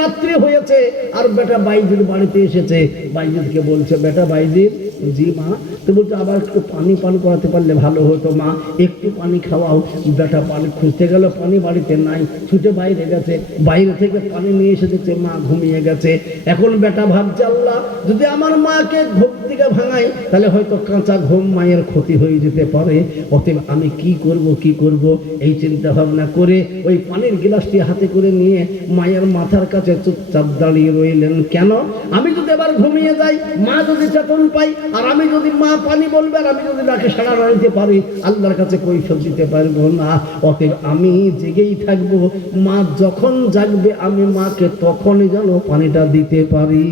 রাত্রি হয়েছে, আর বেটা বাইজির বাড়িতে এসেছে। বাইজিদকে বলছে, বেটা বাইজিদ। জি মা। তো বলছে আবার একটু পানি পান করাতে পারলে ভালো হতো মা, একটু পানি খাওয়াও। বেটা পানি খুঁজতে গেল, পানি বাড়িতে নাই, ছুটে বাইরে গেছে, বাইরে থেকে পানি নিয়ে এসে দেখছে মা ঘুমিয়ে গেছে। এখন বেটা ভাবছে আল্লাহ যদি আমার মাকে ঘুম থেকে ভাঙাই, তাহলে হয়তো কাঁচা ঘুম মায়ের ক্ষতি হয়ে যেতে পারে, অতএব আমি কি করব। এই চিন্তা ভাবনা করে ওই পানির গিলাসটি হাতে করে নিয়ে মায়ের মাথার কাছে চুপচাপ দাঁড়িয়ে রইলেন। কেন? আমি যদি এবার ঘুমিয়ে যাই, মা যদি চেতন পাই, আর আমি যদি মা পানি বলবে, আর আমি যদি ডাকে সাড়া দিতে পারি, আল্লাহর কাছে কৈফিয়ত দিতে পারবো না। অতএব আমি জেগেই থাকবো, মা যখন জাগবে আমি মাকে তখনই যেন পানিটা দিতে পারি।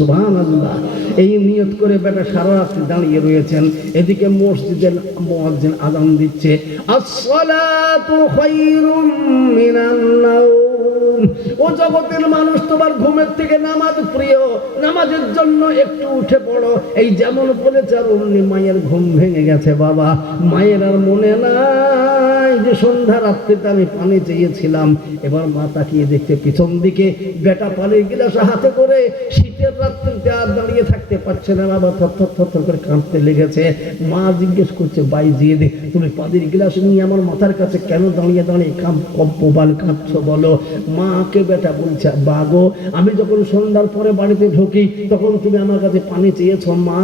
সুবহানাল্লাহ। এই নিয়ত করে বেটা সারা রাত্রি দাঁড়িয়ে রয়েছেন, এদিকে মসজিদের মুয়াজ্জিন আযান দিচ্ছে, আসসালাতু খায়রুম মিনান নাওম। ও জগতের মানুষ, তোমার ঘুমের থেকে নামাজ প্রিয়, নামাজের জন্য একটু উঠে পড়ো। এই যেমন বলেছে, আর অমনি মায়ের ঘুম ভেঙে গেছে বাবা। মায়ের আর মনে নাই যে সন্ধ্যা রাত্রিতে আমি পানি চেয়েছিলাম। এবার মা তাকিয়ে দেখতে পিছন দিকে, বেটা পানির গিলাস হাতে করে শীতের রাত্রিতে আর দাঁড়িয়ে থাকতে পারছে না বাবা, থরথর থরথর করে কাঁদতে লেগেছে। মা জিজ্ঞেস করছে, বাই দিয়ে দে, তুমি পানির গিলাস নিয়ে আমার মাথার কাছে কেন দাঁড়িয়ে দাঁড়িয়ে কম্পবাল কাঁদছো বলো? মাকে বেটা বলছে, বাগো, আমি যখন সন্ধ্যার পরে বাড়িতে ঢুকি তখন তুমি আমার কাছে পানি চেয়েছো মা।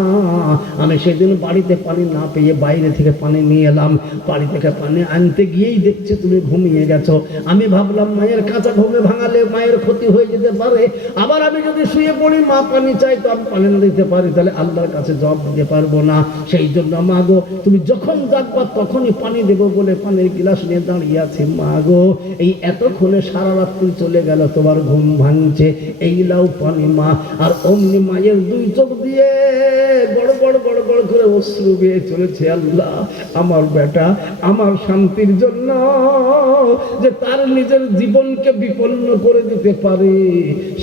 আমি সেদিন বাড়িতে পানি না পেয়ে বাইরে থেকে পানি নিয়ে এলাম। বাড়ি থেকে পানি আনতে গিয়েই দেখছি তুমি ঘুমিয়ে গেছো। আমি ভাবলাম মায়ের কাঁচা ঘুমে ভাঙালে মায়ের ক্ষতি হয়ে যেতে পারে। আবার আমি যদি শুয়ে পড়ি, মা পানি চাই, তো আমি পানি না দিতে পারি, তাহলে আল্লাহর কাছে জবাব দিতে পারবো না। সেই জন্য মা গো, তুমি যখন ডাকবা তখনই পানি দেবো বলে পানির গিলাস নিয়ে দাঁড়িয়ে আছি মা গো। এই এতক্ষণে সারা রাত্রি চলে গেল, তোমার ঘুম ভাঙছে, এই লাও পানি মা। আর অমনি মায়ের দুই চোখ দিয়ে বড় বড় বড় বড় করে অশ্রু বেয়ে চলেছে। আল্লাহ, আমার বেটা আমার শান্তির জন্য যে তার নিজের জীবনকে বিপন্ন করে দিতে পারে,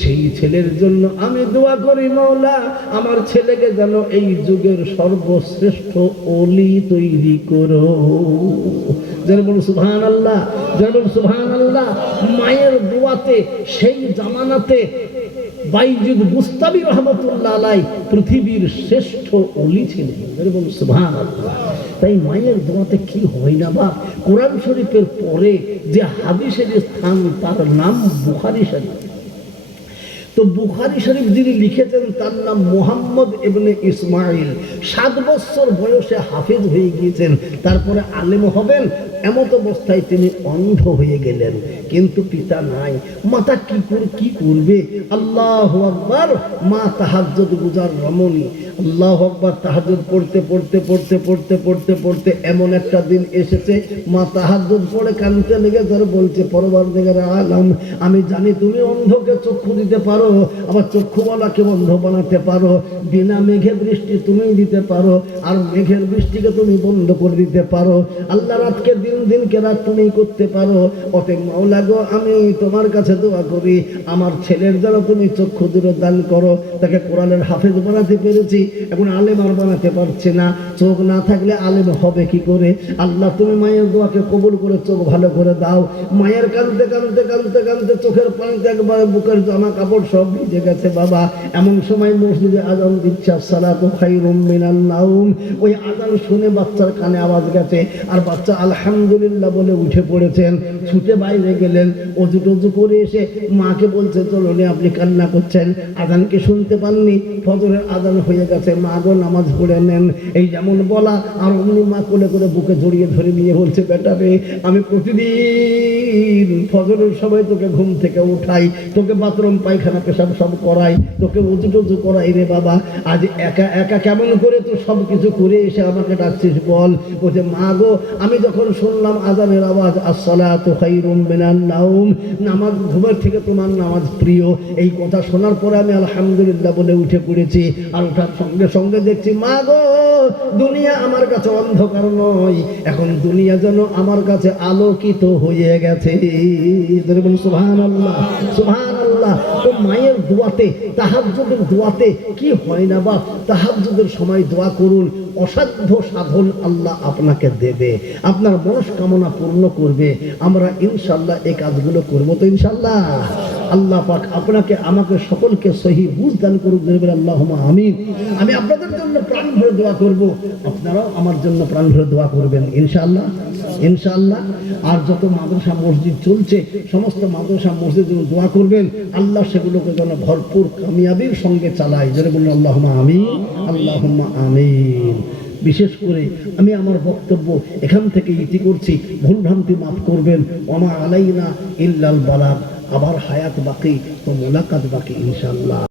সেই ছেলের জন্য আমি দোয়া করি মাওলা, আমার ছেলেকে যেন এই যুগের সর্বশ্রেষ্ঠ ওলি তৈরি করো। যেমন সুবহানাল্লাহ, যেমন সুবহানাল্লাহ। মায়ের দোয়াতে সেই জামানাতে বাইজিদ বুস্তামি রহমতুল্লাহ আলাইহি পৃথিবীর শ্রেষ্ঠ ওলি ছিলেন। যেমন সুবহানাল্লাহ। তাই মায়ের দোয়াতে কি হয় না বা? কোরআন শরীফের পরে যে হাদিসের স্থান, তার নাম বুখারী শরীফ। তো বুখারী শরীফ যিনি লিখেছেন তার নাম মুহাম্মদ ইবনে ইসমাইল। 7 বছর বয়সে হাফেজ হয়ে গিয়েছেন, তারপরে আলেম হবেন। এমত অবস্থায় তিনি অন্ধ হয়ে গেলেন, কিন্তু পিতা নাই। মাতা কি করবে? আল্লাহু আকবার। মা তাহাজ্জুদ গুজার রমণী। আল্লাহু আকবার। তাহাজ্জুদ পড়তে পড়তে পড়তে পড়তে পড়তে পড়তে এমন একটা দিন এসেছে, মা তাহাজ্জুদ পড়ে কাঁদতে লেগে ধরে বলছে, পরওয়ারদিগার আলম, আমি জানি তুমি অন্ধকে চক্ষু দিতে পারো, আবার চক্ষুওয়ালাকে অন্ধ বানাতে পারো। বিনা মেঘে বৃষ্টি তুমিই দিতে পারো, আর মেঘের বৃষ্টিকে তুমি বন্ধ করে দিতে পারো। আল্লাহ রাতকে দিনকে রাত তুমি করতে পারো। অতএব মাওলা গো, আমি তোমার কাছে দোয়া করি, আমার ছেলের যেন তুমি চক্ষু দুটো দান করো। তাকে কোরআনের হাফেজ বানাতে পেরেছি, এখন আলেম আর বানাতে পারছি না। চোখ না থাকলে আলেম হবে কি করে? আল্লাহ তুমি মায়ের দোয়াকে কবুল করে চোখ ভালো করে দাও। মায়ের কাঁদতে কাঁদতে কাঁদতে কাঁদতে চোখের পানিতে একবার বুকের জামা কাপড় সব ভিজে গেছে বাবা। এমন সময় মসজিদে আযান দিচ্ছে, আসসালাতু খায়রুম মিনান নাওম। ওই আযান শুনে বাচ্চার কানে আওয়াজ গেছে, আর বাচ্চা আলহামদুলিল্লাহ বলে উঠে পড়েছেন। ছুটে বাইরে গেলেন, অজু টজু করে এসে মাকে বলছে, চলো নে, আপনি কান্না করছেন, আযানকে শুনতে পাননি, ফজরের আযান হয়ে গেছে, মা গো নামাজ পড়ে নেন। এই যেমন বলা, আর অমনি মা কোলে করে বুকে জড়িয়ে ধরে নিয়ে বলছে, বেটা রে, আমি প্রতিদিন ফজরের সময় তোকে ঘুম থেকে উঠাই, তোকে বাথরুম পায়খানা পেশাব সব করাই, তোকে উজু টুজু করাই রে বাবা। আজ একা একা কেমন করে তুই সব কিছু করে এসে আমাকে ডাকছিস বল? বলছে, মা গো, আমি যখন শুনলাম আযানের আওয়াজ, আসসালাতু খায়রুম মিনান নাওম, নামাজ ঘুমের থেকে তোমার নামাজ প্রিয়, এই কথা শোনার পরে আমি আলহামদুলিল্লাহ বলে উঠে পড়েছি। আর ওঠার সঙ্গে সঙ্গে দেখছি, মা গো, দুনিয়া আমার কাছে অন্ধকার নয়, এখন দুনিয়া যেন আমার কাছে আলোকিত হয়ে গেছে। সুবহানাল্লাহ, সুবহানাল্লাহ। তো মায়ের দোয়াতে, তাহাজ্জুদের দোয়াতে কি হয় না বা? তাহাজ্জুদের সময় দোয়া করুন, অসাধ্য সাধন আল্লাহ আপনাকে দেবে, আপনার মনস্কামনা পূর্ণ করবে। আমরা ইনশাআল্লাহ এই কাজগুলো করবো তো ইনশাআল্লাহ। আল্লাহ পাক আপনাকে আমাকে সকলকে সহি বুঝ দান করুক, দেবেন আল্লাহুম্মা আমিন। আমি আপনাদের জন্য প্রাণ ভরে দোয়া করব, আপনারাও আমার জন্য প্রাণ ভরে দোয়া করবেন ইনশাআল্লাহ, ইনশাআল্লাহ। আর যত মাদ্রাসা মসজিদ চলছে, সমস্ত মাদ্রাসা মসজিদ দোয়া করবেন, আল্লাহ সেগুলোকে যেন ভরপুর কামিয়াবির সঙ্গে চালায়। যারা বলুন আল্লাহুম্মা আমিন, আল্লাহুম্মা আমিন। বিশেষ করে আমি আমার বক্তব্য এখান থেকে ইতি করছি, ভুলভ্রান্তি মাফ করবেন। ওমা আলাইনা ইল্লাল বালাগ। আবার হায়াত বাকি, তো মোলাকাত বাকি ইনশাআল্লাহ।